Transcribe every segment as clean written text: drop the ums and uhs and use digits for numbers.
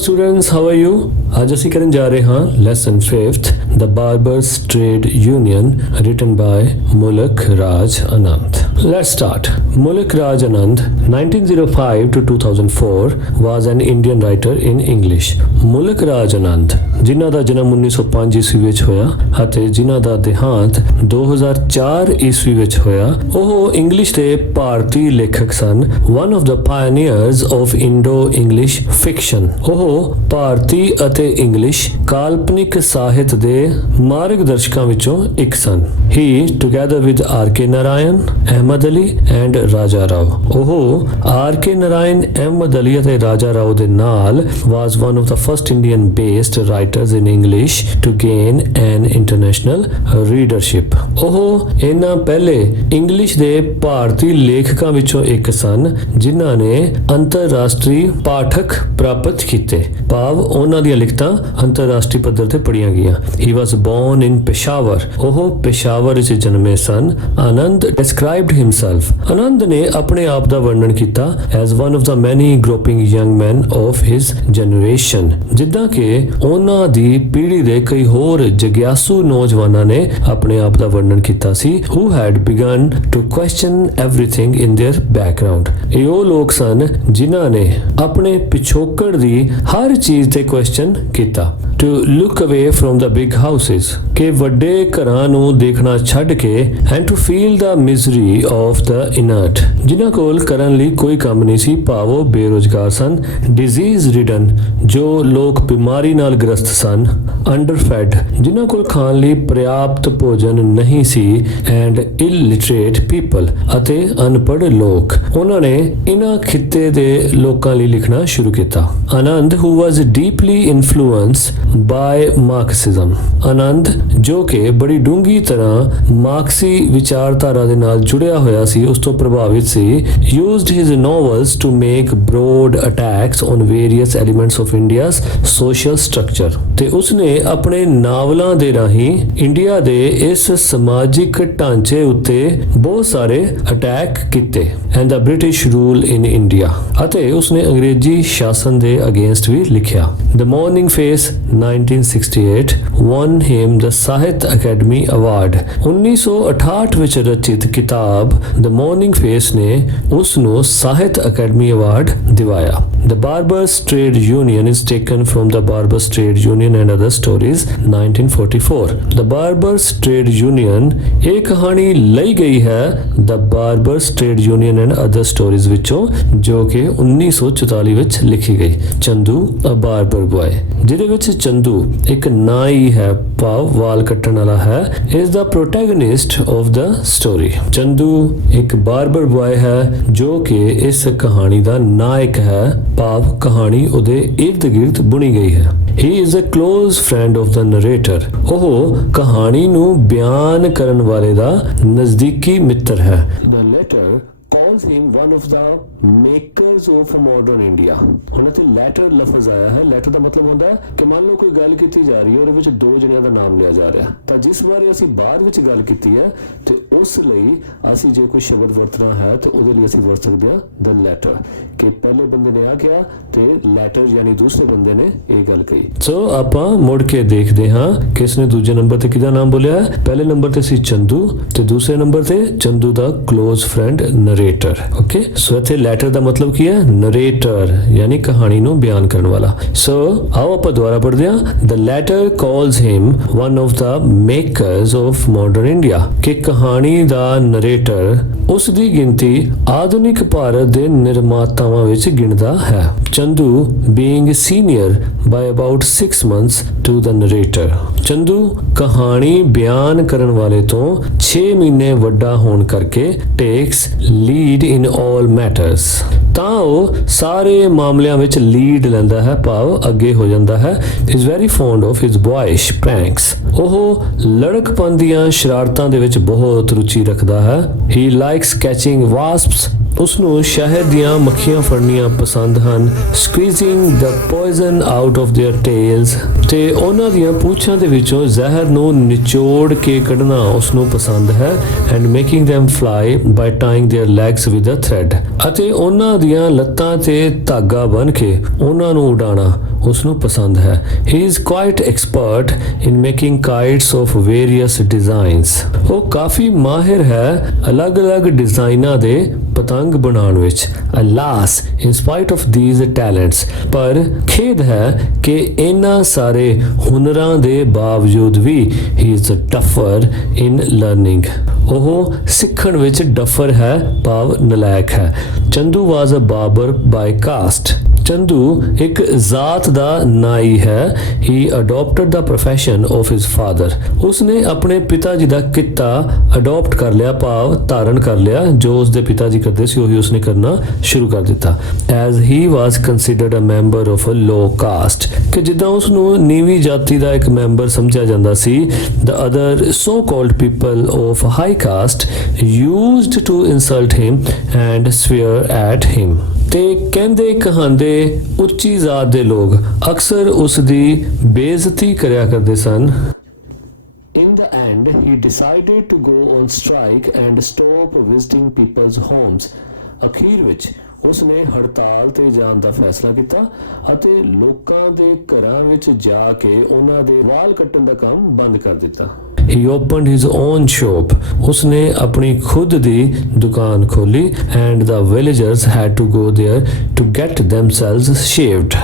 Students, how are you? आज ਅਸੀਂ ਕਰਨ ਜਾ ਰਹੇ ਹਾਂ lesson 5th the barbers trade union written by मुल्क Raj Anand. Let's start. Mulk Raj Anand 1905 to 2004 was an Indian writer in English. Mulk Raj Anand ਜਿਨ੍ਹਾਂ ਦਾ ਜਨਮ 1905 ਈਸਵੀ ਵਿੱਚ ਹੋਇਆ ਅਤੇ ਜਿਨ੍ਹਾਂ ਦਾ ਦੇਹਾਂਤ 2004 ਈਸਵੀ ਵਿੱਚ ਹੋਇਆ, ਉਹ ਇੰਗਲਿਸ਼ ਦੇ ਭਾਰਤੀ ਲੇਖਕ ਸਨ. One of the pioneers of Indo-English fiction. ਉਹ ਭਾਰਤੀ ਅਤੇ ਇੰਗਲਿਸ਼ ਕਾਲਪਨਿਕ ਸਾਹਿਤ ਦੇ ਮਾਰਗਦਰਸ਼ਕਾਂ ਵਿੱਚੋਂ ਇੱਕ ਸਨ. He together with R.K. Narayan, Ahmed Ali and Raja Rao, ਉਹ R.K. Narayan, ਅਹਿਮਦ ਅਲੀ ਅਤੇ ਰਾਜਾ ਰਾਓ ਦੇ ਨਾਲ was one of the first Indian based writers in English to gain an international readership. ਉਹ ਇਹਨਾਂ ਪਹਿਲੇ ਇੰਗਲਿਸ਼ ਦੇ ਭਾਰਤੀ ਲੇਖਕਾਂ ਵਿੱਚੋਂ ਇੱਕ ਸਨ ਜਿਨ੍ਹਾਂ ਨੇ ਅੰਤਰਰਾਸ਼ਟਰੀ ਪਾਠਕ ਪ੍ਰਾਪਤ ਕੀਤੇ, ਭਾਵ ਉਹਨਾਂ ਦੀਆਂ ਲਿਖਤਾਂ ਅੰਤਰਰਾਸ਼ਟਰੀ ਪੱਧਰ ਤੇ ਪੜ੍ਹੀਆਂ ਗਈਆਂ. He was born in Peshawar. ਉਹ ਪੇਸ਼ਾਵਰ ਵਿੱਚ ਜਨਮੇ ਸਨ. ਆਨੰਦ described himself. ਆਨੰਦ ਨੇ ਆਪਣੇ ਆਪ ਦਾ ਵਰਣਨ ਕੀਤਾ as one of the many groping young men of his generation. ਜਿੱਦਾਂ ਕਿ ਉਹਨਾਂ ਦੀ ਪੀੜ੍ਹੀ ਦੇ ਕਈ ਹੋਰ ਜਗਿਆਸੂ ਨੌਜਵਾਨਾਂ ਨੇ ਆਪਣੇ ਆਪ ਦਾ ਵਰਣਨ ਕੀਤਾ ਸੀ. who had begun to question everything in their background. ਇਹ ਉਹ ਲੋਕ ਸਨ ਜਿਨ੍ਹਾਂ ਨੇ ਆਪਣੇ ਪਿਛੋਕੜ ਦੀ ਹਰ ਚੀਜ਼ ਤੇ ਕੁਐਸਚਨ ਕੀਤਾ. to look away from the big houses, ਕਿ ਵੱਡੇ ਘਰਾਂ ਨੂੰ ਦੇਖਣਾ ਛੱਡ ਕੇ and to feel the misery of the inert, ਜਿਨ੍ਹਾਂ ਕੋਲ ਕਰਨ ਲਈ ਕੋਈ ਕੰਮ ਨਹੀਂ ਸੀ, ਭਾਵ ਉਹ ਬੇਰੁਜ਼ਗਾਰ ਸਨ. disease ridden, ਜੋ ਲੋਕ ਬਿਮਾਰੀ ਨਾਲ ਗ੍ਰਸਤ ਸਨ. underfed, ਜਿਨ੍ਹਾਂ ਕੋਲ ਖਾਣ ਲਈ ਪ੍ਰਿਆਪਤ ਭੋਜਨ ਨਹੀਂ ਸੀ. and illiterate people, ਅਤੇ ਅਨਪੜ੍ਹ ਲੋਕ. ਉਹਨਾਂ ਨੇ ਇਹਨਾਂ ਖਿੱਤੇ ਦੇ ਲੋਕਾਂ ਲਈ ਲਿਖਣਾ ਸ਼ੁਰੂ ਕੀਤਾ. ਆਨੰਦ who was deeply influenced by Marxism. ਆਨੰਦ ਜੋ ਕਿ ਬੜੀ ਡੂੰਘੀ ਤਰ੍ਹਾਂ ਮਾਰਕਸੀ ਵਿਚਾਰਧਾਰਾ ਦੇ ਨਾਲ ਜੁੜਿਆ ਹੋਇਆ ਸੀ, ਉਸ ਤੋਂ ਪ੍ਰਭਾਵਿਤ ਸੀ. used his novels to make broad attacks on various elements of India's social structure. ਤੇ ਉਸਨੇ ਆਪਣੇ ਨਾਵਲਾਂ ਦੇ ਰਾਹੀਂ ਇੰਡੀਆ ਦੇ ਇਸ ਸਮਾਜਿਕ ਢਾਂਚੇ ਉੱਤੇ ਬਹੁਤ ਸਾਰੇ ਅਟੈਕ ਕੀਤੇ. and the British rule in India, ਅਤੇ ਉਸਨੇ ਅੰਗਰੇਜ਼ੀ ਸ਼ਾਸਨ ਦੇ ਅਗੇਂਸਟ ਵੀ ਲਿਖਿਆ. The Morning Face 1968 won him the ਸਾਹਿਤ ਅਕੈਡਮੀ ਅਵਾਰਡ. 1968 ਵਿੱਚ ਰਚਿਤ ਕਿਤਾਬ The Morning Face ਨੇ ਉਸ ਨੂੰ ਸਾਹਿਤ ਅਕੈਡਮੀ ਅਵਾਰਡ ਦਿਵਾਇਆ. The Barbers Trade Union is taken from the Barbers Trade Union and Other Stories 1944. The Barbers Trade Union ਇਹ ਕਹਾਣੀ ਲਈ ਗਈ ਹੈ The Barbers Trade Union and Other Stories ਵਿੱਚੋਂ, ਜੋ ਕਿ 1944 ਵਿੱਚ ਲਿਖੀ ਗਈ. ਚੰਦੂ a barber boy, ਜਿਹਦੇ ਵਿੱਚ ਚੰਦੂ ਇੱਕ ਨਾਈ ਹੈ, ਭਾਵ ਵਾਲ ਕੱਟਣ ਵਾਲਾ ਹੈ, is the protagonist of the story. Chandu ਇੱਕ ਬਾਰਬਰ ਬॉय ਹੈ ਜੋ ਕਿ ਇਸ ਕਹਾਣੀ ਦਾ ਨਾਇਕ ਹੈ, ਭਾਵ ਕਹਾਣੀ ਉਹਦੇ ਇਰਦ ਗਿਰਦ ਬੁਣੀ ਗਈ ਹੈ. He is a close friend of the narrator. ਉਹ ਕਹਾਣੀ ਨੂੰ ਬਿਆਨ ਕਰਨ ਵਾਲੇ ਦਾ ਨਜ਼ਦੀਕੀ ਮਿੱਤਰ ਹੈ. The letter calls him one of the makers of modern India. ਹੁਣ ਇੱਥੇ ਲੈਟਰ ਲਫ਼ਜ਼ ਆਇਆ ਹੈ. ਲੈਟਰ ਦਾ ਮਤਲਬ ਹੁੰਦਾ ਕਿ ਮੰਨ ਲਓ ਕੋਈ ਗੱਲ ਕੀਤੀ ਜਾ ਰਹੀ ਹੈ, ਉਹਦੇ ਵਿੱਚ ਦੋ ਜਣਿਆਂ ਦਾ ਨਾਮ ਲਿਆ ਜਾ ਰਿਹਾ, ਤਾਂ ਜਿਸ ਬਾਰੇ ਅਸੀਂ ਬਾਅਦ ਵਿੱਚ ਗੱਲ ਕੀਤੀ ਹੈ ਤੇ ਉਸ ਲਈ ਅਸੀਂ ਜੇ ਕੋਈ ਸ਼ਬਦ ਵਰਤਣਾ ਹੈ ਤੇ ਉਹਦੇ ਲਈ ਅਸੀਂ ਵਰਤ ਸਕਦੇ ਹਾਂ the letter, ਕਿ ਪਹਿਲੇ ਬੰਦੇ ਨੇ ਆ ਕਿਹਾ ਤੇ ਲੈਟਰ ਯਾਨੀ ਦੂਸਰੇ ਬੰਦੇ ਨੇ ਇਹ ਗੱਲ ਕਹੀ. ਸੋ ਆਪਾਂ ਮੁੜ ਕੇ ਦੇਖਦੇ ਹਾਂ ਕਿ ਇਸਨੇ ਦੂਜੇ ਨੰਬਰ ਤੇ ਕਿਹਦਾ ਨਾਮ ਬੋਲਿਆ ਹੈ. ਪਹਿਲੇ ਨੰਬਰ ਤੇ ਸੀ ਚੰਦੂ ਤੇ ਦੂਸਰੇ ਨੰਬਰ ਤੇ ਚੰਦੂ ਦਾ ਕਲੋਜ਼ ਫਰੈਂਡ ਨਰੇਟਰ. ਓਕੇ, ਸੋ ਇੱਥੇ ਲੈਟਰ ਦਾ ਮਤਲਬ ਕੀ ਹੈ? ਨਰੇਟਰ ਯਾਨੀ ਕਹਾਣੀ ਨੂੰ ਬਿਆਨ ਕਰਨ ਵਾਲਾ. ਸੋ ਆਓ ਆਪਾਂ ਦੁਬਾਰਾ ਪੜ੍ਹਦੇ ਹਾਂ. The letter calls him one of the makers of modern India, ਕਿ ਕਹਾਣੀ ਦਾ ਨਰੇਟਰ ਉਸ ਦੀ ਗਿਣਤੀ ਆਧੁਨਿਕ ਭਾਰਤ ਦੇ ਨਿਰਮਾਤਾਵਾਂ ਵਿੱਚ ਗਿਣਦਾ ਹੈ. Chandu being senior by about 6 months to the narrator. Chandu ਕਹਾਣੀ ਬਿਆਨ ਕਰਨ ਵਾਲੇ ਤੋਂ 6 ਮਹੀਨੇ ਵੱਡਾ ਹੋਣ ਕਰਕੇ takes lead in all matters, ਤਾਂ ਉਹ ਸਾਰੇ ਮਾਮਲਿਆਂ ਵਿੱਚ ਲੀਡ ਲੈਂਦਾ ਹੈ, ਭਾਵ ਅੱਗੇ ਹੋ ਜਾਂਦਾ ਹੈ. is very fond of his boyish pranks. ਉਹ ਲੜਕਪਨ ਦੀਆਂ ਸ਼ਰਾਰਤਾਂ ਦੇ ਵਿੱਚ ਬਹੁਤ ਰੁਚੀ ਰੱਖਦਾ ਹੈ. he likes catching wasps. ਉਸਨੂੰ ਸ਼ਹਿਦ ਦੀਆਂ ਮੱਖੀਆਂ ਫੜਨੀਆਂ ਪਸੰਦ ਹਨ. squeezing the poison out of their tails, ਤੇ ਉਹਨਾਂ ਦੀਆਂ ਪੂੰਛਾਂ ਦੇ ਵਿੱਚੋਂ ਜ਼ਹਿਰ ਨੂੰ ਨਿਚੋੜ ਕੇ ਕੱਢਣਾ ਉਸਨੂੰ ਪਸੰਦ ਹੈ. and making them fly by tying their legs with a thread, ਅਤੇ ਉਹਨਾਂ ਦੀਆਂ ਲੱਤਾਂ ਤੇ ਧਾਗਾ ਬੰਨ੍ਹ ਕੇ ਉਹਨਾਂ ਨੂੰ ਉਡਾਉਣਾ ਉਸਨੂੰ ਪਸੰਦ ਹੈ। He is quite expert in making kites of various designs. ਉਹ ਕਾਫੀ ਮਾਹਿਰ ਹੈ ਅਲੱਗ-ਅਲੱਗ ਡਿਜ਼ਾਈਨਾਂ ਦੇ ਪਤੰਗ ਬਣਾਉਣ ਵਿੱਚ। ਅਲਾਸ ਇਨ ਸਪਾਈਟ ਆਫ ਥੀਜ਼ ਟੈਲੈਂਟਸ, ਪਰ ਖੇਦ ਹੈ ਕਿ ਇਹਨਾਂ ਸਾਰੇ ਹੁਨਰਾਂ ਦੇ ਬਾਵਜੂਦ ਵੀ ਹੀ ਇਜ਼ ਟਫਰ ਇਨ ਲਰਨਿੰਗ। ਉਹ ਸਿੱਖਣ ਵਿੱਚ ਡਫਰ ਹੈ, ਭਾਵ ਨਲਾਇਕ ਹੈ। ਚੰਦੂ ਵਾਜ਼ ਅ ਬਾਰਬਰ ਬਾਈ ਕਾਸਟ। ਚੰਦੂ ਇੱਕ ਜ਼ਾਤ ਦਾ ਨਾਈ ਹੈ। ਹੀ ਅਡੋਪਟਡ ਦਾ ਪ੍ਰੋਫੈਸ਼ਨ ਆਫ ਹਿਜ਼ ਫਾਦਰ। ਉਸਨੇ ਆਪਣੇ ਪਿਤਾ ਜੀ ਦਾ ਕਿੱਤਾ ਅਡੋਪਟ ਕਰ ਲਿਆ, ਭਾਵ ਧਾਰਨ ਕਰ ਲਿਆ। ਜੋ ਉਸਦੇ ਪਿਤਾ ਜੀ ਕਰਦੇ ਸੀ ਉਹੀ ਉਸਨੇ ਕਰਨਾ ਸ਼ੁਰੂ ਕਰ ਦਿੱਤਾ। As he was considered a member of a low caste, ਕਿ ਜਿੱਦਾਂ ਉਸਨੂੰ ਨੀਵੀਂ ਜਾਤੀ ਦਾ ਇੱਕ ਮੈਂਬਰ ਸਮਝਿਆ ਜਾਂਦਾ ਸੀ। The other so called people of high caste used to insult him and swear at him. ਤੇ ਕਹਿੰਦੇ ਕਹਾਂਦੇ ਉੱਚੀ ਜ਼ਾਤ ਦੇ ਲੋਕ ਅਕਸਰ ਉਸ ਦੀ ਬੇਇੱਜ਼ਤੀ ਕਰਿਆ ਕਰਦੇ ਸਨ। In the end, he decided to go on strike and stop visiting people's homes. ਅਖੀਰ ਵਿੱਚ ਉਸਨੇ ਹੜਤਾਲ ਤੇ ਜਾਣ ਦਾ ਫੈਸਲਾ ਕੀਤਾ ਅਤੇ ਲੋਕਾਂ ਦੇ ਘਰਾਂ ਵਿੱਚ ਜਾ ਕੇ ਉਹਨਾਂ ਦੇ ਵਾਲ ਕੱਟਣ ਦਾ ਕੰਮ ਬੰਦ ਕਰ ਦਿੱਤਾ। He opened his own shop. ਉਸਨੇ ਆਪਣੀ ਖੁਦ ਦੀ ਦੁਕਾਨ ਖੋਲੀ and the villagers had to go there to get themselves shaved.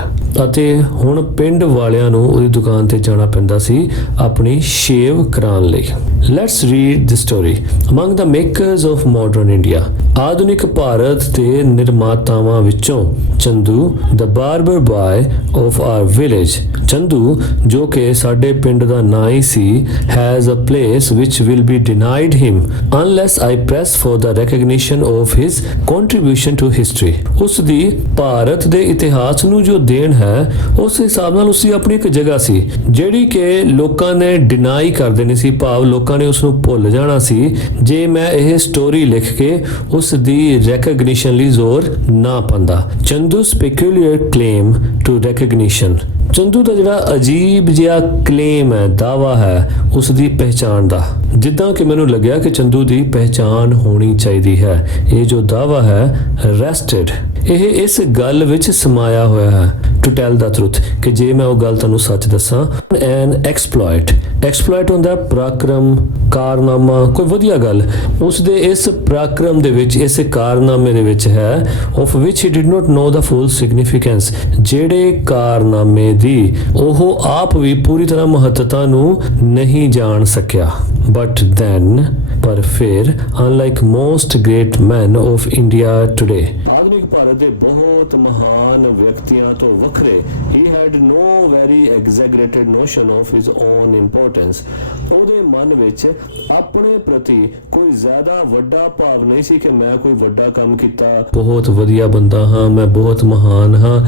ਅਤੇ ਹੁਣ ਪਿੰਡ ਵਾਲਿਆਂ ਨੂੰ ਉਹਦੀ ਦੁਕਾਨ ਤੇ ਜਾਣਾ ਪੈਂਦਾ ਸੀ ਆਪਣੀ ਸ਼ੇਵ ਕਰਾਉਣ ਲਈ। Let's read the story. Among the makers of modern India, ਆਧੁਨਿਕ ਭਾਰਤ ਦੇ ਨਿਰਮਾਤਾਵਾਂ ਵਿੱਚੋਂ Chandu the barber boy of our village, Chandu ਜੋ ਕਿ ਸਾਡੇ ਪਿੰਡ ਦਾ ਨਾਂ ਹੀ ਸੀ, has a place which will be denied him unless I press for the recognition of his contribution to history. ਉਸ ਦੀ ਭਾਰਤ ਦੇ ਇਤਿਹਾਸ ਨੂੰ ਜੋ ਦੇਣ ਹੈ ਉਸ ਹਿਸਾਬ ਨਾਲ ਉਸਦੀ ਆਪਣੀ ਇੱਕ ਜਗ੍ਹਾ ਸੀ ਜਿਹੜੀ ਕਿ ਲੋਕਾਂ ਨੇ ਡਿਨਾਈ ਕਰ ਦੇਣੀ ਸੀ, ਭਾਵ ਲੋਕਾਂ ਨੇ ਉਸ ਨੂੰ ਭੁੱਲ ਜਾਣਾ ਸੀ ਜੇ ਮੈਂ ਇਹ ਸਟੋਰੀ ਲਿਖ ਕੇ ਉਸ ਦੀ ਰੈਕਗਨੀਸ਼ਨ ਲਈ ਜ਼ੋਰ ਨਾ ਪਾਉਂਦਾ। ਚੰਦੂ's peculiar claim to recognition, Chandu ਦਾ ਜਿਹੜਾ ਅਜੀਬ ਜਿਹਾ ਕਲੇਮ ਹੈ, ਦਾਵਾ ਹੈ ਉਸ ਦੀ ਪਹਿਚਾਣ ਦਾ। ਜਿੱਦਾਂ ਕਿ ਮੈਨੂੰ ਲੱਗਿਆ ਕਿ ਚੰਦੂ ਦੀ ਪਹਿਚਾਣ ਹੋਣੀ ਚਾਹੀਦੀ ਹੈ। ਇਹ ਜੋ ਦਾਵਾ ਹੈ ਰੈਸਟਡ, ਇਹ ਇਸ ਗੱਲ ਵਿੱਚ ਸਮਾਇਆ ਹੋਇਆ ਹੈ ਟੂ ਟੈਲ ਦਾ ਟਰੂਥ, ਕਿ ਜੇ ਮੈਂ ਉਹ ਗੱਲ ਤੁਹਾਨੂੰ ਸੱਚ ਦੱਸਾਂ। ਐਨ ਐਕਸਪਲੋਇਟ ਹੁੰਦਾ ਪਰਾਕਰਮ, ਕਾਰਨਾਮਾ, ਕੋਈ ਵਧੀਆ ਗੱਲ। ਉਸ ਦੇ ਇਸ ਪਰਾਕਰਮ ਦੇ ਵਿੱਚ, ਇਸ ਕਾਰਨਾਮੇ ਦੇ ਵਿੱਚ ਹੈ of which he did not know the full significance, ਜਿਹੜੇ ਕਾਰਨਾਮੇ ਦੀ ਉਹ ਆਪ ਵੀ ਪੂਰੀ ਤਰ੍ਹਾਂ ਮਹੱਤਤਾ ਨੂੰ ਨਹੀਂ ਜਾਣ ਸਕਿਆ। ਬਟ ਦੈਨ, ਪਰ ਫਿਰ, unlike most great men of India today, ਆਧੁਨਿਕ ਭਾਰਤ ਦੇ ਬਹੁਤ ਮਹਾਨ ਵਿਅਕਤੀਆਂ ਤੋਂ ਵੱਖਰੇ, he had no very exaggerated notion of his own importance. ਉਹਦੇ ਮਨ ਵਿੱਚ ਆਪਣੇ ਪ੍ਰਤੀ ਕੋਈ ਜ਼ਿਆਦਾ ਵੱਡਾ ਭਾਵ ਨਹੀਂ ਸੀ ਕਿ ਮੈਂ ਕੋਈ ਵੱਡਾ ਕੰਮ ਕੀਤਾ, ਬਹੁਤ ਵਧੀਆ ਬੰਦਾ ਹਾਂ, ਮੈਂ ਬਹੁਤ ਮਹਾਨ ਹਾਂ,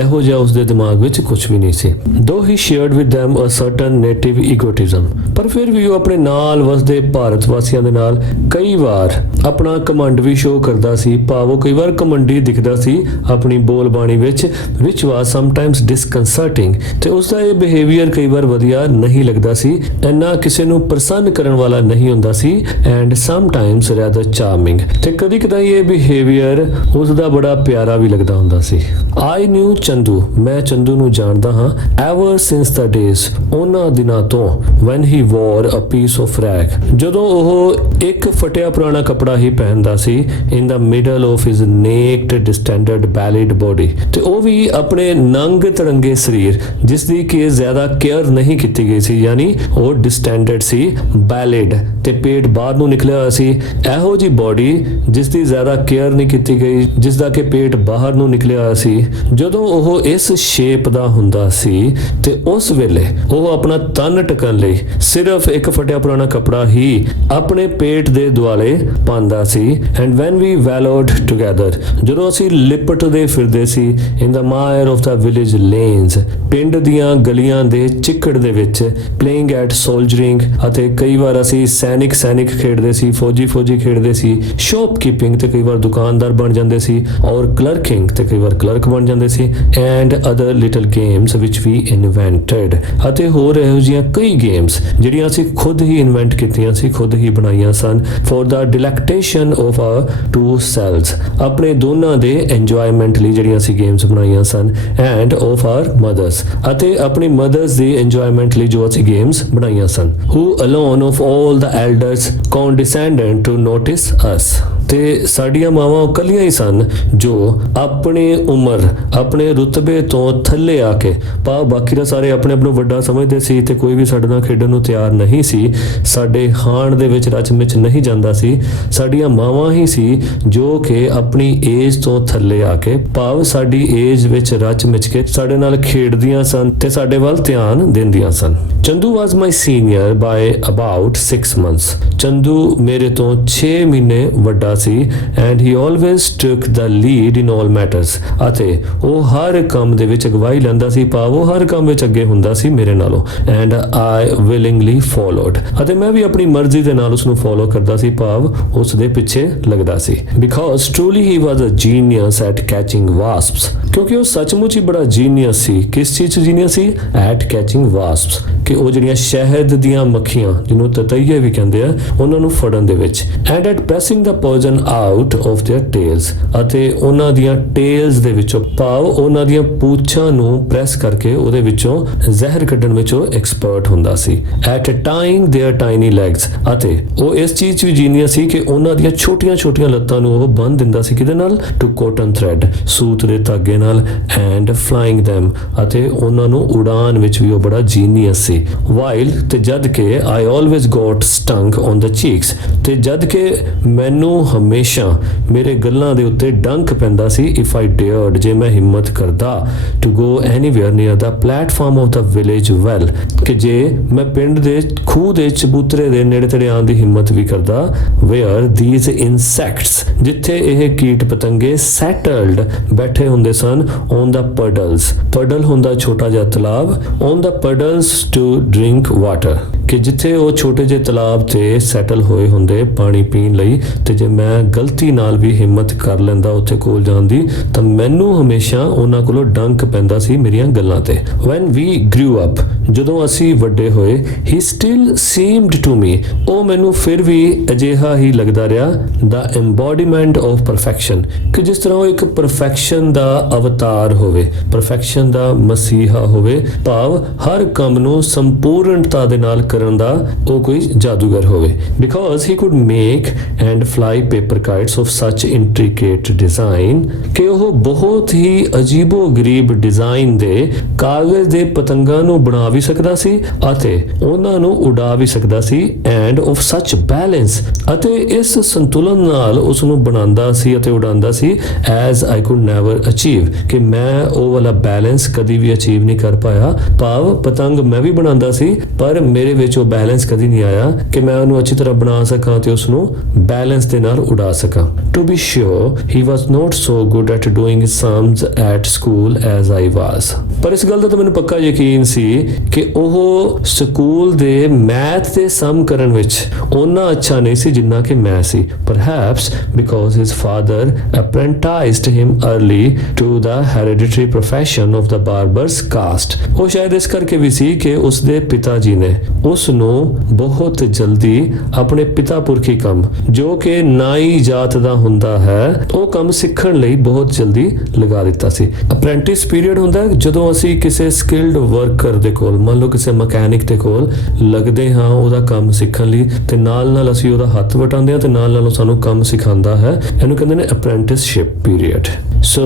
ਇਹੋ ਜਿਹਾ ਉਸਦੇ ਦਿਮਾਗ ਵਿੱਚ ਕੁਝ ਵੀ ਨਹੀਂ ਸੀ। Though he shared with them a certain native egotism, ਪਰ ਫਿਰ ਵੀ ਉਹ ਆਪਣੇ ਨਾਲ ਵਸਦੇ ਭਾਰਤ ਵਾਸੀਆਂ ਦੇ ਨਾਲ ਕਈ ਵਾਰ ਆਪਣਾ ਕਮੰਡ ਵੀ ਸ਼ੋਅ ਕਰਦਾ ਸੀ, ਭਾਵ ਉਹ ਕਈ ਵਾਰ ਕਮੰਡੀ ਦਿਖਦਾ ਸੀ ਆਪਣੀ ਬੋਲ ਬਾਣੀ ਵਿੱਚ, which was sometimes disconcerting, ਤੇ ਉਸਦਾ ਇਹ ਬਿਹੇਵੀਅਰ ਕਈ ਵਾਰ ਵਧੀਆ ਨਹੀਂ ਲੱਗਦਾ ਸੀ, ਇੰਨਾ ਕਿਸੇ ਨੂੰ ਪ੍ਰਸੰਨ ਕਰਨ ਵਾਲਾ ਨਹੀਂ ਹੁੰਦਾ ਸੀ, and sometimes rather charming, ਤੇ ਕਦੀ ਕਦਾਈ ਇਹ ਬਿਹੇਵੀਅਰ ਉਸਦਾ ਬੜਾ ਪਿਆਰਾ ਵੀ ਲੱਗਦਾ ਹੁੰਦਾ ਸੀ। I knew ਚੰਦੂ, ਮੈਂ ਚੰਦੂ ਨੂੰ ਜਾਣਦਾ ਹਾਂ, ever since the days, ਉਹਨਾਂ ਦਿਨਾਂ ਤੋਂ, when he wore a piece of rag, ਜਦੋਂ ਉਹ ਇੱਕ ਫਟਿਆ ਪੁਰਾਣਾ ਕੱਪੜਾ ਹੀ ਪਹਿਨਦਾ ਸੀ, in the middle of his naked distended ballad body, ਤੇ ਉਹ ਵੀ ਆਪਣੇ ਨੰਗ ਤਰੰਗੇ ਸਰੀਰ ਜਿਸ ਦੀ ਕਿ ਜ਼ਿਆਦਾ ਕੇਅਰ ਨਹੀਂ ਕੀਤੀ ਗਈ ਸੀ, ਯਾਨੀ ਉਹ ਡਿਸਟੈਂਡਡ ਸੀ, ਬੈਲਡ, ਤੇ ਪੇਟ ਬਾਹਰ ਨੂੰ ਨਿਕਲਿਆ ਹੋਇਆ ਸੀ। ਇਹੋ ਜੀ ਬੋਡੀ ਜਿਸ ਦੀ ਜ਼ਿਆਦਾ ਕੇਅਰ ਨਹੀਂ ਕੀਤੀ ਗਈ, ਜਿਸ ਦਾ ਕਿ ਪੇਟ ਬਾਹਰ ਨੂੰ ਨਿਕਲਿਆ ਹੋਇਆ ਸੀ, ਜਦੋਂ ਉਹ ਇਸ ਸ਼ੇਪ ਦਾ ਹੁੰਦਾ ਸੀ ਤੇ ਉਸ ਵੇਲੇ ਉਹ ਆਪਣਾ ਤਨ ਢਕਣ ਲਈ ਸਿਰਫ ਇੱਕ ਫਟਿਆ ਪੁਰਾਣਾ ਕੱਪੜਾ ਹੀ ਆਪਣੇ ਪੇਟ ਦੇ ਦੁਆਲੇ ਪਾਉਂਦਾ ਸੀ। ਐਂਡ ਵੈਨ ਵੀ ਵੈਲੋਡ ਟੁਗੇਦਰ, ਜਦੋਂ ਅਸੀਂ ਲਿਪਟਦੇ ਫਿਰਦੇ ਸੀ ਇਨ ਦਾ ਮਾਇਰ ਆਫ ਦਾ ਵਿਲੇਜ ਲੇਨਸ, ਪਿੰਡ ਦੀਆਂ ਗਲੀਆਂ ਦੇ ਚਿੱਕੜ ਦੇ ਵਿੱਚ, ਪਲੇਇੰਗ ਐਟ ਸੋਲਜਰਿੰਗ, ਅਤੇ ਕਈ ਵਾਰ ਅਸੀਂ ਸੈਨਿਕ ਖੇਡਦੇ ਸੀ, ਫੌਜੀ ਖੇਡਦੇ ਸੀ, ਸ਼ੌਪਕੀਪਿੰਗ ਤੇ ਕਈ ਵਾਰ ਦੁਕਾਨਦਾਰ ਬਣ ਜਾਂਦੇ ਸੀ, ਔਰ ਕਲਰਕਿੰਗ ਤੇ ਕਈ ਵਾਰ ਕਲਰਕ ਬਣ ਜਾਂਦੇ ਸੀ, ਐਂਡ ਅਦਰ ਲਿਟਲ ਗੇਮਸ ਵਿਚ ਵੀ ਇਨਵੈਂਟਡ, ਅਤੇ ਹੋਰ ਇਹੋ ਜਿਹੀਆਂ ਕਈ ਗੇਮਸ ਜਿਹੜੀਆਂ ਅਸੀਂ ਖੁਦ ਹੀ ਇਨਵੈਂਟ ਕੀਤੀਆਂ ਸੀ, ਖੁਦ ਹੀ ਬਣਾਈਆਂ ਸਨ, for the delectation of our two selves, ਆਪਣੇ ਦੋਨਾਂ ਉਹਨਾਂ ਦੇ ਇੰਜੋਇਮੈਂਟ ਲਈ ਜਿਹੜੀਆਂ ਅਸੀਂ ਗੇਮਸ ਬਣਾਈਆਂ ਸਨ ਐਂਡ ਆਫ ਆਰ ਮਦਰਸ, ਅਤੇ ਆਪਣੀ ਮਦਰਸ ਦੀ ਇੰਜੋਇਮੈਂਟ ਲਈ ਜੋ ਅਸੀਂ ਗੇਮਸ ਬਣਾਈਆਂ ਸਨ। Who alone of all the elders condescended to notice us, ਤੇ ਸਾਡੀਆਂ ਮਾਵਾਂ ਉਹ ਇਕੱਲੀਆਂ ਹੀ ਸਨ ਜੋ ਆਪਣੀ ਉਮਰ ਆਪਣੇ ਰੁਤਬੇ ਤੋਂ ਥੱਲੇ ਆ ਕੇ, ਭਾਵ ਬਾਕੀ ਦਾ ਸਾਰੇ ਆਪਣੇ ਆਪ ਨੂੰ ਵੱਡਾ ਸਮਝਦੇ ਸੀ ਤੇ ਕੋਈ ਵੀ ਸਾਡੇ ਨਾਲ ਖੇਡਣ ਨੂੰ ਤਿਆਰ ਨਹੀਂ ਸੀ, ਸਾਡੇ ਹਾਣ ਦੇ ਵਿੱਚ ਰਚ ਮਿਚ ਨਹੀਂ ਜਾਂਦਾ ਸੀ। ਸਾਡੀਆਂ ਮਾਵਾਂ ਹੀ ਸੀ ਜੋ ਕਿ ਆਪਣੀ ਏਜ ਤੋਂ ਥੱਲੇ ਆ ਕੇ, ਭਾਵ ਸਾਡੀ ਏਜ ਵਿੱਚ ਰਚ ਮਿਚ ਕੇ ਸਾਡੇ ਨਾਲ ਖੇਡਦੀਆਂ ਸਨ ਤੇ ਸਾਡੇ ਵੱਲ ਧਿਆਨ ਦਿੰਦੀਆਂ ਸਨ। Chandu was my senior by about 6 months। Chandu ਮੇਰੇ ਤੋਂ 6 ਮਹੀਨੇ ਵੱਡਾ ਸੀ and he always took the lead in all matters, ਅਤੇ ਉਹ ਹਰ ਕੰਮ ਦੇ ਵਿੱਚ ਅਗਵਾਈ ਲੈਂਦਾ ਸੀ, ਭਾਵ ਉਹ ਹਰ ਕੰਮ ਵਿੱਚ ਅੱਗੇ ਹੁੰਦਾ ਸੀ ਮੇਰੇ ਨਾਲੋਂ। ਐਂਡ ਆਈ ਵਿਲਿੰਗਲੀ ਫੋਲੋਡ, ਅਤੇ ਮੈਂ ਵੀ ਆਪਣੀ ਮਰਜ਼ੀ ਦੇ ਨਾਲ ਉਸ ਨੂੰ ਫੋਲੋ ਕਰਦਾ ਸੀ, ਭਾਵ ਉਸ ਦੇ ਪਿੱਛੇ ਲੱਗਦਾ ਸੀ। Because truly he was a genius at catching wasps, ਕਿਉਂਕਿ ਉਹ ਸੱਚਮੁੱਚ ਹੀ ਬੜਾ ਜੀਨੀਅਸ ਸੀ। ਕਿਸ ਚੀਜ਼ 'ਚ ਜੀਨੀਅਸ ਸੀ? ਐਟ ਕੈਚਿੰਗ ਵਾਸਪਸ, ਕਿ ਉਹ ਜਿਹੜੀਆਂ ਸ਼ਹਿਦ ਦੀਆਂ ਮੱਖੀਆਂ, ਜਿਹਨੂੰ ਤਤਈਏ ਵੀ ਕਹਿੰਦੇ ਆ, ਉਹਨਾਂ ਨੂੰ ਫੜਨ ਦੇ ਵਿੱਚ। And at pressing the poison out of there tales, ਅਤੇ ਉਹਨਾਂ ਦੀਆਂ ਟੇਲਸ ਦੇ ਵਿੱਚੋਂ, ਭਾਵ ਉਹਨਾਂ ਦੀਆਂ ਪੂਛਾਂ ਨੂੰ ਪ੍ਰੈਸ ਕਰਕੇ ਉਹਦੇ ਵਿੱਚੋਂ ਜ਼ਹਿਰ ਕੱਢਣ ਵਿੱਚ ਉਹ ਐਕਸਪਰਟ ਹੁੰਦਾ ਸੀ। ਐਟ ਟਾਈਂਗ देयर ਟਾਈਨੀ ਲੈਗਸ, ਅਤੇ ਉਹ ਇਸ ਚੀਜ਼ 'ਚ ਵੀ ਜੀਨੀਅਸ ਸੀ ਕਿ ਉਹਨਾਂ ਦੀਆਂ ਛੋਟੀਆਂ-ਛੋਟੀਆਂ ਲੱਤਾਂ ਨੂੰ ਉਹ ਬੰਨ੍ਹ ਦਿੰਦਾ ਸੀ, ਕਿਹਦੇ ਨਾਲ? ਟੂ ਕੋਟਨ ਥ੍ਰੈਡ, ਸੂਤ ਦੇ ਧਾਗੇ ਨਾਲ। ਐਂਡ ਫਲਾਈਂਗ them, ਅਤੇ ਉਹਨਾਂ ਨੂੰ ਉਡਾਨ ਵਿੱਚ ਵੀ ਉਹ ਬੜਾ ਜੀਨੀਅਸ ਸੀ। ਵਾਈਲ, ਤੇ ਜਦ ਕਿ I always got stung on the cheeks, ਤੇ ਜਦ ਕਿ ਮੈਨੂੰ ਹਮੇਸ਼ਾ ਮੇਰੇ ਗੱਲਾਂ ਦੇ ਉੱਤੇ ਡੰਕ ਪੈਂਦਾ ਸੀ। ਇਫ ਆਈ ਡੇਅਰਡ, ਜੇ ਮੈਂ ਹਿੰਮਤ ਕਰਦਾ, to go anywhere near the platform of the village well, ਕਿ ਜੇ ਮੈਂ ਪਿੰਡ ਦੇ ਖੂਹ ਦੇ ਚਬੂਤਰੇ ਦੇ ਨੇੜੇ ਤੇੜੇ ਆਉਣ ਦੀ ਹਿੰਮਤ ਵੀ ਕਰਦਾ। ਵੇਅਰ ਥੀਸ ਇਨਸੈਕਟਸ, ਜਿੱਥੇ ਇਹ ਕੀਟ ਪਤੰਗੇ ਸੈਟਲਡ ਬੈਠੇ ਹੁੰਦੇ ਸਨ ਔਨ ਦ ਪਡਲਸ, ਪਡਲ ਹੁੰਦਾ ਛੋਟਾ ਜਿਹਾ ਤਲਾਬ, on the puddles to drink water, ਕਿ ਜਿੱਥੇ ਉਹ ਛੋਟੇ ਜਿਹੇ ਤਲਾਬ ਤੇ ਸੈਟਲ ਹੋਏ ਹੁੰਦੇ ਪਾਣੀ ਪੀਣ ਲਈ, ਤੇ ਜੇ ਮੈਂ ਗਲਤੀ ਨਾਲ ਵੀ ਹਿੰਮਤ ਕਰ ਲੈਂਦਾ ਉੱਥੇ ਕੋਲ ਜਾਣ ਦੀ, ਤਾਂ ਮੈਨੂੰ ਹਮੇਸ਼ਾ ਉਹਨਾਂ ਕੋਲੋਂ ਡੰਕ ਪੈਂਦਾ ਸੀ ਮੇਰੀਆਂ ਗੱਲਾਂ ਤੇ। ਵੈਨ ਵੀ ਗ੍ਰਿਊ ਅਪ, ਜਦੋਂ ਅਸੀਂ ਵੱਡੇ ਹੋਏ, ਹੀ ਸਟਿਲ ਸੀਮਡ ਟੂ ਮੀ, ਉਹ ਮੈਨੂੰ ਫਿਰ ਵੀ ਅਜਿਹਾ ਹੀ ਲੱਗਦਾ ਰਿਹਾ, ਦ ਐਮਬੋਡੀਮੈਂਟ ਆਫ ਪਰਫੈਕਸ਼ਨ, ਕਿ ਜਿਸ ਤਰ੍ਹਾਂ ਉਹ ਇੱਕ ਪਰਫੈਕਸ਼ਨ ਦਾ ਅਵਤਾਰ ਹੋਵੇ, ਪਰਫੈਕਸ਼ਨ ਦਾ ਮਸੀਹਾ ਹੋਵੇ, ਭਾਵ ਹਰ ਕੰਮ ਨੂੰ ਸੰਪੂਰਨਤਾ ਦੇ ਨਾਲ ਕਰਨ ਦਾ ਉਹ ਕੋਈ ਜਾਦੂਗਰ ਹੋਵੇ। Because he could make and fly paper kites of ਸੱਚ ਇੰਟ੍ਰਿਕੇਟ ਡਿਜ਼ਾਈਨ, ਕਿ ਉਹ ਬਹੁਤ ਹੀ ਅਜੀਬੋ ਗਰੀਬ ਡਿਜ਼ਾਈਨ ਦੇ ਕਾਗਜ਼ ਦੇ ਪਤੰਗਾਂ ਨੂੰ ਬਣਾ ਵੀ ਸਕਦਾ ਸੀ ਅਤੇ ਉਹਨਾਂ ਨੂੰ ਉਡਾ ਵੀ ਸਕਦਾ ਸੀ। ਐਂਡ ਆਫ ਸੱਚ ਬੈਲੈਂਸ, ਅਤੇ ਇਸ ਸੰਤੁਲਨ ਨਾਲ ਉਸ ਨੂੰ ਬਣਾਉਂਦਾ ਸੀ ਅਤੇ ਉਡਾਉਂਦਾ ਸੀ, as I could never achieve, ਕਿ ਮੈਂ ਉਹ ਵਾਲਾ ਬੈਲੈਂਸ ਕਦੀ ਵੀ ਅਚੀਵ ਨਹੀਂ ਕਰ ਪਾਇਆ। ਭਾਵ ਪਤੰਗ ਮੈਂ ਵੀ ਬਣਾਉਂਦਾ ਸੀ, ਪਰ ਮੇਰੇ ਵਿੱਚ ਉਹ ਬੈਲੈਂਸ ਕਦੀ ਨਹੀਂ ਆਇਆ ਕਿ ਮੈਂ ਉਹਨੂੰ ਅੱਛੀ ਤਰ੍ਹਾਂ ਬਣਾ ਸਕਾਂ ਤੇ ਉਸ ਨੂੰ ਬੈਲੈਂਸ ਦੇ ਨਾਲ ਉਡਾ ਸਕਾਂ। To be sure he was not so good at doing sums at school as I was, ਪਰ ਇਸ ਗੱਲ ਦਾ ਤਾਂ ਮੈਨੂੰ ਪੱਕਾ ਯਕੀਨ ਸੀ ਕਿ ਉਹ ਸਕੂਲ ਦੇ ਮੈਥ ਦੇ ਸਮ ਕਰਨ ਵਿੱਚ ਉਹਨਾਂ ਅੱਛਾ ਨਹੀਂ ਸੀ ਜਿੰਨਾ ਕਿ ਮੈਂ ਸੀ। Perhaps because his father apprenticed him early to the hereditary profession of the barber's caste, ਉਹ ਸ਼ਾਇਦ ਇਸ ਕਰਕੇ ਵੀ ਸੀ ਕਿ ਉਸ ਦੇ ਪਿਤਾ ਜੀ ਨੇ ਉਸ ਨੂੰ ਬਹੁਤ ਜਲਦੀ ਆਪਣੇ ਪਿਤਾ ਪੁਰਖੀ ਕੰਮ, ਜੋ ਕਿ ਨਾਈ ਜਾਤ ਦਾ ਹੁੰਦਾ ਹੈ, ਉਹ ਕੰਮ ਸਿੱਖਣ ਲਈ ਬਹੁਤ ਜਲਦੀ ਲਗਾ ਦਿੱਤਾ ਸੀ। ਅਪ੍ਰੈਂਟਿਸ ਪੀਰੀਅਡ ਹੁੰਦਾ ਜਦੋਂ ਅਸੀਂ ਕਿਸੇ ਸਕਿਲਡ ਵਰਕਰ ਦੇ ਕੋਲ, ਮੰਨ ਲਓ ਕਿਸੇ ਮਕੈਨਿਕ ਦੇ ਕੋਲ ਲੱਗਦੇ ਹਾਂ ਉਹਦਾ ਕੰਮ ਸਿੱਖਣ ਲਈ, ਤੇ ਨਾਲ ਨਾਲ ਅਸੀਂ ਉਹਦਾ ਹੱਥ ਵਟਾਉਂਦੇ ਹਾਂ ਤੇ ਨਾਲ ਨਾਲ ਉਹ ਸਾਨੂੰ ਕੰਮ ਸਿਖਾਉਂਦਾ ਹੈ। ਇਹਨੂੰ ਕਹਿੰਦੇ ਨੇ ਅਪ੍ਰੈਂਟਿਸਸ਼ਿਪ ਪੀਰੀਅਡ। ਸੋ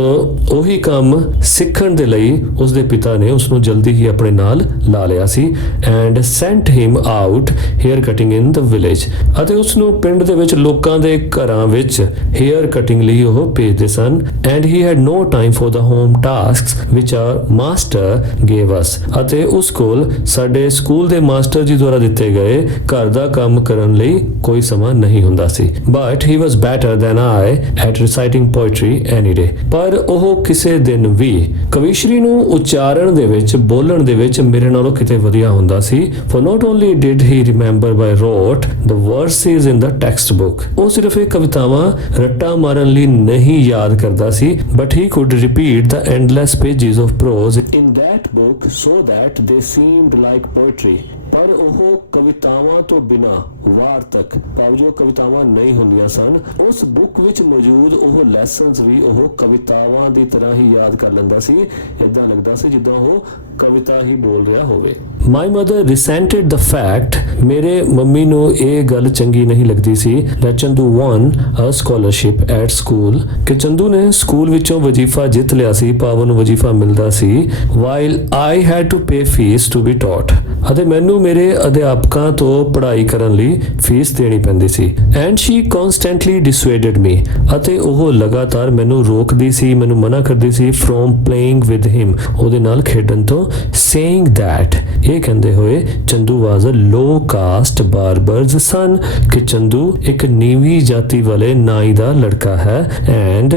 ਉਹੀ ਕੰਮ ਸਿੱਖਣ ਦੇ ਲਈ ਉਸਦੇ ਪਿਤਾ ਨੇ ਉਸ ਨੂੰ ਜਲਦੀ ਹੀ ਆਪਣੇ ਨਾਲ ਲਾ ਲਿਆ ਸੀ। And sent him out hair cutting in the village, ਅਤੇ ਉਸ ਨੂੰ ਪਿੰਡ ਦੇ ਵਿੱਚ ਲੋਕਾਂ ਦੇ ਘਰਾਂ ਵਿੱਚ ਹੇਅਰ ਕਟਿੰਗ ਲਈ ਉਹ ਭੇਜਦੇ ਸਨ। And he had no time for the home tasks which our master gave us, ਅਤੇ ਉਸ ਕੋਲ ਸਾਡੇ ਸਕੂਲ ਦੇ ਮਾਸਟਰ ਜੀ ਦੁਆਰਾ ਦਿੱਤੇ ਗਏ ਘਰ ਦਾ ਕੰਮ ਕਰਨ ਲਈ ਕੋਈ ਸਮਾਂ ਨਹੀਂ ਹੁੰਦਾ ਸੀ। But he was better than I at reciting poetry any day, ਪਰ ਉਹ ਕਿਸੇ ਦਿਨ ਵੀ ਕਵਿਸ਼ਰੀ ਨੂੰ ਉਚਾਰਨ ਦੇ ਵਿੱਚ ਬੋਲਣ ਦੇ ਵਿੱਚ ਮੇਰੇ ਨਾਲੋਂ ਕਿਤੇ ਵਧੀਆ ਹੁੰਦਾ ਸੀ। For not only did he remember by rote the verses in the textbook, ਉਹ ਸਿਰਫ ਇਹ ਕਵਿਤਾਵਾਂ ਰੱਟਾ ਮਾਰਨ ਲਈ ਨਹੀਂ ਯਾਦ ਕਰਦਾ ਸੀ, but he could repeat the endless pages of prose in that book so that they seemed like poetry. ਪਰ ਉਹ ਕਵਿਤਾਵਾਂ ਤੋਂ ਬਿਨਾ ਵਾਰਤਕ ਭਾਵ ਜੋ ਕਵਿਤਾਵਾਂ ਨਹੀਂ ਹੁੰਦੀਆਂ ਸਨ ਉਸ ਬੁੱਕ ਵਿੱਚ ਮੌਜੂਦ ਉਹ ਲੈਸਨਸ ਵੀ ਉਹ ਕਵਿਤਾਵਾਂ ਦੀ ਤਰ੍ਹਾਂ ਹੀ ਯਾਦ ਕਰ ਲੈਂਦਾ ਸੀ। ਇਦਾਂ ਲੱਗਦਾ ਸੀ ਜਿੱਦਾਂ ਉਹ ਕਵਿਤਾ ਹੀ ਬੋਲ ਰਿਹਾ ਹੋਵੇ। My mother resented the fact, ਮੇਰੇ ਮੰਮੀ ਨੂੰ ਇਹ ਗੱਲ ਚੰਗੀ ਨਹੀਂ ਲੱਗਦੀ ਸੀ that Chandu won a scholarship at school, ਕਿ ਚੰਦੂ ਨੇ ਸਕੂਲ ਵਿੱਚੋਂ ਵਜ਼ੀਫਾ ਜਿੱਤ ਲਿਆ ਸੀ, ਭਾਵ ਨੂੰ ਵਜ਼ੀਫਾ ਮਿਲਦਾ ਸੀ, while I had to pay fees to be taught, ਅਤੇ ਮੈਨੂੰ ਮੇਰੇ ਅਧਿਆਪਕਾਂ ਤੋਂ ਪੜ੍ਹਾਈ ਕਰਨ ਲਈ ਫੀਸ ਦੇਣੀ ਪੈਂਦੀ ਸੀ। and she constantly dissuaded me, ਅਤੇ ਉਹ ਲਗਾਤਾਰ ਮੈਨੂੰ ਰੋਕਦੀ ਸੀ, ਮੈਨੂੰ ਮਨਾ ਕਰਦੀ ਸੀ from playing with him, ਉਹਦੇ ਨਾਲ ਖੇਡਣ ਤੋਂ, saying that, ਇਹ ਕਹਿੰਦੇ ਹੋਏ Chandu was a low caste barber's son, ਕਿ ਚੰਦੂ ਇੱਕ ਨੀਵੀਂ ਜਾਤੀ ਵਾਲੇ ਨਾਈ ਦਾ ਲੜਕਾ ਹੈ, and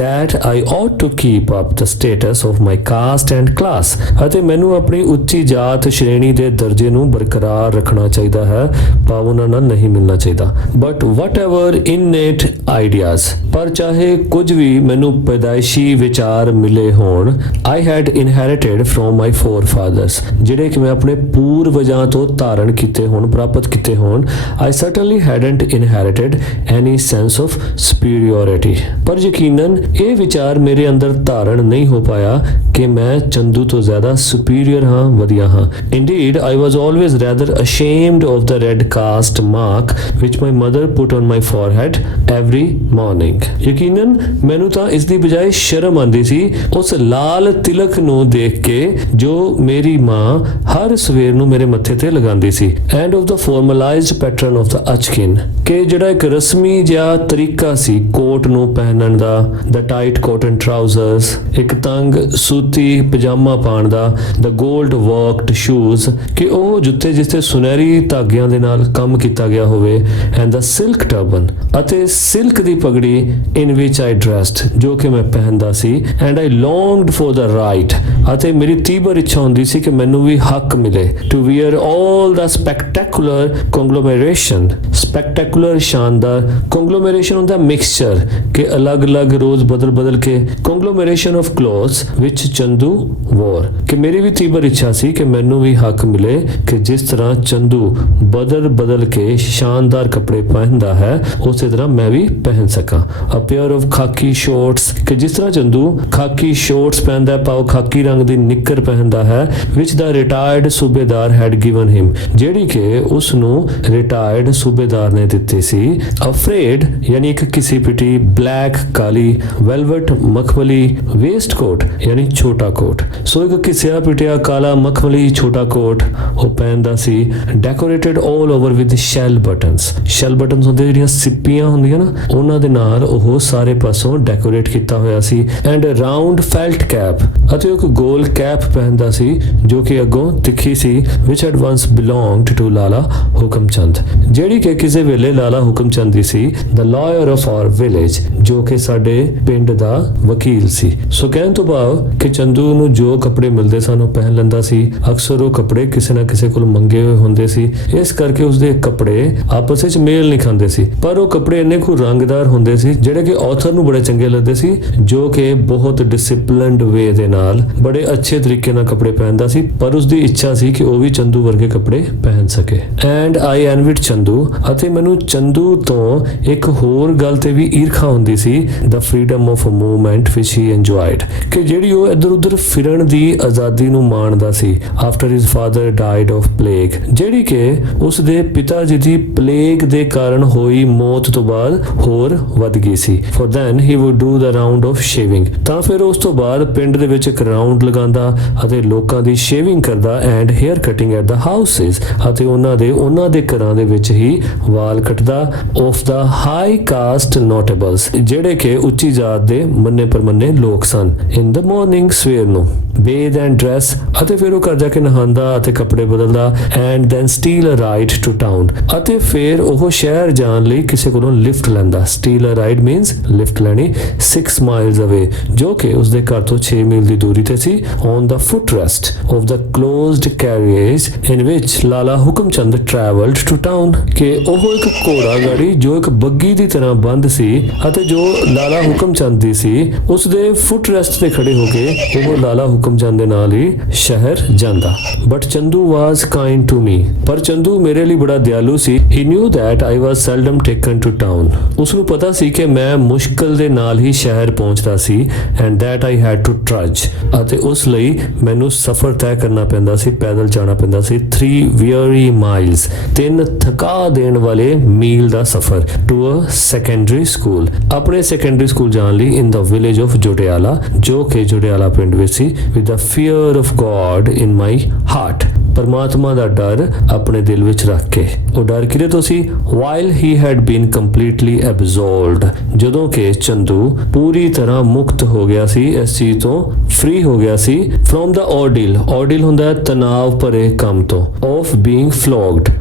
that I ought to keep up the status of my caste and class, ਅਤੇ ਮੈਨੂੰ ਆਪਣੀ ਉੱਚੀ ਜਾਤ ਸ਼੍ਰੇਣੀ ਦੇ ਦਰਜੇ ਨੂੰ ਬਰਕਰਾਰ ਰੱਖਣਾ ਚਾਹੀਦਾ ਹੈ, ਭਾਵ ਉਹਨਾਂ ਨਾਲ ਨਹੀਂ ਮਿਲਣਾ ਚਾਹੀਦਾ। but whatever innate ideas, ਪਰ ਚਾਹੇ ਕੁਝ ਵੀ ਮੈਨੂੰ ਪੈਦਾਇਸ਼ੀ ਵਿਚਾਰ ਮਿਲੇ ਹੋਣ, I had inherited from my forefathers, ਜਿਹੜੇ ਕਿ ਮੈਂ ਆਪਣੇ ਪੂਰਵਜਾਂ ਤੋਂ ਧਾਰਨ ਕੀਤੇ ਹੋਣ, ਪ੍ਰਾਪਤ ਕੀਤੇ ਹੋਣ, I certainly hadn't inherited any sense of superiority, ਪਰ ਯਕੀਨਨ ਇਹ ਵਿਚਾਰ ਮੇਰੇ ਅੰਦਰ ਧਾਰਨ ਨਹੀਂ ਹੋ ਪਾਇਆ ਕਿ ਮੈਂ ਚੰਦੂ ਤੋਂ ਜ਼ਿਆਦਾ superior ਹਾਂ, ਵਧੀਆ ਹਾਂ। Indeed, I was always rather ashamed of the red caste mark which my mother put on my forehead every morning, ਯਕੀਨਨ ਮੈਨੂੰ ਤਾਂ ਇਸ ਦੀ ਬਜਾਏ ਸ਼ਰਮ ਆਉਂਦੀ ਸੀ ਉਸ ਲਾਲ ਤਿਲਕ ਨੂੰ ਦੇਖ ਕੇ ਜੋ ਮੇਰੀ ਮਾਂ ਹਰ ਸਵੇਰ ਨੂੰ ਮੇਰੇ ਮੱਥੇ ਤੇ ਲਗਾਉਂਦੀ ਸੀ, and of the formalized pattern of the achkin, ਕਿ ਜਿਹੜਾ ਇੱਕ ਰਸਮੀ ਜਿਹਾ ਤਰੀਕਾ ਸੀ ਕੋਟ ਨੂੰ ਪਹਿਨਣ ਦਾ, the tight cotton trousers, ਇੱਕ ਤੰਗ ਸੂਤੀ ਪਜਾਮਾ ਪਾਉਣ ਦਾ, the gold worked shoes, ਕਿ ਉਹ ਜੁੱਤੇ ਜਿਸ ਤੇ ਸੁਨਹਿਰੀ ਧਾਗਿਆਂ ਦੇ ਨਾਲ ਕੰਮ ਕੀਤਾ ਗਿਆ ਹੋਵੇ, and the silk turban, ਅਤੇ ਸਿਲਕ ਦੀ ਪਗੜੀ in which I dressed, ਜੋ ਕਿ ਮੈਂ ਪਹਿਨਦਾ ਸੀ, and I longed for the right, ਅਤੇ ਮੇਰੀ ਤੀਬਰ ਇੱਛਾ ਹੁੰਦੀ ਸੀ ਕਿ ਮੈਨੂੰ ਵੀ ਹੱਕ ਮਿਲੇ, to wear all the spectacular conglomeration, spectacular ਸ਼ਾਨਦਾਰ, conglomeration ਹੁੰਦਾ mixture, ਕਿ ਅਲੱਗ-ਅਲੱਗ ਰੋਜ਼ ਬਦਲ ਕੇ, conglomeration of clothes which Chandu wore, ਕਿ ਮੇਰੀ ਵੀ ਤੀਬਰ ਇੱਛਾ ਸੀ ਕਿ ਮੈਨੂੰ ਵੀ ਹੱਕ ਮਿਲੇ ਕਿ ਜਿਸ ਤਰ੍ਹਾਂ ਚੰਦੂ ਬਦਲ ਕੇ ਸ਼ਾਨਦਾਰ ਕੱਪੜੇ ਪਹਿਨਦਾ ਹੈ ਉਸੇ ਤਰ੍ਹਾਂ ਮੈਂ ਵੀ ਪਹਿਨ ਸਕਾਂ। a pair of khaki shorts, ਕਿ ਜਿਸ ਤਰ੍ਹਾਂ ਚੰਦੂ ਖਾਕੀ ਸ਼ੋਰਟਸ ਪਹਿਨਦਾ ਹੈ, ਭਾਵ ਖਾਕੀ ਰੰਗ ਦੀ ਨਿੱਕਰ ਪਹਿਨਦਾ ਹੈ, which the retired ਸੂਬੇਦਾਰ had given him, ਜਿਹੜੀ ਕਿ ਉਸ ਨੂੰ ਰਿਟਾਇਰਡ ਸੂਬੇਦਾਰ ਨੇ ਦਿੱਤੀ ਸੀ। afraid, ਯਾਨੀ ਇੱਕ ਕਿਸੀ ਪਿਟੀ, black ਕਾਲੀ, velvet ਮਖਮਲੀ, waistcoat ਯਾਨੀ ਛੋਟਾ ਕੋਟ, ਸੋ ਇੱਕ ਕਿਸਿਆ ਪਿਟਿਆ ਕਾਲਾ ਮਖਮਲੀ ਛੋਟਾ ਕੋਟ ਉਹ ਪਹਿਨਦਾ ਸੀ। decorated all over with shell buttons, shell buttons ਹੁੰਦੇ ਜਿਹੜੀਆਂ ਸਿੱਪੀਆਂ ਹੁੰਦੀਆਂ ਨਾ, ਉਹਨਾਂ ਦੇ ਨਾਲ ਉਹ ਸਾਰੇ ਪਾਸੋਂ ਡੈਕੋਰੇਟ ਕੀਤਾ ਹੋਇਆ ਸੀ। and a round felt cap, ਅਤੇ ਇੱਕ ਗੋਲ ਕੈਪ ਪਹਿਨਦਾ ਸੀ ਜੋ ਕਿ ਅੱਗੋਂ ਤਿੱਖੀ ਸੀ, which had once belonged to ਲਾਲਾ ਹੁਕਮ ਚੰਦ, ਜਿਹੜੀ ਕਿ ਕਿਸੇ ਵੇਲੇ ਲਾਲਾ ਹੁਕਮ ਚੰਦ ਦੀ ਸੀ, the lawyer of our village, ਜੋ ਕਿ ਸਾਡੇ ਪਿੰਡ ਦਾ ਵਕੀਲ ਸੀ। ਸੋ ਕਹਿਣ ਤੋਂ ਭਾਵ ਕਿ ਚੰਦੂ ਨੂੰ ਜੋ ਕੱਪੜੇ ਮਿਲਦੇ ਸਨ ਉਹ ਪਹਿਨ ਲੈਂਦਾ ਸੀ। ਅਕਸਰ ਉਹ ਕੱਪੜੇ ਕਿਸੇ ਨਾ ਕਿਸੇ ਕੋਲ ਮੰਗੇ ਹੋਏ ਹੁੰਦੇ ਸੀ, ਇਸ ਕਰਕੇ ਉਸਦੇ ਕੱਪੜੇ ਆਪਸ ਵਿੱਚ ਮੇਲ ਨਹੀਂ ਖਾਂਦੇ ਸੀ, ਪਰ ਉਹ ਕੱਪੜੇ ਇੰਨੇ ਕੁ ਰੰਗਦਾਰ ਹੁੰਦੇ ਸੀ ਜਿਹੜੇ ਕਿ ਆਥਰ ਨੂੰ ਬੜੇ ਚੰਗੇ ਲੱਗਦੇ ਸੀ, ਜੋ ਕਿ ਬਹੁਤ ਡਿਸਪਲਿਨਡ ਵੇ ਦੇ ਨਾਲ ਬੜੇ ਅੱਛੇ ਤਰੀਕੇ ਨਾਲ ਕੱਪੜੇ ਪਹਿਨਦਾ ਸੀ, ਪਰ ਉਸਦੀ ਇੱਛਾ ਸੀ ਕਿ ਉਹ ਵੀ ਚੰਦੂ ਵਰਗੇ ਕੱਪੜੇ ਪਹਿਨ ਸਕੇ। ਐਂਡ ਆਈ ਐਨਵਿਡ ਚੰਦੂ, ਅਤੇ ਮੈਨੂੰ ਚੰਦੂ ਤੋਂ ਇੱਕ ਹੋਰ ਗੱਲ ਤੇ ਵੀ ਈਰਖਾ ਹੁੰਦੀ ਸੀ, the freedom of movement which he enjoyed, ਕਿ ਜਿਹੜੀ ਉਹ ਇੱਧਰ ਉੱਧਰ ਫਿਰਨ ਦੀ ਆਜ਼ਾਦੀ ਨੂੰ ਮਾਣਦਾ ਸੀ। After his father died of plague, ਜਿਹੜੀ ਕਿ ਉਸ ਦੇ ਪਿਤਾ ਜੀ ਦੀ ਪਲੇਗ ਦੇ ਕਾਰਨ ਹੋਈ ਮੌਤ ਤੋਂ ਬਾਅਦ ਹੋਰ ਵੱਧ ਗਈ ਸੀ। For then he would do the round of shaving, ਤਾਂ ਫਿਰ ਉਸ ਤੋਂ ਬਾਅਦ ਪਿੰਡ ਦੇ ਵਿੱਚ ਇੱਕ ਰਾਉਂਡ ਲਗਾਉਂਦਾ ਅਤੇ ਲੋਕਾਂ ਦੀ ਸ਼ੇਵਿੰਗ ਕਰਦਾ and hair cutting at the houses ਅਤੇ ਉਹਨਾਂ ਦੇ ਘਰਾਂ ਦੇ ਵਿੱਚ ਹੀ ਵਾਲ ਕੱਟਦਾ of the high caste notables ਜਿਹੜੇ ਕਿ ਉੱਚੀ ਜਾਤ ਦੇ ਮੰਨੇ ਪਰਮੰਨੇ ਲੋਕ ਸਨ ਇਨ ਦ ਮਾਰਨਿੰਗ ਸਵੇਰ ਨੂੰ bathe and dress ਅਤੇ ਫਿਰ ਉਹ ਘਰ ਜਾ ਕੇ ਨਹਾਉਂਦਾ ਅਤੇ ਕੱਪੜੇ ਬਦਲਦਾ and then steal a ride to town ਅਤੇ ਫਿਰ ਉਹ ਸ਼ਹਿਰ ਜਾਣ ਲਈ ਕਿਸੇ ਕੋਲੋਂ ਲਿਫਟ ਲੈਂਦਾ steal a ride means lift ਲੈਣੀ 6 miles away ਜੋ ਕਿ ਉਸਦੇ ਘਰ ਤੋਂ 6 ਮੀਲ ਦੀ ਦੂਰੀ ਤੇ ਸੀ on the footrest of the closed carriage in which ਲਾਲਾ ਹੁਕਮ ਚੰਦ traveled to town ਕਿ ਉਹ ਇੱਕ ਘੋੜਾ ਗਾੜੀ ਜੋ ਇੱਕ ਬੱਗੀ ਦੀ ਤਰ੍ਹਾਂ ਬੰਦ ਸੀ ਅਤੇ ਜੋ ਲਾਲਾ ਹੁਕਮ ਚੰਦ ਦੀ ਸੀ ਉਸਦੇ ਫੁੱਟਰੈਸਟ ਤੇ ਖੜੇ ਹੋ ਕੇ ਉਹ ਲਾਲਾ ਹੁਕਮ ਚੰਦ ਦੇ ਨਾਲ ਹੀ ਸ਼ਹਿਰ ਜਾਂਦਾ but Chandu was kind to me ਪਰ ਚੰਦੂ ਮੇਰੇ ਲਈ ਬੜਾ ਦਿਆਲੂ ਸੀ he knew that I was seldom taken to town ਉਸ ਨੂੰ ਪਤਾ ਸੀ ਕਿ ਮੈਂ ਮੁਸ਼ਕਲ ਦੇ ਨਾਲ ਹੀ ਸ਼ਹਿਰ ਪਹੁੰਚਦਾ ਸੀ and that I had to ਟਰਜ ਅਤੇ ਉਸ ਲਈ ਮੈਨੂੰ ਸਫ਼ਰ ਤੈਅ ਕਰਨਾ ਪੈਂਦਾ ਸੀ ਪੈਦਲ ਜਾਣਾ ਪੈਂਦਾ ਸੀ 3 weary miles 3 ਥਕਾ ਦੇਣ ਵਾਲੇ ਮੀਲ ਦਾ ਸਫ਼ਰ ਟੂ ਅ ਸੈਕੰਡਰੀ ਸਕੂਲ ਆਪਣੇ ਸੈਕੰਡਰੀ ਸਕੂਲ ਜਾਣ ਲਈ ਇਨ ਦਾ ਵਿਲੇਜ ਆਫ ਜੋੜਿਆਲਾ ਜੋ ਕਿ ਜੋੜਿਆਲਾ ਪਿੰਡ ਵਿੱਚ ਸੀ with the fear of God in my heart ਪਰਮਾਤਮਾ ਦਾ ਡਰ ਆਪਣੇ ਦਿਲ ਵਿੱਚ ਰੱਖ ਕੇ ਉਹ ਡਰ ਕਿਹਦੇ ਤੋਂ ਸੀ while he had been completely absolved ਜਦੋਂ ਕਿ ਚੰਦੂ ਪੂਰੀ ਤਰ੍ਹਾਂ ਮੁਕਤ ਹੋ ਗਿਆ ਸੀ ਇਸ ਚੀਜ਼ ਤੋਂ ਫ੍ਰੀ ਹੋ ਗਿਆ ਸੀ from the ordeal ਹੁੰਦਾ ਹੈ ਤਣਾਅ ਭਰੇ ਕੰਮ ਤੋਂ of being flogged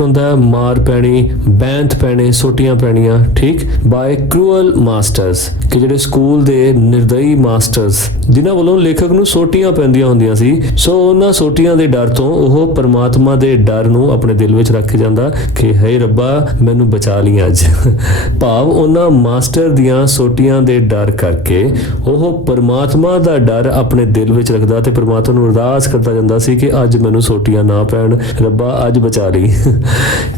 ਹੁੰਦਾ ਹੈ ਮਾਰ ਪੈਣੀ ਬੈਂਤ ਪੈਣੇ ਸੋਟੀਆਂ ਪੈਣੀਆਂ ਠੀਕ by cruel masters ਕਿ ਜਿਹੜੇ ਸਕੂਲ ਦੇ ਨਿਰਦਈ ਮਾਸਟਰਸ ਜਿਨ੍ਹਾਂ ਵੱਲੋਂ ਲੇਖਕ ਨੂੰ ਸੋਟੀਆਂ ਪੈਂਦੀਆਂ ਹੁੰਦੀਆਂ ਸੀ ਸੋ ਉਹਨਾਂ ਸੋਟੀਆਂ ਦੇ ਡਰ ਤੋਂ ਉਹ ਪਰਮਾਤਮਾ ਦੇ ਡਰ ਨੂੰ ਆਪਣੇ ਦਿਲ ਵਿੱਚ ਰੱਖ ਕੇ ਜਾਂਦਾ ਕਿ ਹੇ ਰੱਬਾ ਮੈਨੂੰ ਬਚਾ ਲਈ ਅੱਜ ਭਾਵ ਉਹਨਾਂ ਮਾਸਟਰ ਦੀਆਂ ਸੋਟੀਆਂ ਦੇ ਡਰ ਕਰਕੇ ਉਹ ਪਰਮਾਤਮਾ ਦਾ ਡਰ ਆਪਣੇ ਦਿਲ ਵਿੱਚ ਰੱਖਦਾ ਤੇ ਪਰਮਾਤਮਾ ਨੂੰ ਅਰਦਾਸ ਕਰਦਾ ਜਾਂਦਾ ਸੀ ਕਿ ਅੱਜ ਮੈਨੂੰ ਸੋਟੀਆਂ ਨਾ ਪੈਣ ਰੱਬਾ ਅੱਜ ਬਚਾ ਲਈ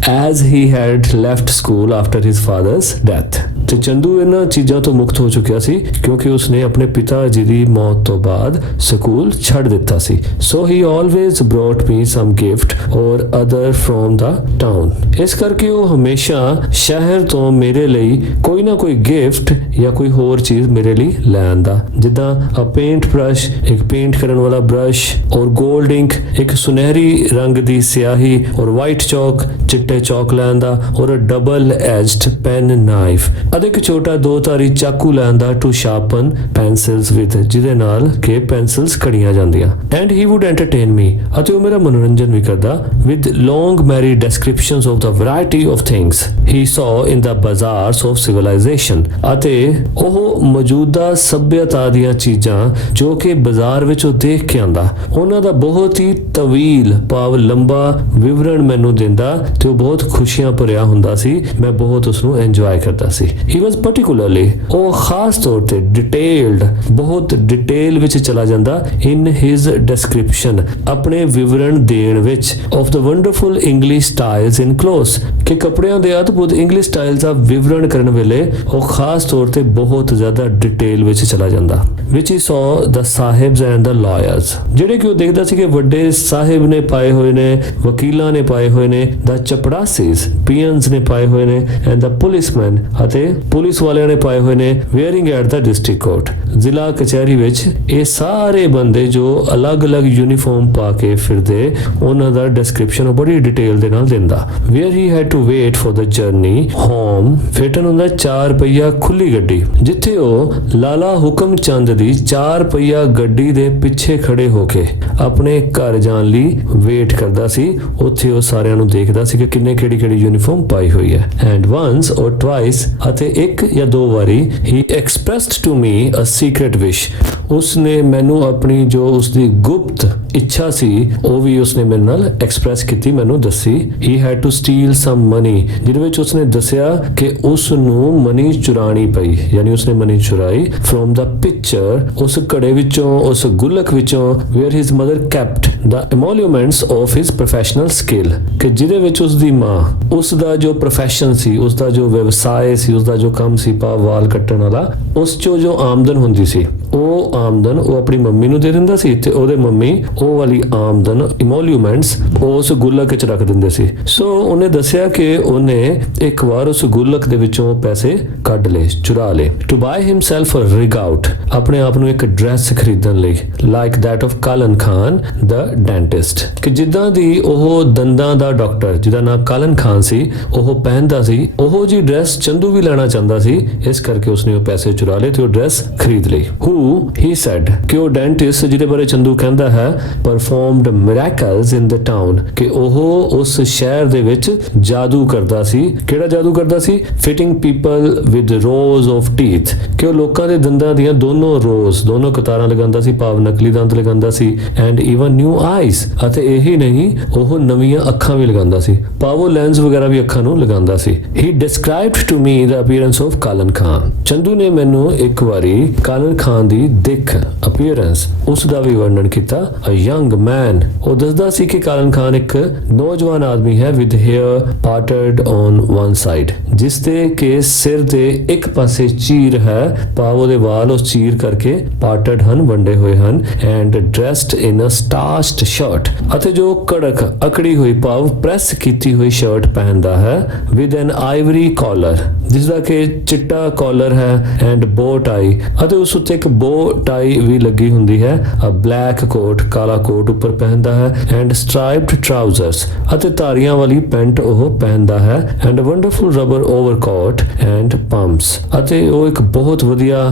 as he had left school after his father's death ਤੇ ਚੰਦੂ ਇਹਨਾਂ ਚੀਜ਼ਾਂ ਤੋਂ ਮੁਕਤ ਹੋ ਚੁੱਕਿਆ ਸੀ ਕਿਉਂਕਿ ਉਸਨੇ ਆਪਣੇ ਪਿਤਾ ਜੀ ਦੀ ਮੌਤ ਤੋਂ ਬਾਅਦ ਸਕੂਲ ਛੱਡ ਦਿੱਤਾ ਸੀ ਸੋ ਹੀ always brought me some gift or other from the town ਇਸ ਕਰਕੇ ਉਹ ਹਮੇਸ਼ਾ ਸ਼ਹਿਰ ਤੋਂ ਮੇਰੇ ਲਈ ਕੋਈ ਨਾ ਕੋਈ ਗਿਫਟ ਜਾਂ ਕੋਈ ਹੋਰ ਚੀਜ਼ ਮੇਰੇ ਲਈ ਲੈ ਆਂਦਾ ਜਿੱਦਾਂ a paint brush ਇੱਕ ਪੇਂਟ ਕਰਨ ਵਾਲਾ ਬ੍ਰਸ਼ ਔਰ ਗੋਲਡ ਇੰਕ ਇੱਕ ਸੁਨਹਿਰੀ ਰੰਗ ਦੀ ਸਿਆਹੀ ਔਰ ਵਾਈਟ ਚੌਕ ਚਿੱਟੇ ਚੌਕ ਲੈ ਆਂਦਾ ਔਰ ਡਬਲ ਐਜਡ ਪੈਨ ਨਾਈਫ ਅਤੇ ਇੱਕ ਛੋਟਾ ਦੋ ਧਾਰੀ ਚਾਕੂ ਲੈ ਆਂਦਾ ਟੂ ਸ਼ਾਰਪਨ ਪੈਨਸਿਲਸ ਵਿਦ ਜਿਹਦੇ ਨਾਲ ਕਿ ਪੈਨਸਿਲਸ ਕੜੀਆਂ ਜਾਂਦੀਆਂ and he would entertain me ਅਤੇ ਉਹ ਮੇਰਾ ਮਨੋਰੰਜਨ ਵੀ ਕਰਦਾ with long merry descriptions of the variety of things he saw in the ਬਾਜ਼ਾਰਸ of civilisation ਅਤੇ ਉਹ ਮੌਜੂਦਾ ਸੱਭਿਅਤਾ ਦੀਆਂ ਚੀਜ਼ਾਂ ਜੋ ਕਿ ਬਾਜ਼ਾਰ ਵਿੱਚ ਉਹ ਦੇਖ ਕੇ ਆਂਦਾ ਉਹਨਾਂ ਦਾ ਬਹੁਤ ਹੀ ਤਵੀਲ ਭਾਵ ਲੰਬਾ ਵਿਵਰਣ ਮੈਨੂੰ ਦਿੰਦਾ ਤੇ ਉਹ ਬਹੁਤ ਖੁਸ਼ੀਆਂ ਭਰਿਆ ਹੁੰਦਾ ਸੀ ਮੈਂ ਬਹੁਤ ਉਸ ਨੂੰ ਇੰਜੋਏ ਕਰਦਾ ਸੀ he was particularly ਉਹ ਖਾਸ ਤੌਰ ਤੇ ਡਿਟੇਲਡ ਬਹੁਤ ਡਿਟੇਲ ਵਿੱਚ ਚਲਾ ਜਾਂਦਾ in his description ਆਪਣੇ ਵਿਵਰਣ ਦੇਣ ਵਿੱਚ of the wonderful English styles in clothes ਕਿ ਕੱਪੜਿਆਂ ਦੇ ਅਦਭੁਤ ਇੰਗਲਿਸ਼ ਸਟਾਈਲ ਦਾ ਵਿਵਰਣ ਕਰਨ ਵੇਲੇ ਉਹ ਖਾਸ ਤੌਰ ਤੇ ਬਹੁਤ ਜ਼ਿਆਦਾ ਡਿਟੇਲ ਵਿੱਚ ਚਲਾ ਜਾਂਦਾ which he saw the ਸਾਹਿਬs and the lawyers ਜਿਹੜੇ ਕਿ ਉਹ ਦੇਖਦਾ ਸੀ ਕਿ ਵੱਡੇ ਸਾਹਿਬ ਨੇ ਪਾਏ ਹੋਏ ਨੇ ਵਕੀਲਾਂ ਨੇ ਪਾਏ ਹੋਏ ਨੇ the chaprasis peons ਨੇ ਪਾਏ ਹੋਏ ਨੇ and the policemen ਅਤੇ ਪੁਲਿਸ ਵਾਲਿਆਂ ਨੇ ਪਾਏ ਹੋਏ ਨੇ wearing at the district court ਜ਼ਿਲ੍ਹਾ ਕਚਹਿਰੀ ਵਿੱਚ ਇਹ ਸਾਰੇ ਬੰਦੇ ਜੋ ਅਲੱਗ-ਅਲੱਗ ਯੂਨੀਫਾਰਮ ਪਾ ਕੇ ਫਿਰਦੇ ਉਹਨਾਂ ਦਾ ਡਿਸਕ੍ਰਿਪਸ਼ਨ ਬੜੀ ਡਿਟੇਲ ਦੇ ਨਾਲ ਦਿੰਦਾ where he had to wait for the journey home ਫੇਟਨ ਹੁੰਦਾ 4 ਪਹੀਆ ਖੁੱਲੀ ਗੱਡੀ ਜਿੱਥੇ ਉਹ ਲਾਲਾ ਹੁਕਮ ਚੰਦ ਦੀ 4 ਪਹੀਆ ਗੱਡੀ ਦੇ ਪਿੱਛੇ ਖੜੇ ਹੋ ਕੇ ਆਪਣੇ ਘਰ ਜਾਣ ਲਈ ਵੇਟ ਕਰਦਾ ਸੀ ਉੱਥੇ ਉਹ ਸਾਰਿਆਂ ਨੂੰ ਦੇਖਦਾ ਸੀ ਕਿ ਕਿੰਨੇ ਕਿਹੜੀ ਯੂਨੀਫਾਰਮ ਪਾਈ ਹੋਈ ਹੈ ਐਂਡ once or twice ਅਤੇ ਇੱਕ ਜਾਂ ਦੋ ਵਾਰੀ he expressed to me a secret wish ਉਸਨੇ ਮੈਨੂੰ ਆਪਣੀ ਜੋ ਉਸਦੀ ਗੁਪਤ ਇੱਛਾ ਸੀ ਉਹ ਵੀ ਉਸਨੇ ਮੇਰੇ ਨਾਲ ਐਕਸਪ੍ਰੈਸ ਕੀਤੀ ਮੈਨੂੰ ਦੱਸੀ he had to steal some money ਜਿਹਦੇ ਵਿੱਚ ਉਸਨੇ ਦੱਸਿਆ ਕਿ ਉਸ ਨੂੰ ਮਨੀ ਚੁਰਾਣੀ ਪਈ ਯਾਨੀ ਉਸਨੇ ਮਨੀ ਚੁਰਾਈ from the picture ਉਸ ਘੜੇ ਵਿੱਚੋਂ ਉਸ ਗੁਲਕ ਵਿੱਚੋਂ where his mother kept the emoluments of his professional skill ਕਿ ਜਿਹਦੇ ਵਿੱਚ ਉਸਦੀ ਮਾਂ ਉਸ ਦਾ ਜੋ ਪ੍ਰੋਫੈਸ਼ਨ ਸੀ ਉਸ ਦਾ ਜੋ ਵਿਵਸਾਏ ਸੀ ਉਸ ਦਾ ਜੋ ਕੰਮ ਸੀ ਵਾਲ ਕੱਟਣ ਵਾਲਾ ਉਸ ਚੋਂ ਜੋ ਆਮਦਨ ਹੁੰਦੀ ਸੀ ਉਹ ਆਮਦਨ ਉਹ ਆਪਣੀ ਮੰਮੀ ਨੂੰ ਦੇ ਦਿੰਦਾ ਸੀ ਤੇ ਉਹਦੇ ਮੰਮੀ ਉਹ ਵਾਲੀ ਆਮਦਨ ਇਮੋਲਿਊਮੈਂਟਸ ਉਸ ਗੁੱਲਕ ਵਿੱਚ ਰੱਖ ਦਿੰਦੇ ਸੀ। ਸੋ ਉਹਨੇ ਦੱਸਿਆ ਕਿ ਉਹਨੇ ਇੱਕ ਵਾਰ ਉਸ ਗੁੱਲਕ ਦੇ ਵਿੱਚੋਂ ਪੈਸੇ ਕੱਢ ਲਏ, ਚੁਰਾ ਲਏ। To buy himself a rig out, ਆਪਣੇ ਆਪ ਨੂੰ ਇੱਕ ਡਰੈਸ ਖਰੀਦਣ ਲਈ, like that of Kalan Khan the dentist, ਕਿ ਜਿੱਦਾਂ ਦੀ ਉਹ ਦੰਦਾਂ ਦਾ ਡਾਕਟਰ ਜਿਹਦਾ ਨਾਮ ਕਾਲਨ ਖਾਨ ਸੀ ਉਹ ਪਹਿਨਦਾ ਸੀ, ਉਹੋ ਜੀ ਡਰੈਸ ਚੰਦੂ ਵੀ ਲੈਣਾ ਚਾਹੁੰਦਾ ਸੀ। ਇਸ ਕਰਕੇ ਉਸਨੇ ਉਹ ਪੈਸੇ ਚੁਰਾ ਲਏ ਤੇ ਉਹ ਡਰੈਸ ਖਰੀਦ ਲਈ। ਹੂ ਹੀ ਸੈਡ, ਕਿ ਉਹ ਡੈਂਟਿਸਟ ਜਿਹਦੇ ਬਾਰੇ ਚੰਦੂ ਕਹਿੰਦਾ ਹੈ ਪਰਫਾਰਮਡ ਮਿਰੈਕਲਸ ਇਨ ਦ ਟਾਊਨ, ਕਿ ਉਹ ਉਸ ਸ਼ਹਿਰ ਦੇ ਵਿੱਚ ਜਾਦੂ ਕਰਦਾ ਸੀ। ਕਿਹੜਾ ਜਾਦੂ ਕਰਦਾ ਸੀ? Fitting people with rows of teeth, ਕਿ ਉਹ ਲੋਕਾਂ ਦੇ ਦੰਦਾਂ ਦੀਆਂ ਦੋਨੋਂ ਕਤਾਰਾਂ ਲਗਾਉਂਦਾ ਸੀ, ਭਾਵ ਨਕਲੀ ਦੰਦ ਲਗਾਉਂਦਾ ਸੀ। ਐਂਡ ਈਵਨ ਨਿਊ ਆਈਜ਼, ਅਤੇ ਇਹੀ ਨਹੀਂ ਉਹ ਨਵੀਆਂ ਅੱਖਾਂ ਵੀ ਲਗਾਉਂਦਾ ਸੀ, ਭਾਵ ਉਹ ਲੈਂਸ ਵਗੈਰਾ ਵੀ ਅੱਖਾਂ ਨੂੰ ਲਗਾਉਂਦਾ ਸੀ। He described to me the appearance of Kalan Khan, Chandu ਨੇ ਮੈਨੂੰ ਇੱਕ ਵਾਰੀ ਕਾਲਨ ਖਾਨ ਦੀ ਦਿੱਖ, ਅਪੀਅਰੈਂਸ, ਉਸ ਦਾ ਵੀ ਵਰਣਨ ਕੀਤਾ। ਅ ਯੰਗ ਮੈਨ, ਉਹ ਦੱਸਦਾ ਸੀ ਕਿ ਕਾਲਨ ਖਾਨ ਇੱਕ ਨੌਜਵਾਨ ਆਦਮੀ ਹੈ with hair parted on one side, ਜਿਸ ਦੇ ਕਿ ਸਿਰ ਦੇ ਇੱਕ ਪਾਸੇ ਚੀਰ ਹੈ, ਭਾਵ ਉਹਦੇ ਵਾਲ ਉਸ ਚੀਰ ਕਰਕੇ ਪਾਰਟਡ ਹਨ, ਵੰਡੇ ਹੋਏ ਹਨ। And dressed in a starched shirt, ਅਤੇ ਜੋ ਕੜਕ ਅਕੜੀ ਹੋਈ ਭਾਵ ਪ੍ਰੈਸ ਕੀਤੀ ਹੋਈ ਸ਼ਰਟ ਪਹਿਨਦਾ ਹੈ, ਵਿਦ ਐਨ ਆਈਵਰੀ ਕਾਲਰ, ਜਿਸ ਦਾ ਕਿ ਚਿੱਟਾ ਕਾਲਰ ਹੈ। ਐਂਡ ਬੋ ਟਾਈ, ਅਤੇ ਉਸ ਉੱਤੇ ਇੱਕ ਬੋ ਟਾਈ ਵੀ ਲੱਗੀ ਹੁੰਦੀ ਹੈ। ਅ ਬਲੈਕ ਕੋਟ, ਕਾਲਾ ਕੋਟ ਉੱਪਰ ਪਹਿਨਦਾ ਹੈ। ਐਂਡ ਸਟ੍ਰਾਈਪਡ ਟਰਾਊਜ਼ਰਸ, ਅਤੇ ਧਾਰੀਆਂ ਵਾਲੀ ਪੈਂਟ ਉਹ ਪਹਿਨਦਾ ਹੈ। And wonderful rubber overcoat and pumps, ਅਤੇ ਉਹ ਇੱਕ ਬਹੁਤ ਵਧੀਆ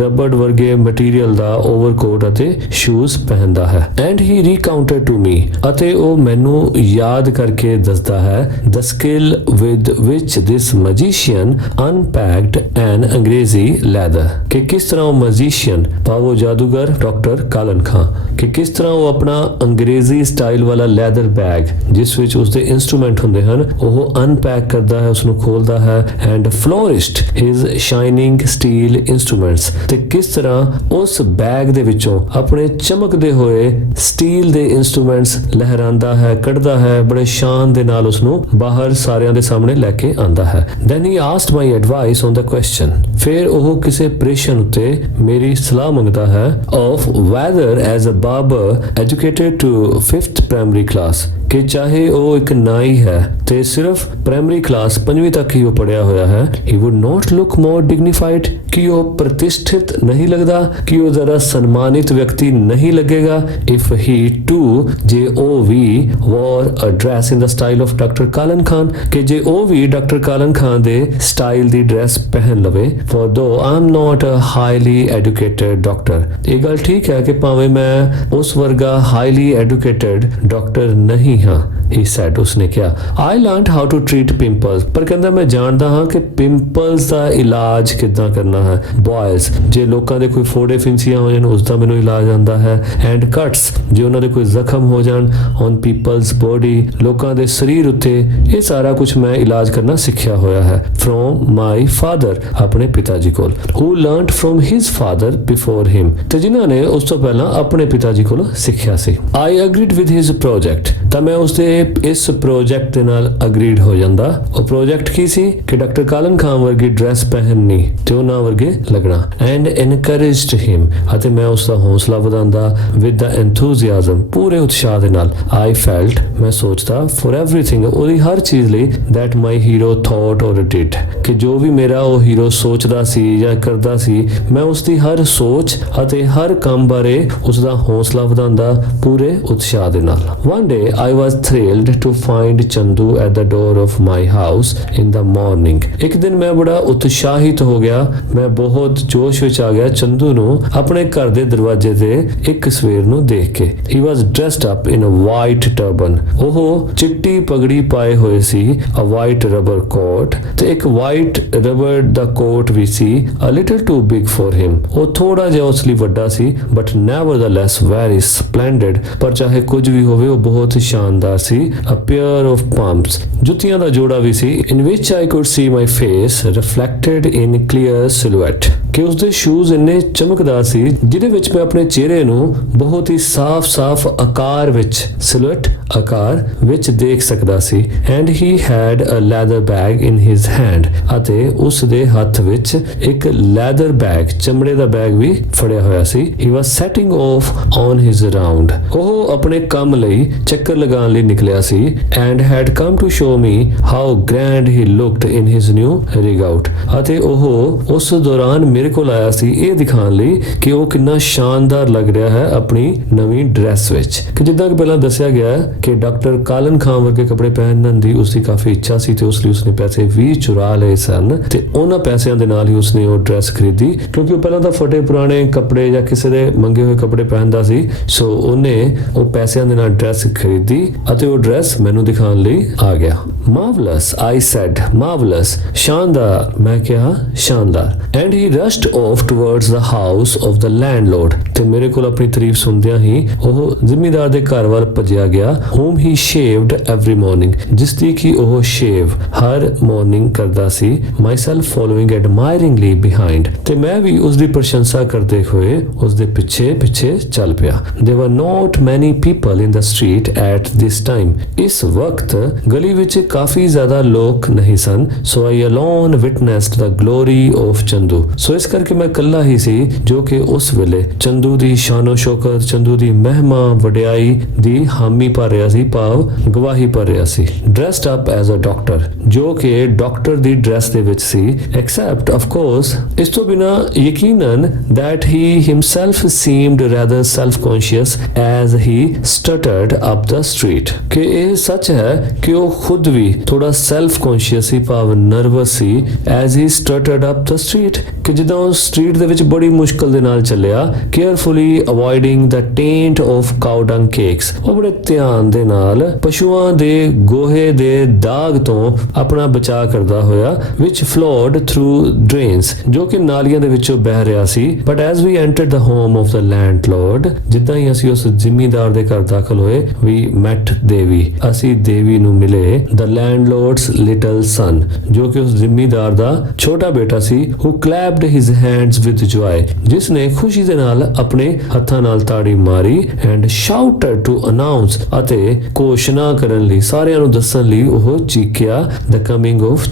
ਰਬੜ ਵਰਗੇ ਮਟੀਰੀਅਲ ਦਾ ਓਵਰਕੋਟ ਅਤੇ ਸ਼ੂਜ਼ ਪਹਿਨਦਾ ਹੈ। ਐਂਡ ਹੀ ਰੀਕਾਊਂਟਡ ਟੂ ਮੀ, ਅਤੇ ਉਹ ਮੈਨੂੰ ਯਾਦ ਕਰਕੇ ਦੱਸਦਾ ਹੈ the skill with which this magician unpacked an ਅੰਗਰੇਜ਼ੀ ਲੈਦਰ, ਕਿ ਕਿਸ ਤਰ੍ਹਾਂ ਉਹ ਮੈਜੀਸ਼ੀਅਨ, ਭਾਵ ਉਹ ਜਾਦੂਗਰ ਡਾਕਟਰ ਕਾਲਨ ਖਾਨ, ਕਿ ਕਿਸ ਤਰ੍ਹਾਂ ਉਹ ਆਪਣਾ ਅੰਗਰੇਜ਼ੀ ਸਟਾਈਲ ਵਾਲਾ ਲੈਦਰ ਬੈਗ ਜਿਸ ਵਿੱਚ ਉਸਦੇ ਇਨਸਟਰੂਮੈਂਟ ਹੁੰਦੇ ਹਨ ਉਹ ਅਨਪੈਕ ਕਰਦਾ ਹੈ, ਉਸਨੂੰ ਖੋਲਦਾ ਹੈ। And flourished his shining steel instruments, ਤੇ ਕਿਸ ਤਰ੍ਹਾਂ ਉਸ ਬੈਗ ਦੇ ਵਿੱਚੋਂ ਆਪਣੇ ਚਮਕਦੇ ਹੋਏ ਸਟੀਲ ਦੇ ਇਨਸਟਰੂਮੈਂਟਸ ਲਹਿਰਾਂਦਾ ਹੈ, ਕੱਢਦਾ ਹੈ, ਬੜੇ ਸ਼ਾਨ ਦੇ ਨਾਲ ਉਸਨੂੰ ਬਾਹਰ ਸਾਰਿਆਂ ਦੇ ਸਾਹਮਣੇ ਲੈ ਕੇ ਆਂਦਾ ਹੈ। Then he asked my advice on the question, ਫਿਰ ਉਹ ਕਿਸੇ ਪ੍ਰਸ਼ਨ ਉੱਤੇ ਮੇਰੀ ਸਲਾਹ ਮੰਗਦਾ ਹੈ, of whether as a barber educated to 5th primary class, ਕਿ ਚਾਹੇ ਉਹ ਇੱਕ ਨਾਈ ਹੈ ਤੇ ਸਿਰਫ ਪ੍ਰਾਇਮਰੀ ਕਲਾਸ 5ਵੀਂ ਤੱਕ ਹੀ ਉਹ ਪੜਿਆ ਹੋਇਆ ਹੈ, ਹੀ ਵੁੱਡ ਨਾਟ ਲੁੱਕ ਮੋਰ ਡਿਗਨੀਫਾਈਡ, ਕਿ ਉਹ ਪ੍ਰਤਿਸ਼ਠਿਤ ਨਹੀਂ ਲੱਗਦਾ, ਕਿ ਉਹ ਜ਼ਰਾ ਸਨਮਾਨਿਤ ਵਿਅਕਤੀ ਨਹੀਂ ਲੱਗੇਗਾ, ਇਫ ਹੀ ਟੂ, ਜੇ ਉਹ ਵੀ wore a dress in the style of doctor Kalan Khan, ਕਿ ਜੇ ਉਹ ਵੀ ਡਾਕਟਰ ਕਾਲਨ ਖਾਨ ਦੇ ਸਟਾਈਲ ਦੀ ਡਰੈਸ ਪਹਿਨ ਲਵੇ। ਫॉर दो I am not a highly educated doctor, ਇਹ ਗੱਲ ਠੀਕ ਹੈ ਕਿ ਭਾਵੇਂ ਮੈਂ ਉਸ ਵਰਗਾ ਹਾਈਲੀ ਐਜੂਕੇਟਡ ਡਾਕਟਰ ਨਹੀਂ ਹਾਂ। ਹੀ ਸੈਡ, ਉਸਨੇ ਕਿਹਾ, I learned how to treat pimples, ਪਰ ਕਹਿੰਦਾ ਮੈਂ ਜਾਣਦਾ ਹਾਂ ਕਿ ਪਿੰਪਲਸ ਦਾ ਇਲਾਜ ਕਿੱਦਾਂ ਕਰਨਾ ਹੈ। ਬॉयਜ਼, ਜੇ ਲੋਕਾਂ ਦੇ ਕੋਈ ਫੋੜੇ ਫਿੰਸੀਆਂ ਹੋ ਜਾਣ ਉਸ ਦਾ ਮੈਨੂੰ ਇਲਾਜ ਆਉਂਦਾ ਹੈ। ਐਂਡ ਕਟਸ, ਜੇ ਉਹਨਾਂ ਦੇ ਕੋਈ ਜ਼ਖਮ ਹੋ ਜਾਣ ਔਨ ਪੀਪਲਸ ਬੋਡੀ, ਲੋਕਾਂ ਦੇ ਸਰੀਰ ਉੱਤੇ, ਇਹ ਸਾਰਾ ਕੁਝ ਮੈਂ ਇਲਾਜ ਕਰਨਾ ਸਿੱਖਿਆ ਹੋਇਆ ਹੈ। ਫਰੋਮ ਮਾਈ ਫਾਦਰ, ਆਪਣੇ ਪਿਤਾ ਜੀ ਕੋਲ। Who learned from his father before him, ਤੇ ਜਿਨ੍ਹਾਂ ਨੇ ਉਸ ਤੋਂ ਪਹਿਲਾਂ ਆਪਣੇ ਪਿਤਾ ਜੀ ਕੋਲ ਸਿੱਖਿਆ ਸੀ। ਆਈ ਐਗਰੀਡ ਵਿਦ ਹਿਜ਼ ਪ੍ਰੋਜੈਕਟ, ਤਾਂ ਮੈਂ ਉਸਦੇ ਇਸ ਪ੍ਰੋਜੈਕਟ ਦੇ ਨਾਲ ਅਗਰੀਡ ਹੋ ਜਾਂਦਾ। ਉਹ ਪ੍ਰੋਜੈਕਟ ਕੀ ਸੀ ਕਿ ਡਾਕਟਰ ਕਾਲਨ ਖਾਨ ਵਰਗੀ ਡਰੈਸ ਪਹਿਨਣੀ ਤੇ ਉਹਨਾਂ ਵਰਗੇ ਲੱਗਣਾ। ਐਂਡ ਐਨਕਰੇਜਡ ਹਿਮ, ਅਤੇ ਮੈਂ ਉਸ ਦਾ ਹੌਸਲਾ ਵਧਾਉਂਦਾ ਵਿਦ ਦਾ ਐਂਥੂਸੀਆਜ਼ਮ, ਪੂਰੇ ਉਤਸ਼ਾਹ ਦੇ ਨਾਲ। ਆਈ ਫੈਲਟ, ਮੈਂ ਸੋਚਦਾ, ਫॉर एवरीथिंग, ਉਹਦੀ ਹਰ ਚੀਜ਼ ਲਈ, ਦੈਟ ਮਾਈ ਹੀਰੋ ਥੌਟ ਔਰ ਡਿਡ, ਕਿ ਜੋ ਵੀ ਮੇਰਾ ਉਹ ਹੀਰੋ ਸੋਚਦਾ ਸੀ ਜਾਂ ਕਰਦਾ ਸੀ, ਮੈਂ ਉਸ ਦੀ ਹਰ ਸੋਚ ਅਤੇ ਹਰ ਕੰਮ ਬਾਰੇ ਉਸ ਦਾ ਹੌਸਲਾ ਵਧਾਉਂਦਾ ਪੂਰੇ ਉਤਸ਼ਾਹ ਦੇ ਨਾਲ। One day I was thrilled to find Chandu at the door of my house in the morning. ਇੱਕ ਦਿਨ ਮੈਂ ਬੜਾ ਉਤਸ਼ਾਹਿਤ ਹੋ ਗਿਆ, ਮੈਂ ਬਹੁਤ ਜੋਸ਼ ਵਿੱਚ ਆ ਗਿਆ ਚੰਦੂ ਨੂੰ ਆਪਣੇ ਘਰ ਦੇ ਦਰਵਾਜ਼ੇ ਤੇ ਇੱਕ ਸਵੇਰ ਨੂੰ ਦੇਖ ਕੇ। He was dressed up in a white turban, ਉਹ ਚਿੱਟੀ ਪਗੜੀ ਪਾਏ ਹੋਏ ਸੀ। ਅ ਵਾਈਟ ਰਬਰ ਕੋਟ, ਤੇ ਇੱਕ ਵਾਈਟ ਰਬਰ ਦਾ ਕੋਟ ਵੀ ਸੀ। A little too big for him, ਉਹ ਥੋੜਾ ਜਿਹਾ ਉਸ ਲਈ ਵੱਡਾ ਸੀ, ਬਟ ਨੈਵਰਦਲੈਸ ਵੈਰੀ ਸਪਲੈਂਡਿਡ, ਪਰ ਚਾਹੇ ਕੁਝ ਵੀ ਹੋਵੇ ਉਹ ਬਹੁਤ ਸ਼ਾਨਦਾਰ ਸੀ। ਅ ਪੇਅਰ ਆਫ ਪੰਪਸ, ਜੁੱਤੀਆਂ ਦਾ ਜੋੜਾ ਵੀ ਸੀ। In which I could see my face reflected in clear silhouette, ਕਿ ਉਸਦੇ ਸ਼ੂਜ਼ ਇੰਨੇ ਚਮਕਦਾਰ ਸੀ ਜਿਹਦੇ ਵਿੱਚ ਮੈਂ ਆਪਣੇ ਚਿਹਰੇ ਨੂੰ ਬਹੁਤ ਹੀ ਸਾਫ਼-ਸਾਫ਼ ਆਕਾਰ ਵਿੱਚ, ਸਿਲੂਐਟ ਆਕਾਰ ਵਿੱਚ ਦੇਖ ਸਕਦਾ ਸੀ and he had a leather bag in his hand ਅਤੇ ਉਸ ਦੇ ਹੱਥ ਵਿੱਚ ਇੱਕ ਲੈਦਰ ਬੈਗ ਚਮੜੇ ਦਾ ਬੈਗ ਵੀ ਫੜਿਆ ਹੋਇਆ ਸੀ he was setting off on his round ਉਹ ਆਪਣੇ ਕੰਮ ਲਈ ਚੱਕਰ ਲਗਾਉਣ ਲਈ ਨਿਕਲਿਆ ਸੀ and had come to show me how grand he looked in his new rig out ਅਤੇ ਉਹ ਉਸ ਦੌਰਾਨ ਮੇਰੇ ਕੋਲ ਆਇਆ ਸੀ ਇਹ ਦਿਖਾਉਣ ਲਈ ਕਿ ਉਹ ਕਿੰਨਾ ਸ਼ਾਨਦਾਰ ਲੱਗ ਰਿਹਾ ਹੈ ਆਪਣੀ ਨਵੀਂ ਡਰੈਸ ਵਿੱਚ ਕਿ ਜਿੱਦਾਂ ਕਿ ਪਹਿਲਾਂ ਦੱਸਿਆ ਗਿਆ ਕਿ ਡਾਕਟਰ ਕਾਲਨ ਖਾਨ ਵਰਗੇ ਕੱਪੜੇ ਪਹਿਨਣ ਦੀ ਉਸਦੀ ਕਾਫੀ ਇੱਛਾ ਸੀ ਤੇ ਉਸ ਲਈ ਉਸਨੇ ਪੈਸੇ ਵੀ ਚੁਰਾ ਲਏ ਸਨ ਤੇ ਉਹਨਾਂ ਪੈਸਿਆਂ ਦੇ ਨਾਲ ਹੀ ਉਸਨੇ ਉਹ ਡਰੈਸ ਖਰੀਦੀ ਕਿਉਂਕਿ ਉਹ ਪਹਿਲਾਂ ਤਾਂ ਫਟੇ ਪੁਰਾਣੇ ਕੱਪੜੇ ਜਾਂ ਕਿਸੇ ਦੇ ਮੰਗੇ ਹੋਏ ਕੱਪੜੇ ਪਹਿਨਦਾ ਸੀ ਸੋ ਉਹਨੇ ਉਹ ਪੈਸਿਆਂ ਦੇ ਨਾਲ ਡਰੈਸ ਖਰੀਦੀ ਅਤੇ ਉਹ ਡਰੈਸ ਮੈਨੂੰ ਦਿਖਾਉਣ ਲਈ ਆ ਗਿਆ ਮਾਰਵਲਸ ਆਈ ਸੈਡ ਮਾਰਵਲਸ ਸ਼ਾਨਦਾਰ ਮੈਂ ਕਿਹਾ ਸ਼ਾਨਦਾਰ and he rushed off towards the house of the landlord ਤੇ ਮੇਰੇ ਕੋਲ ਆਪਣੀ ਤਾਰੀਫ ਸੁਣਦਿਆਂ ਹੀ ਉਹ ਜ਼ਿਮੀਂਦਾਰ ਦੇ ਘਰ ਵੱਲ ਭੱਜਿਆ ਗਿਆ whom he shaved every morning ਜਿਸ ਦੀ ਕਿ ਉਹ ਸ਼ੇਵ ਹਰ ਮਾਰਨਿੰਗ ਕਰਦਾ ਸੀ myself following admiringly behind ਤੇ ਮੈਂ ਵੀ ਉਸ ਦੀ ਪ੍ਰਸ਼ੰਸਾ ਕਰਦੇ ਹੋਏ ਉਸ ਦੇ ਪਿੱਛੇ ਪਿੱਛੇ ਚੱਲ ਪਿਆ there were not many people in the street at this time ਇਸ ਵਕਤ ਗਲੀ ਵਿੱਚ ਕਾਫੀ ਜ਼ਿਆਦਾ ਲੋਕ ਨਹੀਂ ਸਨ so I alone witnessed the glory of Chandu ਸੋ ਇਸ ਕਰਕੇ ਮੈਂ ਇਕੱਲਾ ਹੀ ਸੀ ਜੋ ਕਿ ਉਸ ਵੇਲੇ ਚੰਦੂ ਦੀ ਸ਼ਾਨੋ ਸ਼ੌਕਤ ਚੰਦੂ ਦੀ ਮਹਿਮਾ ਵਡਿਆਈ ਦੀ ਹਾਮੀ ਭਰ ਰਿਹਾ ਸੀ ਭਾਵ ਗਵਾਹੀ ਭਰ ਰਿਹਾ ਸੀ dressed up as a doctor ਜੋ ਕਿ ਡਾਕਟਰ ਦੀ ਡਰੈਸ ਦੇ ਵਿੱਚ ਸੀ except of course ਇਸ ਤੋਂ ਬਿਨਾ ਯਕੀਨਨ that he himself seemed rather self-conscious as he stuttered up the street ਕਿ ਇਹ ਸੱਚ ਹੈ ਕਿ ਉਹ ਖੁਦ ਵੀ ਥੋੜਾ self-conscious ਸੀ ਭਾਵ nervous C as he stuttered up the street ਕਿ ਜਦੋਂ ਉਹ ਸਟਰੀਟ ਦੇ ਵਿੱਚ ਬੜੀ ਮੁਸ਼ਕਲ ਦੇ ਨਾਲ ਚੱਲਿਆ carefully avoiding the taint of cow dung cakes ਉਹ ਬੜੇ ਧਿਆਨ ਦੇ ਨਾਲ ਪਸ਼ੂਆਂ ਦੇ ਗੋਹੇ ਦੇ ਦਾਗ ਤੋਂ ਆਪਣਾ ਬਚਾਅ ਕਰਦਾ ਹੋਇਆ which flowed through drains ਜੋ ਕਿ ਨਾਲੀਆਂ ਦੇ ਵਿੱਚੋਂ ਬਹਿ ਰਿਹਾ ਸੀ but as we entered the home of the landlord ਜਿੱਦਾਂ ਹੀ ਅਸੀਂ ਉਸ ਜ਼ਿਮੀਂਦਾਰ ਦੇ ਘਰ ਦਾਖਲ ਹੋਏ we met ਦੇਵੀ ਅਸੀਂ ਦੇਵੀ ਨੂੰ ਮਿਲੇ the landlord's little son ਜੋ ਕਿ ਉਸ ਜ਼ਿਮੀਂਦਾਰ ਦਾ ਛੋਟਾ ਬੇਟਾ ਸੀ who clapped his hands with joy ਜਿਸ ਨੇ ਖੁਸ਼ੀ ਦੇ ਨਾਲ ਆਪਣੇ ਹੱਥਾਂ ਨਾਲ ਤਾੜੀ ਮਾਰੀ and shouted to announce ਅਤੇ ਘੋਸ਼ਣਾ ਕਰਨ ਲਈ ਸਾਰਿਆਂ ਨੂੰ ਦੱਸਣ ਲਈ ਉਹ ਚੀਕਿਆ the coming of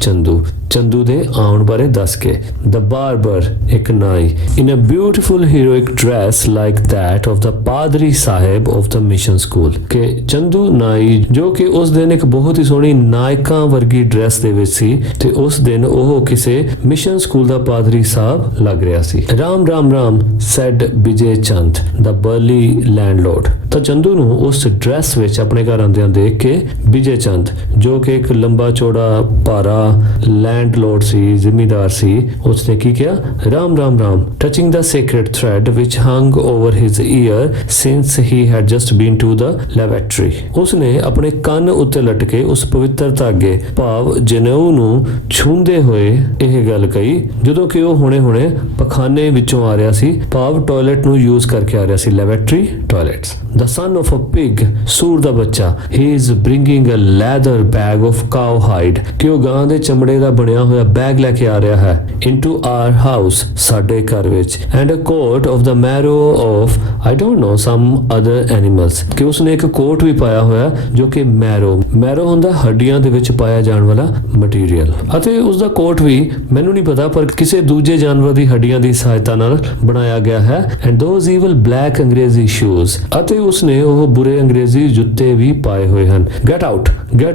ਚੰਦੂ ਦੇ ਆਉਣ ਬਾਰੇ ਦੱਸ ਕੇ the barber ਇੱਕ ਨਾਈ in a beautiful heroic dress like that of the padri sahib of the mission school ਕਿ ਚੰਦੂ ਨਾਈ ਜੋ ਕਿ ਉਸ ਦਿਨ ਇੱਕ ਬਹੁਤ ਹੀ ਸੋਹਣੀ ਨਾਇਕਾਂ ਵਰਗੀ ਡਰੈਸ ਦੇ ਵਿੱਚ ਸੀ ਤੇ ਉਸ ਦਿਨ ਉਹ ਕਿਸੇ ਮਿਸ਼ਨ ਸਕੂਲ ਦਾ ਪਾਦਰੀ ਸਾਹਿਬ ਲੱਗ ਰਿਹਾ ਸੀ Ram Ram Ram said Vijay Chand the burly landlord ਤਾਂ ਚੰਦੂ ਨੂੰ ਉਸ ਡਰੈਸ ਵਿੱਚ ਆਪਣੇ ਘਰ ਆਉਂਦਿਆਂ ਦੇਖ ਕੇ ਵਿਜੇ ਚੰਦ ਜੋ ਕਿ ਇੱਕ ਲੰਬਾ ਚੌੜਾ ਭਾਰਾ ਲੈਂਡਲੋਰਡ ਸੀ ਜ਼ਿਮੀਂਦਾਰ ਸੀ ਉਸਨੇ ਕੀ ਕਿਹਾ Ram Ram Ram touching the sacred thread which hung over his ear since he had just been to the lavatory ਉਸਨੇ ਆਪਣੇ ਕੰਨ ਉੱਤੇ ਲਟਕੇ ਉਸ ਪਵਿੱਤਰ ਧਾਗੇ ਭਾਵ ਜਨੇਊ ਨੂੰ ਛੂੰਦੇ ਹੋਏ ਇਹ ਗੱਲ ਕਹੀ ਜਦੋਂ ਕਿ ਉਹ ਹੁਣੇ ਪਖਾਨੇ ਵਿੱਚੋਂ ਆ ਰਿਹਾ ਸੀ ਭਾਵ ਟਾਇਲਟ ਨੂੰ ਯੂਜ਼ ਕਰਕੇ ਆ ਰਿਹਾ ਸੀ ਲੈਵੈਟਰੀ toilets the son of a pig ਸੂਰ ਦਾ ਬੱਚਾ he is bringing a leather bag of cow hide ਕਿ ਉਹ ਗਾਂ ਦੇ ਚਮੜੇ ਦਾ ਬਣਿਆ ਹੋਇਆ ਬੈਗ ਲੈ ਕੇ ਆ ਰਿਹਾ ਹੈ into our house ਸਾਡੇ ਘਰ ਵਿੱਚ and a coat of the marrow of I don't know some other animals ਕਿ ਉਸਨੇ ਇੱਕ ਕੋਟ ਵੀ ਪਾਇਆ ਹੋਇਆ ਜੋ ਕਿ ਮੈਰੋ ਹੁੰਦਾ ਹੱਡੀਆਂ ਦੇ ਵਿੱਚ ਪਾਇਆ ਜਾਣ ਵਾਲਾ ਮਟੀਰੀਅਲ ਅਤੇ ਉਸ ਦਾ ਕੋਟ ਵੀ ਮੈਨੂੰ ਨਹੀਂ ਪਤਾ ਪਰ ਕਿਸੇ ਦੂਜੇ ਜਾਨਵਰ ਦੀ ਹੱਡੀਆਂ ਦੀ ਸਹਾਇਤਾ ਨਾਲ ਬਣਾਇਆ ਗਿਆ ਹੈ and those evil black Angrezi shoes ਅਤੇ ਉਸਨੇ ਉਹ ਬੁਰੇ ਅੰਗਰੇਜ਼ੀ ਜੁੱਤੇ ਵੀ ਪਾਏ ਹੋਏ ਹਨ get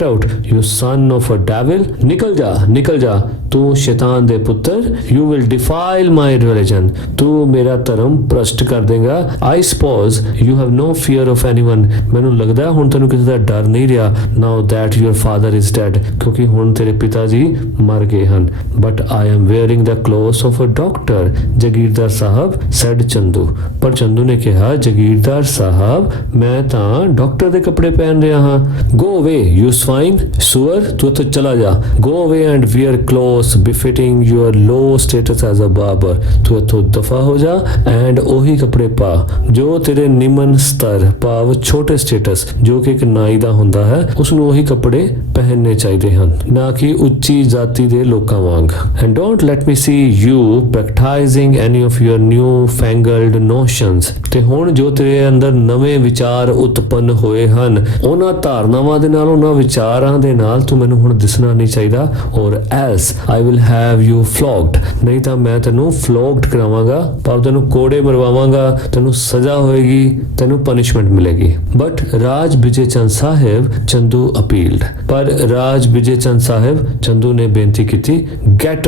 out you son of a devil ਨਿਕਲ ਜਾ ਤੂੰ ਸ਼ੈਤਾਨ ਦੇ ਪੁੱਤਰ you will defile my religion ਤੂੰ ਮੇਰਾ ਧਰਮ ਭ੍ਰਸ਼ਟ ਕਰ ਦੇਗਾ I suppose you have no fear of anyone ਮੈਨੂੰ ਲੱਗਦਾ ਹੁਣ ਤੈਨੂੰ ਕਿਸੇ ਦਾ ਡਰ ਨਹੀਂ ਰਿਹਾ now that your father is dead ਕਿਉਂਕਿ ਹੁਣ ਤੇਰੇ ਪਿਤਾ ਜੀ ਮਰ ਗਏ ਹਨ but I am wearing the clothes of a doctor ਜਗੀਰਦਾਰ Sahib said Chandu ਪਰ ਚੰਦੂ ਨੇ ਕਿਹਾ ਜਗੀਰਦਾਰ ਸਾਹਿਬ ਮੈਂ ਤਾਂ ਡਾਕਟਰ ਦੇ ਕੱਪੜੇ ਪਹਿਨ ਰਿਹਾ ਹਾਂ go away you swine ਸੂਅਰ ਤੂੰ ਇੱਥੋਂ ਚਲਾ ਜਾ go away and wear clothes befitting your low status as a barber ਤੂੰ ਇੱਥੋਂ ਦਫਾ ਹੋ ਜਾ and ਉਹੀ ਕੱਪੜੇ ਪਾ ਜੋ ਤੇਰੇ ਨਿਮਨ ਸਤਰ ਭਾਵ ਛੋਟੇ ਸਟੇਟਸ ਜੋ ਕਿ ਇੱਕ ਨਾਈ ਦਾ ਹੁੰਦਾ ਹੈ ਉਸ ਨੂੰ ਉਹੀ ਕੱਪੜੇ ਪਹਿਨਣੇ ਚਾਹੀਦੇ ਹਨ ਨਾ ਕਿ ਉੱਚੀ ਜਾਤੀ ਦੇ ਲੋਕਾਂ ਵਾਂਗ and don't let me see you practicing any of your new fangled notions ਤੇ ਹੁਣ ਜੋ ਤੇਰੇ ਅੰਦਰ ਨਵੇਂ ਨਵੇਂ ਵਿਚਾਰ ਉਤਪੰਨ ਹੋਏ ਹਨ, ਉਹਨਾਂ ਧਾਰਨਾਵਾਂ ਦੇ ਨਾਲ, ਉਹਨਾਂ ਵਿਚਾਰਾਂ ਦੇ ਨਾਲ ਤੂੰ ਮੈਨੂੰ ਹੁਣ ਦਿਸਣਾ ਨਹੀਂ ਚਾਹੀਦਾ। Or else I will have you flogged, ਨਹੀਂ ਤਾਂ ਮੈਂ ਤੈਨੂੰ ਫਲੋਗਡ ਕਰਾਵਾਂਗਾ, ਭਾਵ ਤੈਨੂੰ ਕੋੜੇ ਮਰਵਾਵਾਂਗਾ, ਤੈਨੂੰ ਸਜ਼ਾ ਹੋਏਗੀ, ਤੈਨੂੰ ਪਨਿਸ਼ਮੈਂਟ ਮਿਲੇਗੀ। ਬਟ ਰਾਜ ਵਿਜੇ ਚੰਦ ਸਾਹਿਬ, ਚੰਦੂ ਅਪੀਲਡ, ਪਰ ਰਾਜ ਵਿਜੇ ਚੰਦ ਸਾਹਿਬ, ਚੰਦੂ ਨੇ ਬੇਨਤੀ ਕੀਤੀ, get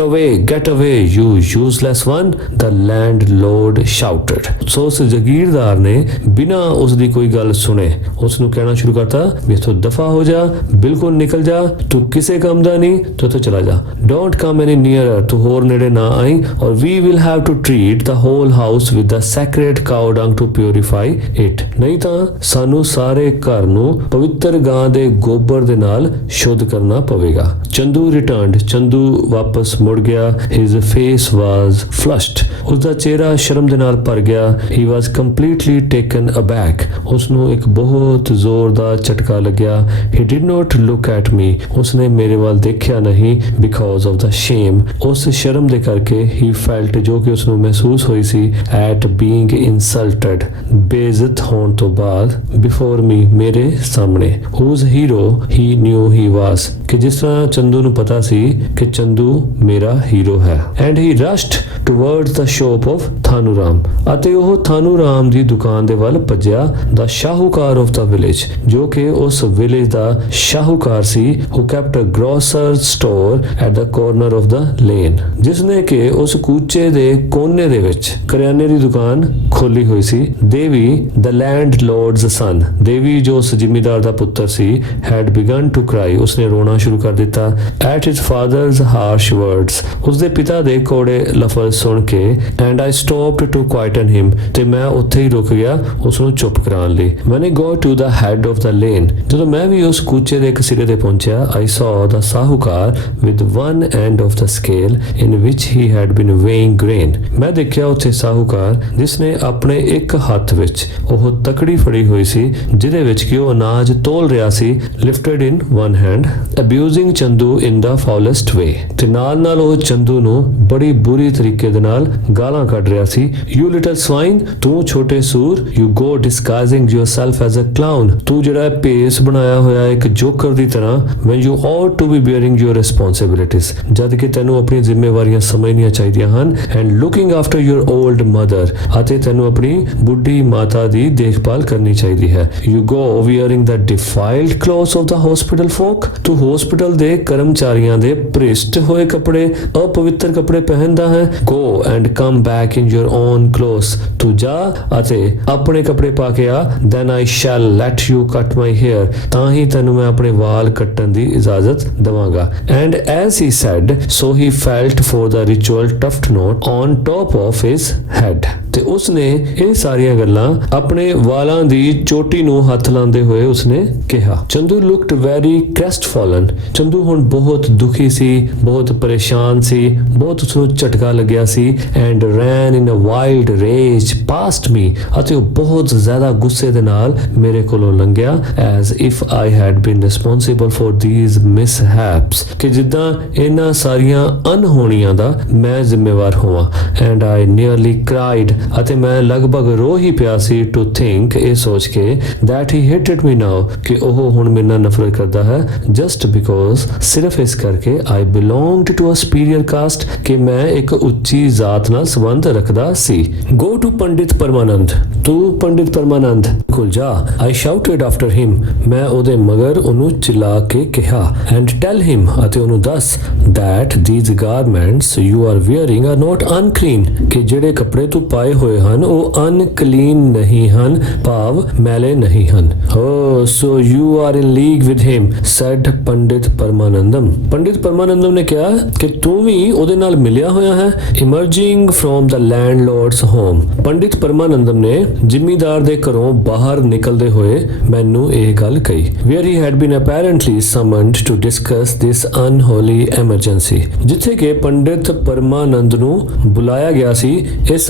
away you useless one, the landlord shouted. ਸੋ ਉਸ ਜ਼ਗੀਰਦਾਰ ਨੇ ਬਿਨਾਂ ਉਸ ਦੀ ਕੋਈ ਗੱਲ ਸੁਣੇ ਉਸ ਨੂੰ ਕਹਿਣਾ ਸ਼ੁਰੂ ਕਰਤਾ ਵੀ ਇੱਥੋਂ ਦਫਾ ਹੋ ਜਾ, ਬਿਲਕੁਲ ਨਿਕਲ ਜਾ, ਤੂੰ ਕਿਸੇ ਕੰਮ ਦਾ ਨਹੀਂ, ਤੂੰ ਇੱਥੋਂ ਚਲਾ ਜਾ, ਡੋਂਟ ਕਮ ਐਨੀ ਨੀਅਰਰ, ਤੂੰ ਹੋਰ ਨੇੜੇ ਨਾ ਆਈ, or we will have to treat the whole house with the sacred cow dung to purify it, ਨਹੀਂ ਤਾਂ ਸਾਨੂੰ ਸਾਰੇ ਘਰ ਨੂੰ ਪਵਿੱਤਰ ਗਾਂ ਦੇ ਗੋਬਰ ਦੇ ਨਾਲ ਸ਼ੁੱਧ ਕਰਨਾ ਪਵੇਗਾ। ਚੰਦੂ ਰਿਟਰਨਡ, ਚੰਦੂ ਵਾਪਸ ਮੁੜ ਗਿਆ। ਹਿਸ ਫੇਸ ਵਾਜ਼ ਫਲਸ਼ਡ, ਉਸਦਾ ਚਿਹਰਾ ਸ਼ਰਮ ਦੇ ਨਾਲ ਭਰ ਗਿਆ। ਹੀ ਵਾਜ਼ ਕੰਪਲੀਟਲੀ ਟੇਕਨ ਅਬੈਕ, ਉਸਨੂੰ ਇੱਕ ਬਹੁਤ ਜ਼ੋਰ ਦਾ ਝਟਕਾ ਲੱਗਿਆ। He did not look at me, ਉਸਨੇ ਮੇਰੇ ਵੱਲ ਦੇਖਿਆ ਨਹੀਂ, ਬਿਕਾਜ਼ ਆਫ ਦਾ ਸ਼ੇਮ, ਉਸ ਸ਼ਰਮ ਦੇ ਕਰਕੇ। ਹੀ ਫੈਲਟ, ਜੋ ਕਿ ਉਸਨੂੰ ਮਹਿਸੂਸ ਹੋਈ ਸੀ, ਐਟ ਬੀਇੰਗ ਇਨਸਲਟਡ, ਬੇਇੱਜ਼ਤ ਹੋਣ ਤੋਂ ਬਾਅਦ, ਬਿਫੋਰ ਮੀ, ਮੇਰੇ ਸਾਹਮਣੇ। ਹੂਜ਼ ਹੀਰੋ ਹੀ ਨਿਊ ਹੀ ਵਾਸ, ਕਿ ਜਿਸ ਤਰ੍ਹਾਂ ਚੰਦੂ ਨੂੰ ਪਤਾ ਸੀ ਕਿ ਚੰਦੂ ਮੇਰਾ ਹੀਰੋ ਹੈ। And he rushed towards the shop of Thanu Ram, ਅਤੇ ਉਹ ਥਾਨੂ ਰਾਮ ਦੀ ਦੁਕਾਨ ਦੇ ਵੱਲ ਭੱਜਿਆ। ਦਾ ਸ਼ਾਹੂਕਾਰ ਆਫ ਦਾ ਵਿਲੇਜ, ਜੋ ਕਿ ਉਸ ਵਿਲੇਜ ਦਾ ਸ਼ਾਹੂਕਾਰ ਸੀ। Who kept a grocer store at the corner of the lane, ਜਿਸਨੇ ਕਿ ਉਸ ਕੂਚੇ ਦੇ ਕੋਨੇ ਦੇ ਵਿੱਚ ਕਰਿਆਨੇ ਦੀ ਦੁਕਾਨ ਖੋਲੀ ਹੋਈ ਸੀ। ਦੇਵੀ ਦ ਲੈਂਡ ਲੋਰਡਸ ਸਨ, ਦੇਵੀ ਜੋ ਉਸ ਜ਼ਿਮੀਦਾਰ ਦਾ ਪੁੱਤਰ ਸੀ, ਹੈਡ ਬਿਗਨ ਟੂ ਕ੍ਰਾਈ, ਉਸਨੇ ਰੋਣਾ ਸ਼ੁਰੂ ਕਰ ਦਿੱਤਾ। At his father's harsh words, ਉਸਦੇ ਪਿਤਾ ਦੇ ਕੋੜੇ ਲਫ਼ਜ਼ ਸੁਣ ਕੇ। And I stopped to quieten him, ਤੇ ਮੈਂ ਉੱਥੇ ਹੀ ਰੁਕ ਗਿਆ ਉਸ ਨੂੰ ਚੁੱਪ ਕਰਾਉਣ ਲਈ। When I go to the head of the lane, ਜਦੋਂ ਮੈਂ ਵੀ ਉਸ ਕੂਚੇ ਦੇ ਇੱਕ ਸਿਰੇ ਤੇ ਪਹੁੰਚਿਆ, I saw the sahukar with one end of the scale in which he had been weighing grain, ਮੈਂ ਦੇਖਿਆ ਉੱਥੇ ਸਾਹੂਕਾਰ ਜਿਸ ਨੇ ਆਪਣੇ ਇੱਕ ਹੱਥ ਵਿੱਚ ਉਹ ਤਕੜੀ ਫੜੀ ਹੋਈ ਸੀ ਜਿਹਦੇ ਵਿੱਚ ਕਿ ਉਹ ਅਨਾਜ ਤੋਲ ਰਿਹਾ ਸੀ, lifted in one hand, ਅਬਿਊਜ਼ਿੰਗ Chandu ਇਨ ਦਾ ਫਾਉਲੈਸਟ ਵੇ, ਤੇ ਨਾਲ ਨਾਲ ਉਹ ਚੰਦੂ ਨੂੰ ਬੜੀ ਬੁਰੀ ਤਰੀਕੇ ਦੇ ਨਾਲ ਗਾਲਾਂ ਕੱਢ ਰਿਹਾ ਸੀ। ਯੂ ਲਿਟਲ ਸਵਾਈਨ, ਤੂੰ ਛੋਟੇ ਸੂਰ, you go disguising yourself as a clown, ਤੂੰ ਜਿਹੜਾ ਭੇਸ ਬਣਾਇਆ ਹੋਇਆ ਇੱਕ ਜੋਕਰ ਦੀ ਤਰ੍ਹਾਂ, when you ought to be bearing your responsibilities, ਜਦ ਕਿ ਤੈਨੂੰ ਆਪਣੀ ਜ਼ਿੰਮੇਵਾਰੀਆਂ ਸਮਝਣੀਆਂ ਚਾਹੀਦੀਆਂ ਹਨ। and looking after your old mother, ਅਤੇ ਤੈਨੂੰ ਆਪਣੀ ਬੁੱਢੀ ਮਾਤਾ ਦੀ ਦੇਖਭਾਲ ਕਰਨੀ ਚਾਹੀਦੀ ਹੈ। you go wearing the defiled clothes of the hospital folk, ਤੂੰ ਹਸਪੀਟਲ ਦੇ ਕਰਮਚਾਰੀਆਂ ਦੇ ਭ੍ਰਿਸ਼ਟ ਹੋਏ ਕੱਪੜੇ, ਅਪਵਿੱਤਰ ਕੱਪੜੇ ਪਹਿਨਦਾ ਹੈ। go and come back in your own clothes, ਤੂੰ ਜਾ ਅਤੇ ਆਪਣੇ ਕੱਪੜੇ ਪਾ ਕੇ ਆ। then I shall let you cut my hair, ਤਾਂ ਹੀ ਤੈਨੂੰ ਮੈਂ ਆਪਣੇ ਵਾਲ ਕੱਟਣ ਦੀ ਇਜਾਜ਼ਤ ਦਵਾਂਗਾ। and as he said, so he felt for the ritual tuft knot on top of his head, ਤੇ ਉਸਨੇ ਇਹ ਸਾਰੀਆਂ ਗੱਲਾਂ ਆਪਣੇ ਵਾਲਾਂ ਦੀ ਚੋਟੀ ਨੂੰ ਹੱਥ ਲਾਉਂਦੇ ਹੋਏ ਉਸਨੇ ਕਿਹਾ। ਚੰਦੂ ਲੁਕਡ ਵੈਰੀ ਕ੍ਰੈਸਟਫਾਲਨ, ਚੰਦੂ ਹੁਣ ਬਹੁਤ ਦੁਖੀ ਸੀ, ਬਹੁਤ ਪਰੇਸ਼ਾਨ ਸੀ, ਬਹੁਤ ਉਸਨੂੰ ਝਟਕਾ ਲੱਗਿਆ ਸੀ। And ran in a wild rage past me, ਅਤੇ ਉਹ ਬਹੁਤ ਜ਼ਿਆਦਾ ਗੁੱਸੇ ਦੇ ਨਾਲ ਮੇਰੇ ਕੋਲੋਂ ਲੰਘਿਆ। As if I had been responsible for these mishaps, ਕਿ ਜਿੱਦਾਂ ਇਹਨਾਂ ਸਾਰੀਆਂ ਅਨਹੋਣੀਆਂ ਦਾ ਮੈਂ ਜ਼ਿੰਮੇਵਾਰ ਹੋਵਾਂ। ਐਂਡ ਆਈ ਨੀਅਰਲੀ ਕ੍ਰਾਈਡ, ਅਤੇ ਮੈਂ ਲਗਭਗ ਰੋ ਹੀ ਪਿਆ ਸੀ, ਟੂ ਥਿੰਕ, ਇਹ ਸੋਚ ਕੇ, that he hated me now, ਕਿ ਉਹ ਹੁਣ ਮੇਰੇ ਨਾਲ ਨਫ਼ਰਤ ਕਰਦਾ ਹੈ। just because, ਸਿਰਫ ਇਸ ਕਰਕੇ, I belonged to a superior caste, ਕਿ ਮੈਂ ਇੱਕ ਉੱਚੀ ਜ਼ਾਤ ਨਾਲ ਸੰਬੰਧ ਰੱਖਦਾ ਸੀ। go to ਪੰਡਿਤ ਪਰਮਾਨੰਦ, ਤੂੰ ਪੰਡਿਤ ਪਰਮਾਨੰਦ ਕੋਲ ਜਾ। I shouted after him, ਮੈਂ ਉਹਦੇ ਮਗਰ ਉਹਨੂੰ ਚਿਲਾ ਕੇ ਕਿਹਾ। and tell him, ਅਤੇ ਉਹਨੂੰ ਦੱਸ, that these garments you are wearing are not unclean, ਕਿ ਜਿਹੜੇ ਕੱਪੜੇ ਤੂੰ ਪਾਏ ਹੋਏ ਹਨ ਉਹ ਅਨਕਲੀਨ ਨਹੀਂ ਹਨ, ਭਾਵ ਮੈਲੇ ਨਹੀਂ ਹਨ। oh so you are in league with him, said ਪੰਡਿਤ ਪਰਮਾਨੰਦਮ, ਪੰਡਿਤ ਪਰਮਾਨੰਦਮ ਨੇ ਕਿਹਾ ਕਿ ਤੂੰ ਵੀ ਉਹਦੇ ਨਾਲ ਮਿਲਿਆ ਹੋਇਆ ਹੈ। emerging from the landlord's home, ਪੰਡਿਤ ਪਰਮਾਨੰਦਮ ਨੇ ਜ਼ਿਮੀਦਾਰ ਦੇ ਘਰੋਂ ਬਾਹਰ ਨਿਕਲਦੇ ਹੋਏ ਮੈਨੂੰ ਇਹ ਗੱਲ ਕਹੀ। where he had been apparently summoned to discuss this unholy emergency, ਜਿੱਥੇ ਕਿ ਪੰਡਿਤ ਪਰਮਾਨੰਦ ਨੂੰ ਬੁਲਾਇਆ ਗਿਆ ਸੀ ਇਸ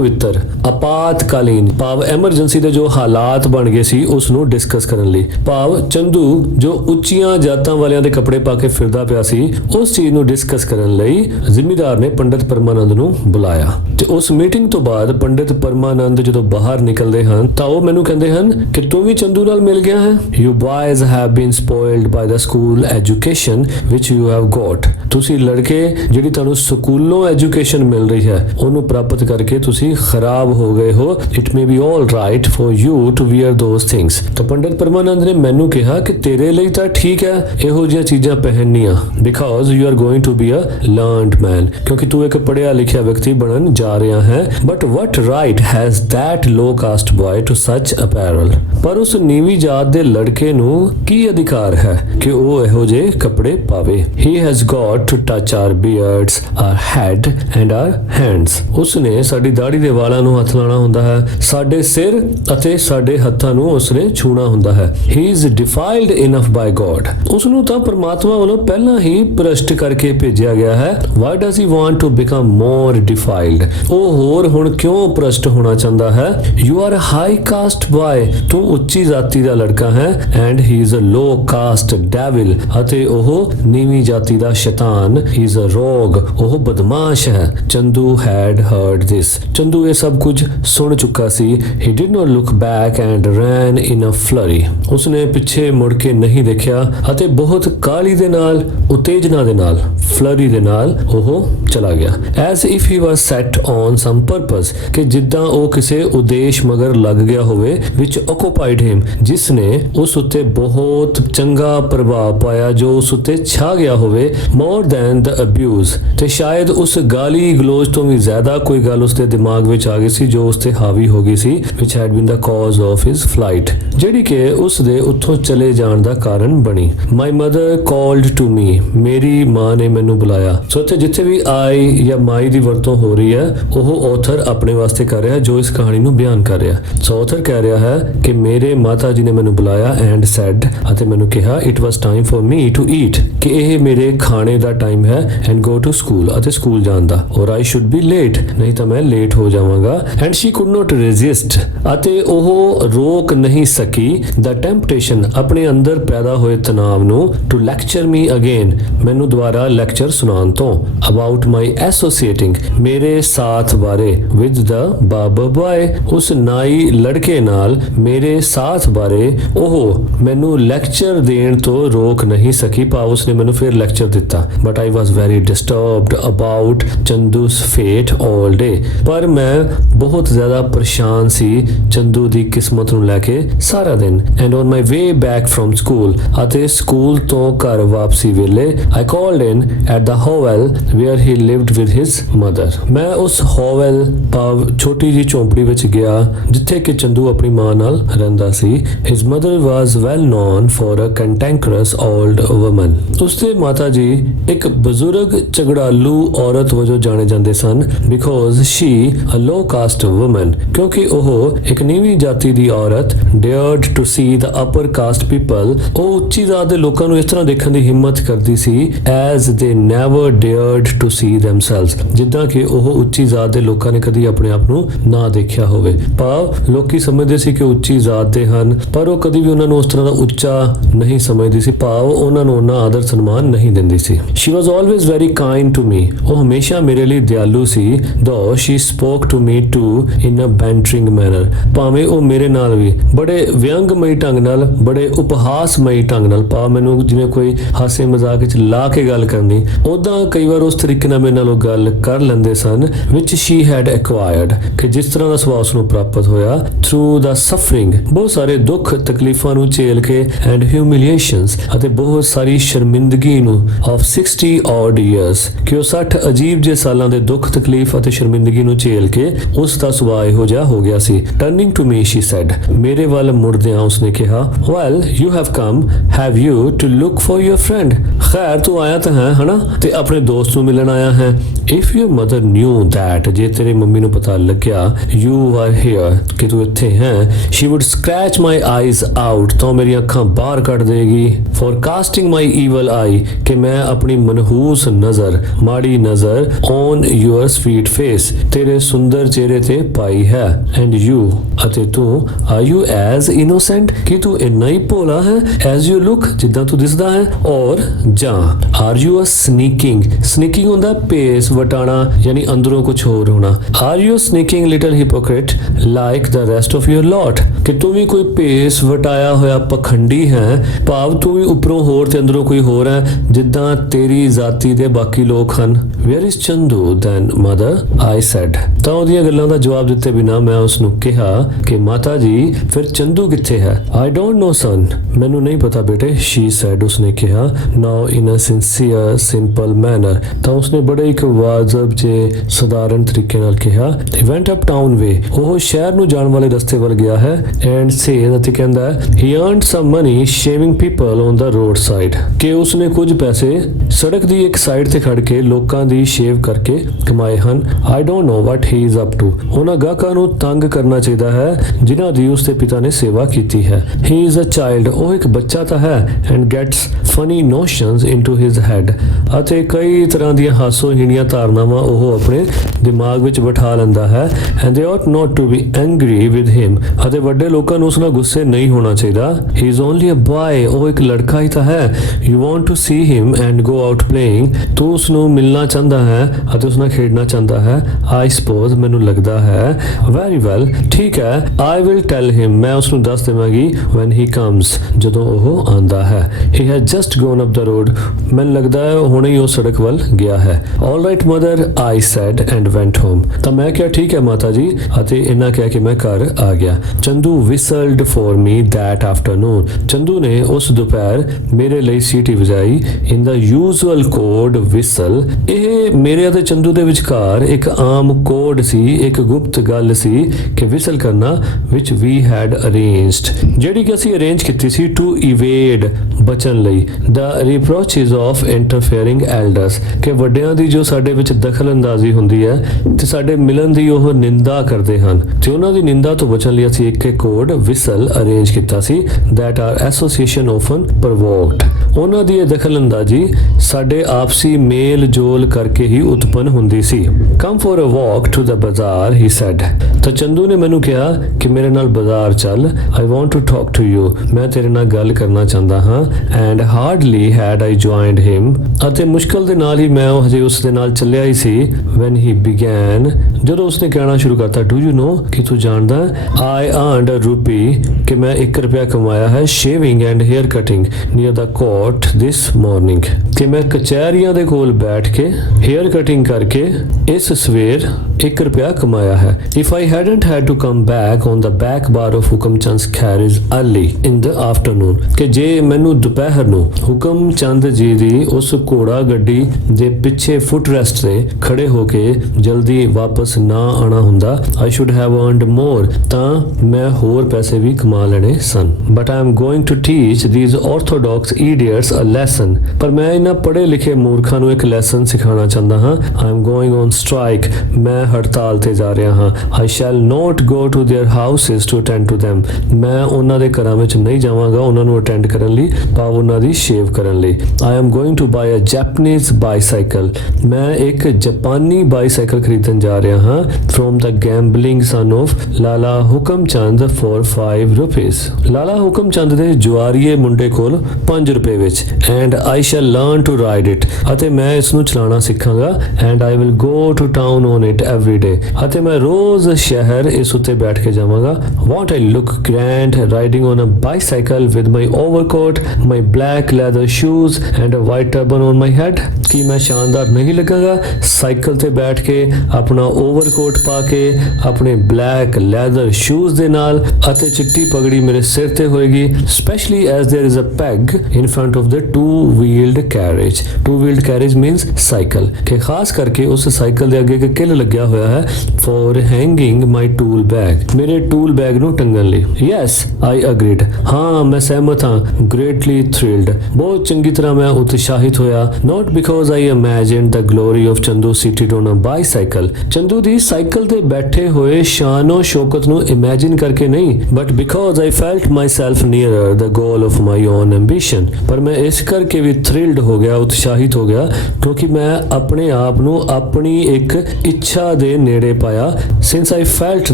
ਪਵਿੱਤਰ ਆਪਾਤਕਾਲੀਨ ਭਾਵ ਐਮਰਜੈਂਸੀ ਦੇ ਜੋ ਹਾਲਾਤ ਬਣ ਗਏ ਸੀ ਉਸ ਨੂੰ ਡਿਸਕਸ ਕਰਨ ਲਈ। ਭਾਵ ਚੰਦੂ ਜੋ ਉੱਚੀਆਂ ਜਾਤਾਂ ਵਾਲਿਆਂ ਦੇ ਕੱਪੜੇ ਪਾ ਕੇ ਫਿਰਦਾ ਪਿਆ ਸੀ ਉਸ ਚੀਜ਼ ਨੂੰ ਡਿਸਕਸ ਕਰਨ ਲਈ ਜ਼ਿਮੀਦਾਰ ਨੇ ਪੰਡਿਤ ਪਰਮਾਨੰਦ ਨੂੰ ਬੁਲਾਇਆ। ਤੇ ਉਸ ਮੀਟਿੰਗ ਤੋਂ ਬਾਅਦ ਪੰਡਿਤ ਪਰਮਾਨੰਦ ਜਦੋਂ ਬਾਹਰ ਨਿਕਲਦੇ ਹਨ ਤਾਂ ਉਹ ਮੈਨੂੰ ਕਹਿੰਦੇ ਹਨ ਕਿ ਤੂੰ ਵੀ ਚੰਦੂ ਨਾਲ ਮਿਲ ਗਿਆ ਹੈ। You boys have been spoiled by the school education which you have got. ਤੁਸੀਂ ਲੜਕੇ ਜਿਹੜੀ ਤੁਹਾਨੂੰ ਸਕੂਲੋਂ ਐਜੂਕੇਸ਼ਨ ਮਿਲ ਰਹੀ ਹੈ ਉਹਨੂੰ ਪ੍ਰਾਪਤ ਕਰਕੇ ਤੁਸੀਂ ਖਰਾਬ ਹੋ ਗਏ ਹੋ। It may be all right for you to wear those things. ਤਾਂ ਪੰਡਿਤ ਪਰਮਾਨੰਦ ਨੇ ਮੈਨੂੰ ਕਿਹਾ ਕਿ ਤੇਰੇ ਲਈ ਤਾਂ ਠੀਕ ਹੈ ਇਹੋ ਜਿਹੀਆਂ ਚੀਜ਼ਾਂ ਪਹਿਨਣੀਆਂ, because you are going to be a learned man, ਕਿਉਂਕਿ ਤੂੰ ਇੱਕ ਪੜ੍ਹਿਆ ਲਿਖਿਆ ਵਿਅਕਤੀ ਬਣਨ ਜਾ ਰਿਹਾ ਹੈ। But what right has that low caste boy to such apparel. ਪਰ ਉਸ ਨੀਵੀਂ ਜਾਤ ਦੇ ਲੜਕੇ ਨੂੰ ਕੀ ਅਧਿਕਾਰ ਹੈ ਕਿ ਉਹ ਇਹੋ ਜਿਹੇ ਕੱਪੜੇ ਪਾਵੇ। He has got to touch our beards, our head and our hands. ਉਸਨੇ ਸਾਡੀ ਦਾੜੀ ਦੇ ਵਾਲਾਂ ਨੂੰ ਹੱਥ ਲਾਉਣਾ ਹੁੰਦਾ ਹੈ, ਸਾਡੇ ਸਿਰ ਅਤੇ ਸਾਡੇ ਹੱਥਾਂ ਨੂੰ ਉਸਨੇ ਛੂਣਾ ਹੁੰਦਾ ਹੈ। He is defiled enough by God. ਉਸ ਨੂੰ ਤਾਂ ਪਰਮਾਤਮਾ ਵੱਲੋਂ ਪਹਿਲਾਂ ਹੀ ਭ੍ਰਸ਼ਟ ਕਰਕੇ ਭੇਜਿਆ ਗਿਆ ਹੈ। Why does he want to become more defiled. ਉਹ ਹੋਰ ਹੁਣ ਕਿਉਂ ਭ੍ਰਸ਼ਟ ਹੋਣਾ ਚਾਹੁੰਦਾ ਹੈ। You are high caste boy, ਤੂੰ ਉੱਚੀ ਜਾਤੀ ਦਾ ਲੜਕਾ ਹੈ। And he is a low caste devil, ਅਤੇ ਉਹ ਨੀਵੀਂ ਜਾਤੀ ਦਾ ਸ਼ੈਤਾਨ। ਹੀ ਇਜ਼ ਅ ਰੋਗ, ਉਹ ਬਦਮਾਸ਼ ਹੈ। Chandu had heard this. Chandu ਇਹ ਸਭ ਕੁਝ ਸੁਣ ਚੁੱਕਾ ਸੀ। He did not look back and ran in a flurry. ਉਸਨੇ ਪਿੱਛੇ ਮੁੜ ਕੇ ਨਹੀਂ ਦੇਖਿਆ ਅਤੇ ਬਹੁਤ ਕਾਹਲੀ ਦੇ ਨਾਲ, ਉਤੇਜਨਾ ਦੇ ਨਾਲ, ਫਲਰੀ ਦੇ ਨਾਲ ਉਹ ਚਲਾ ਗਿਆ। As if he was set on some purpose, ਕਿ ਜਿੱਦਾਂ ਉਹ ਕਿਸੇ ਉਦੇਸ਼ ਮਗਰ ਲੱਗ ਗਿਆ ਹੋਵੇ। ਵਿਚ ਓਕੂਪਾਈਡ ਹਿਮ, ਜਿਸ ਨੇ ਉਸ ਉੱਤੇ ਬਹੁਤ ਚੰਗਾ ਪ੍ਰਭਾਵ ਪਾਇਆ, ਜੋ ਉਸ ਉੱਤੇ ਛਾ ਗਿਆ ਹੋਵੇ। ਮੋਰ ਦੈਨ ਦ ਅਬਿਊਜ਼, ਤੇ ਸ਼ਾਇਦ ਉਸ ਗਾਲੀ ਗਲੋਚ ਤੋਂ ਵੀ ਜ਼ਿਆਦਾ ਕੋਈ ਗੱਲ ਉਸ ਦੇ ਦਿਮਾਗ ਵਿੱਚ ਆ ਗਈ ਸੀ ਜੋ ਉਸ ਤੇ ਹਾਵੀ ਹੋ ਗਈ ਸੀ। Which had been the cause of his flight, ਜਿਹੜੀ ਕਿ ਉਸ ਦੇ ਉੱਥੋਂ ਚਲੇ ਜਾਣ ਦਾ ਕਾਰਨ ਬਣੀ। My mother called to me, ਮੇਰੀ ਮਾਂ ਨੇ ਮੈਨੂੰ ਬੁਲਾਇਆ। ਸੋ ਇੱਥੇ ਜਿੱਥੇ ਵੀ ਆਈ ਜਾਂ ਮਾਈ ਦੀ ਵਰਤੋਂ ਹੋ ਰਹੀ ਹੈ ਉਹ ਆਥਰ ਆਪਣੇ ਵਾਸਤੇ ਕਰ ਰਿਹਾ ਜੋ ਇਸ ਕਹਾਣੀ ਨੂੰ ਬਿਆਨ ਕਰ ਰਿਹਾ। ਸੋ ਆਥਰ ਕਹਿ ਰਿਹਾ ਹੈ ਕਿ ਮੇਰੇ ਮਾਤਾ ਜੀ ਨੇ ਮੈਨੂੰ ਬੁਲਾਇਆ ਐਂਡ ਸੈਡ, ਅਤੇ ਮੈਨੂੰ ਕਿਹਾ it was time for me to eat, ਕਿ ਇਹ ਮੇਰੇ ਖਾਣੇ ਦਾ ਟਾਈਮ ਹੈ। ਐਂਡ ਗੋ ਟੂ ਸਕੂਲ, ਅਤੇ ਸਕੂਲ ਜਾਣ ਦਾ। ਔਰ ਆਈ ਸ਼ੁੱਡ ਬੀ ਲੇਟ, ਨਹੀਂ ਤਾਂ ਮੈਂ ਲੇਟ ਹੋ ਜਾਵਾਂਗਾ। And she could not resist, ਅਤੇ ਉਹ ਰੋਕ ਨਹੀਂ ਸਕੀ ਦਾ ਟੈਂਪਟੇਸ਼ਨ, ਆਪਣੇ ਅੰਦਰ ਪੈਦਾ ਹੋਏ ਤਣਾਵ ਨੂੰ। ਟੂ ਲੈਕਚਰ ਮੀ ਅਗੇਨ, ਮੈਨੂੰ ਦੁਬਾਰਾ ਲੈਕਚਰ ਸੁਣਾਉਣ ਤੋਂ। ਅਬਾਊਟ ਮਾਈ ਐਸੋਸੀਏਟਿੰਗ, ਮੇਰੇ ਸਾਥ ਬਾਰੇ। ਵਿਦ ਦਾ ਬਾਰਬਰ ਬॉय, ਉਸ ਨਾਈ ਲੜਕੇ ਨਾਲ ਮੇਰੇ ਸਾਥ ਬਾਰੇ ਉਹ ਮੈਨੂੰ ਲੈਕਚਰ ਦੇਣ ਤੋਂ ਰੋਕ ਨਹੀਂ ਸਕੀ। ਭਾਵ ਉਸਨੇ ਮੈਨੂੰ ਫਿਰ ਲੈਕਚਰ ਦਿੱਤਾ। But I was very disturbed about Chandu's fate all ਡੇ, ਪਰ ਮੈਂ ਬਹੁਤ ਜ਼ਿਆਦਾ ਪਰੇਸ਼ਾਨ ਸੀ ਚੰਦੂ ਦੀ ਕਿਸਮਤ ਨੂੰ ਲੈ ਕੇ ਸਾਰਾ ਦਿਨ। And on my way back from school, ਅਤੇ ਸਕੂਲ ਤੋਂ ਘਰ ਵਾਪਸੀ ਵੇਲੇ I called in at the hovel where he lived with his mother. ਮੈਂ ਉਸ ਹੋਵਲ ਭਾਵ ਛੋਟੀ ਜੀ ਝੌਂਪੜੀ ਵਿੱਚ ਗਿਆ ਜਿੱਥੇ ਕਿ ਚੰਦੂ ਆਪਣੀ ਮਾਂ ਨਾਲ ਰਹਿੰਦਾ ਸੀ। His mother was well known for a cantankerous old woman. ਉਸਦੇ ਮਾਤਾ ਜੀ ਇੱਕ ਬਜ਼ੁਰਗ ਝਗੜਾਲੂ ਔਰਤ ਵਜੋਂ ਜਾਣੇ ਜਾਂਦੇ ਸਨ। Because she a low caste woman, ਕਿਉਂਕਿ ਉਹ ਇੱਕ ਨੀਵੀਂ ਜਾਤੀ ਦੀ ਔਰਤ। Dared to see the upper caste people, ਉਹ ਉੱਚੀ ਜਾਤ ਦੇ ਲੋਕਾਂ ਨੂੰ ਇਸ ਤਰ੍ਹਾਂ ਦੇਖਣ ਦੀ ਹਿੰਮਤ ਕਰਦੀ ਸੀ। As they never dared to see themselves, ਜਿੱਦਾਂ ਕਿ ਉਹ ਉੱਚੀ ਜਾਤ ਦੇ ਲੋਕਾਂ ਨੇ ਕਦੀ ਆਪਣੇ ਆਪ ਨੂੰ ਨਾ ਦੇਖਿਆ ਹੋਵੇ। ਭਾਵ ਲੋਕੀ ਸਮਝਦੇ ਸੀ ਕਿ ਉੱਚੀ ਜਾਤ ਦੇ ਹਨ, ਪਰ ਉਹ ਕਦੀ ਵੀ ਉਹਨਾਂ ਨੂੰ ਉਸ ਤਰ੍ਹਾਂ ਦਾ ਉੱਚਾ ਨਹੀਂ ਸਮਝਦੀ ਸੀ। ਭਾਵ ਉਹਨਾਂ ਨੂੰ ਉਹਨਾਂ ਆਦਰ ਸਨਮਾਨ ਨਹੀਂ ਦਿੰਦੀ ਸੀ। She was always very kind to me, ਉਹ ਹਮੇਸ਼ਾ ਮੇਰੇ ਲਈ ਦਿਆਲੂ ਸੀ। Though she spoke to me too in a bantering manner, ਭਾਵੇਂ ਉਹ ਮੇਰੇ ਨਾਲ ਵੀ ਬੜੇ ਵਿਅੰਗਮਈ ਢੰਗ ਨਾਲ, ਬੜੇ ਉਪਹਾਸਮਈ ਢੰਗ ਨਾਲ, ਭਾਵ ਮੈਨੂੰ ਜਿਵੇਂ ਕੋਈ ਹਾਸੇ ਮਜ਼ਾਕ ਵਿੱਚ ਲਾ ਕੇ ਗੱਲ ਕਰਨੀ, ਉਦਾਂ ਕਈ ਵਾਰ ਉਸ ਤਰੀਕੇ ਨਾਲ ਮੇਰੇ ਨਾਲ ਉਹ ਗੱਲ ਕਰ ਲੈਂਦੇ ਸਨ। ਵਿਚ ਸ਼ੀ ਹੈਡ ਐਕਵਾਇਰਡ, ਕਿ ਜਿਸ ਤਰ੍ਹਾਂ ਦਾ ਸੁਭਾਅ ਉਸ ਨੂੰ ਪ੍ਰਾਪਤ ਹੋਇਆ। ਥਰੂ ਦਾ ਸਫਰਿੰਗ, ਬਹੁਤ ਸਾਰੇ ਦੁੱਖ ਤਕਲੀਫਾਂ ਨੂੰ ਝੇਲ ਕੇ। ਐਂਡ ਹਿਊਮਿਲੀਏਸ਼ਨਸ, ਅਤੇ ਬਹੁਤ ਸਾਰੀ ਸ਼ਰਮਿੰਦਗੀ ਨੂੰ। ਆਫ 60 odd years, ਕਿ ਉਹ 60 ਅਜੀਬ ਜਿਹੇ ਸਾਲਾਂ ਦੇ ਦੁੱਖ ਤਕਲੀਫ ਅਤੇ ਸ਼ਰਮਿੰਦਗੀ ਨੂੰ ਝੇਲ ਕੇ ਉਸ ਦਾ ਸੁਭਾਅ ਇਹੋ ਜਿਹਾ ਹੋ ਗਿਆ ਸੀ। Turning to me she said, ਮੇਰੇ ਵੱਲ ਮੁੜਦਿਆਂ ਉਸਨੇ ਕਿਹਾ, well you have come, have you to look for your friend. ਖੈਰ ਤੂੰ ਆਇਆ ਤਾਂ ਹੈ ਹਨਾ, ਤੇ ਆਪਣੇ ਦੋਸਤ ਨੂੰ ਮਿਲਣ ਆਇਆ ਹੈ। If your mother new that, ਜੇ ਤੇਰੀ ਮੰਮੀ ਨੂੰ ਪਤਾ ਲੱਗਿਆ ਯੂ ਆਰ ਹੇਅਰ, ਕਿ ਤੂੰ ਇੱਥੇ ਹੈ, she would scratch my eyes out, ਤਾਂ ਮੇਰੀਆਂ ਅੱਖਾਂ ਬਾਹਰ ਕੱਢ ਦੇਗੀ। For casting my evil eye, ਕਿ ਮੈਂ ਆਪਣੀ ਮਨਹੂਸ ਨਜ਼ਰ, ਮਾੜੀ ਨਜ਼ਰ ਔਨ ਯੂਅਰ ਸਵੀਟ ਫੇਸ, ਤੇਰੇ ਸੁੰਦਰ ਚਿਹਰੇ ਤੇ ਪਾਈ ਹੈ। ਐਂਡ ਯੂ ਅਤੇ ਤੂੰ ਆਰ ਯੂ ਐਜ਼ ਇਨੋਸੈਂਟ ਕਿ ਤੂੰ ਇੰਨਾ ਹੀ ਭੋਲਾ ਹੈ ਐਜ਼ ਯੂ ਲੁੱਕ ਜਿੱਦਾਂ ਤੂੰ ਦਿਸਦਾ ਹੈ। ਔਰ ਜਾਂ ਆਰ ਯੂ ਅ ਸਨੀਕਿੰਗ ਹੁੰਦਾ ਭੇਸ ਵਟਾਣਾ ਯਾਨੀ ਅੰਦਰੋਂ ਕੁਝ ਹੋਰ ਹੋਣਾ। Are you sneaking little hypocrite like the rest of your lot ਕਿ ਤੂੰ ਵੀ ਕੋਈ ਭੇਸ ਵਟਾਇਆ ਹੋਇਆ ਪਖੰਡੀ ਹੈ, ਭਾਵ ਤੂੰ ਵੀ ਉੱਪਰੋਂ ਹੋਰ ਤੇ ਅੰਦਰੋਂ ਕੋਈ ਹੋਰ ਹੈ ਜਿੱਦਾਂ ਤੇਰੀ ਜ਼ਾਤੀ ਦੇ ਬਾਕੀ ਲੋਕ ਹਨ। Where is Chandu then mother I said. ਤਾਂ ਉਹਦੀਆਂ ਗੱਲਾਂ ਦਾ ਜਵਾਬ ਦਿੱਤੇ ਬਿਨਾ ਮੈਂ ਉਸ ਨੂੰ ਕਿਹਾ ਕਿ ਮਾਤਾ ਜੀ ਫਿਰ ਚੰਦੂ ਕਿੱਥੇ ਹੈ। ਆਈ ਡੋਂਟ ਨੋ ਸਨ ਮੈਨੂੰ ਨਹੀਂ ਪਤਾ ਬੇਟੇ ਸ਼ੀ ਸੈਡ ਉਸਨੇ ਕਿਹਾ। ਨਾਓ ਇਨ ਅ ਸਿੰਸੀਅਰ ਸਿੰਪਲ ਮੈਨਰ ਤਾਂ ਉਸਨੇ ਬੜੇ ਇੱਕ ਵਾਜਬ ਜੇ ਸਧਾਰਨ ਤਰੀਕੇ ਨਾਲ ਕਿਹਾ he went up town way ਉਹ ਸ਼ਹਿਰ ਨੂੰ ਜਾਣ ਵਾਲੇ ਰਸਤੇ ਵੱਲ ਗਿਆ ਹੈ। ਐਂਡ says ਅਤੇ ਕਹਿੰਦਾ he earned some money shaving people on the road side ਕਿ ਉਸਨੇ ਕੁਝ ਪੈਸੇ ਸੜਕ ਦੀ ਇੱਕ ਸਾਈਡ ਤੇ ਖੜ ਕੇ ਲੋਕਾਂ ਦੀ ਸ਼ੇਵ ਕਰਕੇ ਕਮਾਏ ਹਨ। I don't know what he is up to ਉਹਨਾਂ ਗਾਹਕਾਂ ਨੂੰ ਤੰਗ ਕਰਨਾ ਚਾਹੀਦਾ ਹੈ ਜਿਨ੍ਹਾਂ ਦੀ ਉਸਦੇ ਪਿਤਾ ਨੇ ਸੇਵਾ ਕੀਤੀ ਹੈ। He is a child ਉਹ ਇੱਕ ਬੱਚਾ ਤਾਂ ਹੈ and gets funny notions into his head ਅਤੇ ਕਈ ਤਰ੍ਹਾਂ ਦੀਆਂ ਹਾਸੋਹੀਣੀਆਂ ਧਾਰਨਾਵਾਂ ਉਹ ਆਪਣੇ ਦਿਮਾਗ ਵਿੱਚ ਬਿਠਾ ਲੈਂਦਾ ਹੈ। and they ought not to be angry with him ਅਤੇ ਵੱਡੇ ਲੋਕਾਂ ਨੂੰ ਉਸ ਨਾਲ ਗੁੱਸੇ ਨਹੀਂ ਹੋਣਾ ਚਾਹੀਦਾ। he is only a boy ਉਹ ਇੱਕ ਲੜਕਾ ਹੀ ਤਾਂ ਹੈ। you want to see him and go out playing ਤੂੰ ਉਸ ਨੂੰ ਮਿਲਣਾ ਚਾਹੁੰਦਾ ਹੈ ਅਤੇ ਉਸ ਨਾਲ ਖੇਡਣਾ ਚਾਹੁੰਦਾ ਹੈ। I suppose ਮੈਨੂੰ ਲੱਗਦਾ ਹੈ। very well ਠੀਕ ਹੈ I will tell him ਮੈਂ ਉਸ ਨੂੰ ਦੱਸ ਦੇਵਾਂਗੀ when he comes ਜਦੋਂ ਉਹ ਆਂਦਾ ਹੈ। he has just gone up the road ਮੈਨੂੰ ਲੱਗਦਾ ਹੈ ਹੁਣੇ ਹੀ ਉਹ ਸੜਕ ਵੱਲ ਗਿਆ ਹੈ। all right mother I said and went home ਤਾਂ ਮੈਂ ਕਿਹਾ ਠੀਕ ਹੈ ਮਾਤਾ ਜੀ ਅਤੇ ਇਹਨਾਂ ਕਹਿ ਕੇ ਮੈਂ ਘਰ ਆ ਗਿਆ। Chandu whistled for me that afternoon Chandu ਨੇ ਉਸ ਦੁਪਹਿਰ ਮੇਰੇ ਲਈ ਸੀਟੀ ਵਜਾਈ। in the usual code whistle ਇਹ ਮੇਰੇ ਅਤੇ ਚੰਦੂ ਦੇ ਵਿਚਕਾਰ ਇੱਕ ਆਮ ਕੋਡ ਸੀ ਇੱਕ ਗੁਪਤ ਗੱਲ ਸੀ ਕਿ ਵਿਸਲ ਕਰਨਾ which we had arranged ਜਿਹੜੀ ਕਿ ਅਸੀਂ ਅਰੇਂਜ ਕੀਤੀ ਸੀ to evade ਬਚਣ ਲਈ the reproaches of interfering elders ਕਿ ਵੱਡਿਆਂ ਦੀ ਜੋ ਸਾਡੇ ਵਿੱਚ ਦਖਲ ਅੰਦਾਜ਼ੀ ਹੁੰਦੀ ਹੈ ਤੇ ਸਾਡੇ ਮਿਲਣ ਦੀ ਉਹ ਨਿੰਦਾ ਕਰਦੇ ਹਨ ਤੇ ਉਹਨਾਂ ਦੀ ਨਿੰਦਾ ਤੋਂ ਬਚਣ ਲਈ ਅਸੀਂ ਇੱਕ ਕੋਡ ਵਿਸਲ ਅਰੇਂਜ ਕੀਤਾ ਸੀ that our association often provoked ਉਹਨਾਂ ਦੀ ਇਹ ਦਖਲ ਅੰਦਾਜ਼ੀ ਸਾਡੇ ਆਪਸੀ ਮੇਲ ਜੋਲ ਕਰਕੇ ਹੀ ਉਤਪੰਨ ਹੁੰਦੀ ਸੀ। come for a walk to the bazaar he said ਤਾਂ ਚੰਦੂ ਨੇ ਮੈਨੂੰ ਕਿਹਾ ਕਿ ਮੇਰੇ ਨਾਲ ਬਾਜ਼ਾਰ ਚੱਲ। I want to talk to you ਮੈਂ ਤੇਰੇ ਨਾਲ ਗੱਲ ਕਰਨਾ ਚਾਹੁੰਦਾ ਹਾਂ। and hardly had I joined him ਅਤੇ ਮੁਸ਼ਕਲ ਦੇ ਨਾਲ ਹੀ ਮੈਂ ਉਹ ਹਜੇ ਉਸ ਦੇ ਨਾਲ ਚੱਲਿਆ ਹੀ ਸੀ when he began ਜਦੋਂ ਉਸਨੇ ਕਹਿਣਾ ਸ਼ੁਰੂ ਕਰਤਾ do you know ਕਿ ਤੂੰ ਜਾਣਦਾ I earned a rupee ਕਿ ਮੈਂ 1 ਰੁਪਿਆ ਕਮਾਇਆ ਹੈ shaving and hair cutting near the court this morning ਕਿ ਮੈਂ ਕਚਹਿਰੀਆਂ ਦੇ ਕੋਲ ਬੈਠ ਕੇ hair cutting ਕਰਕੇ ਇਸ ਸਵੇਰ 1 ਰੁਪਿਆ ਕਮਾਇਆ ਹੈ। if I hadn't had to come back on the back bar of ਹੁਕਮ ਚੰਦ carriage early in the afternoon ਕਿ ਜੇ ਮੈਨੂੰ ਦੁਪਹਿਰ ਨੂੰ ਹੁਕਮ ਚੰਦ ਜੀ ਦੀ ਉਸ ਘੋੜਾ ਗੱਡੀ ਦੇ ਪਿੱਛੇ ਫੁੱਟ ਰੈਸਟ ਤੇ ਖੜੇ ਹੋ ਕੇ ਜਲਦੀ ਵਾਪਸ ਨਾ ਆਣਾ ਹੁੰਦਾ I should have earned more ਤਾਂ ਮੈਂ ਹੋਰ ਪੈਸੇ ਵੀ ਕਮਾ ਲੈਣੇ ਸਨ। but I am going to teach these orthodox idiots a lesson ਪਰ ਮੈਂ ਇਹਨਾਂ ਪੜ੍ਹੇ ਲਿਖੇ ਮੂਰਖਾਂ ਨੂੰ ਇੱਕ ਲੈਸਨ ਸਿਖਾਉਣਾ ਚਾਹੁੰਦਾ ਹਾਂ। I am going on strike ਮੈਂ ਹੜਤਾਲ ਤੇ ਜਾ ਰਿਹਾ ਹਾਂ। I shall not go to their houses to attend to them ਮੈਂ ਉਹਨਾਂ ਦੇ ਘਰਾਂ ਵਿੱਚ ਨਹੀਂ ਜਾਵਾਂਗਾ ਉਹਨਾਂ ਨੂੰ ਅਟੈਂਡ ਕਰਨ ਲਈ ਭਾਵ ਉਹਨਾਂ ਦੀ ਸ਼ੇਵ ਕਰਨ ਲਈ। I am going to buy a Japanese bicycle ਮੈਂ ਇੱਕ ਜਾਪਾਨੀ ਬਾਈਸਾਈਕਲ ਖਰੀਦਣ ਜਾ ਰਿਹਾ ਹਾਂ from the gambling son of ਲਾਲਾ ਹੁਕਮ ਚੰਦ for 5 rupees ਲਾਲਾ ਹੁਕਮ ਚੰਦ ਦੇ ਜੁਆਰੀਏ ਮੁੰਡੇ ਕੋਲ 5 ਰੁਪਏ ਵਿੱਚ and I shall learn to ride it ਅਤੇ ਮੈਂ ਇਸ ਨੂੰ ਚਲਾਉਣਾ ਸਿੱਖਾਂਗਾ and I will go to town on it every day ਅਤੇ ਮੈਂ ਰੋਜ਼ ਸ਼ਹਿਰ ਇਸ ਉੱਤੇ ਬੈਠ ਕੇ ਜਾਵਾਂਗਾ। won't I look grand riding on a bicycle with my overcoat my black leather shoes and a white turban on my head ਕੀ ਮੈਂ ਸ਼ਾਨਦਾਰ ਨਹੀਂ ਲੱਗਾਂਗਾ ਸਾਈਕਲ ਤੇ ਬੈਠ ਕੇ ਆਪਣਾ ਓਵਰਕੋਟ ਪਾ ਕੇ ਆਪਣੇ ਬਲੈਕ ਲੈਦਰ ਸ਼ੂਜ਼ ਦੇ ਨਾਲ ਅਤੇ ਚਿੱਟੀ ਪਗੜੀ ਮੇਰੇ ਸਿਰ ਤੇ ਹੋਏਗੀ especially as there is a peg in front of the two-wheeled carriage means cycle ਕਿ ਖਾਸ ਕਰਕੇ ਉਸ ਸਾਈਕਲ ਦੇ ਅੱਗੇ ਇੱਕ ਕਿੱਲ ਲੱਗਿਆ ਹੋਇਆ ਹੈ for hanging my tool bag ਮੇਰੇ ਟੂਲ ਬੈਗ ਨੂੰ ਟੰਗਣ ਲਈ। yes I agreed ਹਾਂ ਮੈਂ ਸਹਿਮਤ ਹਾਂ greatly thrilled ਬਹੁਤ ਚੰਗੀ ਤਰ੍ਹਾਂ ਮੈਂ ਉਤਸ਼ਾਹਿਤ ਹੋਇਆ not because because I imagined the glory of Chandu seated on a bicycle. Chandu the cycle ਤੇ ਬੈਠੇ ਹੋਏ ਸ਼ਾਨੋ ਸ਼ੌਕਤ ਨੂੰ ਇਮੇਜਿਨ ਕਰਕੇ ਨਹੀਂ, but because I felt myself nearer the goal of my own ambition. ਪਰ ਮੈਂ ਇਸ ਕਰਕੇ ਵੀ thrilled ਹੋ ਗਿਆ, ਉਤਸ਼ਾਹਿਤ ਹੋ ਗਿਆ, ਕਿਉਂਕਿ ਮੈਂ ਆਪਣੇ ਆਪ ਨੂੰ ਆਪਣੀ ਇੱਕ ਇੱਛਾ ਦੇ ਨੇੜੇ ਪਾਇਆ. Since I felt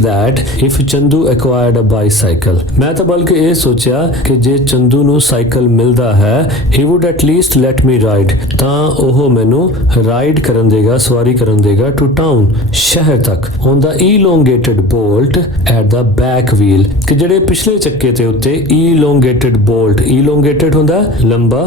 that if Chandu acquired a bicycle, ਮੈਂ ਤਾਂ ਬਲਕਿ ਇਹ ਸੋਚਿਆ ਕਿ ਜੇ ਚੰਦੂ ਨੂੰ ਸਾਈਕਲ ਮਿਲਦਾ ਹੈ, he would at least let me ride, ਤਾਂ ਉਹ ਮੈਨੂੰ ਰਾਈਡ ਕਰਨ ਦੇਗਾ, ਸਵਾਰੀ ਕਰਨ ਦੇਗਾ to town, ਸ਼ਹਿਰ ਤੱਕ, on the elongated bolt at the back wheel, ਕਿ ਜਿਹੜੇ ਪਿਛਲੇ ਚੱਕੇ ਤੇ ਉੱਤੇ elongated bolt, elongated ਹੁੰਦਾ ਲੰਬਾ,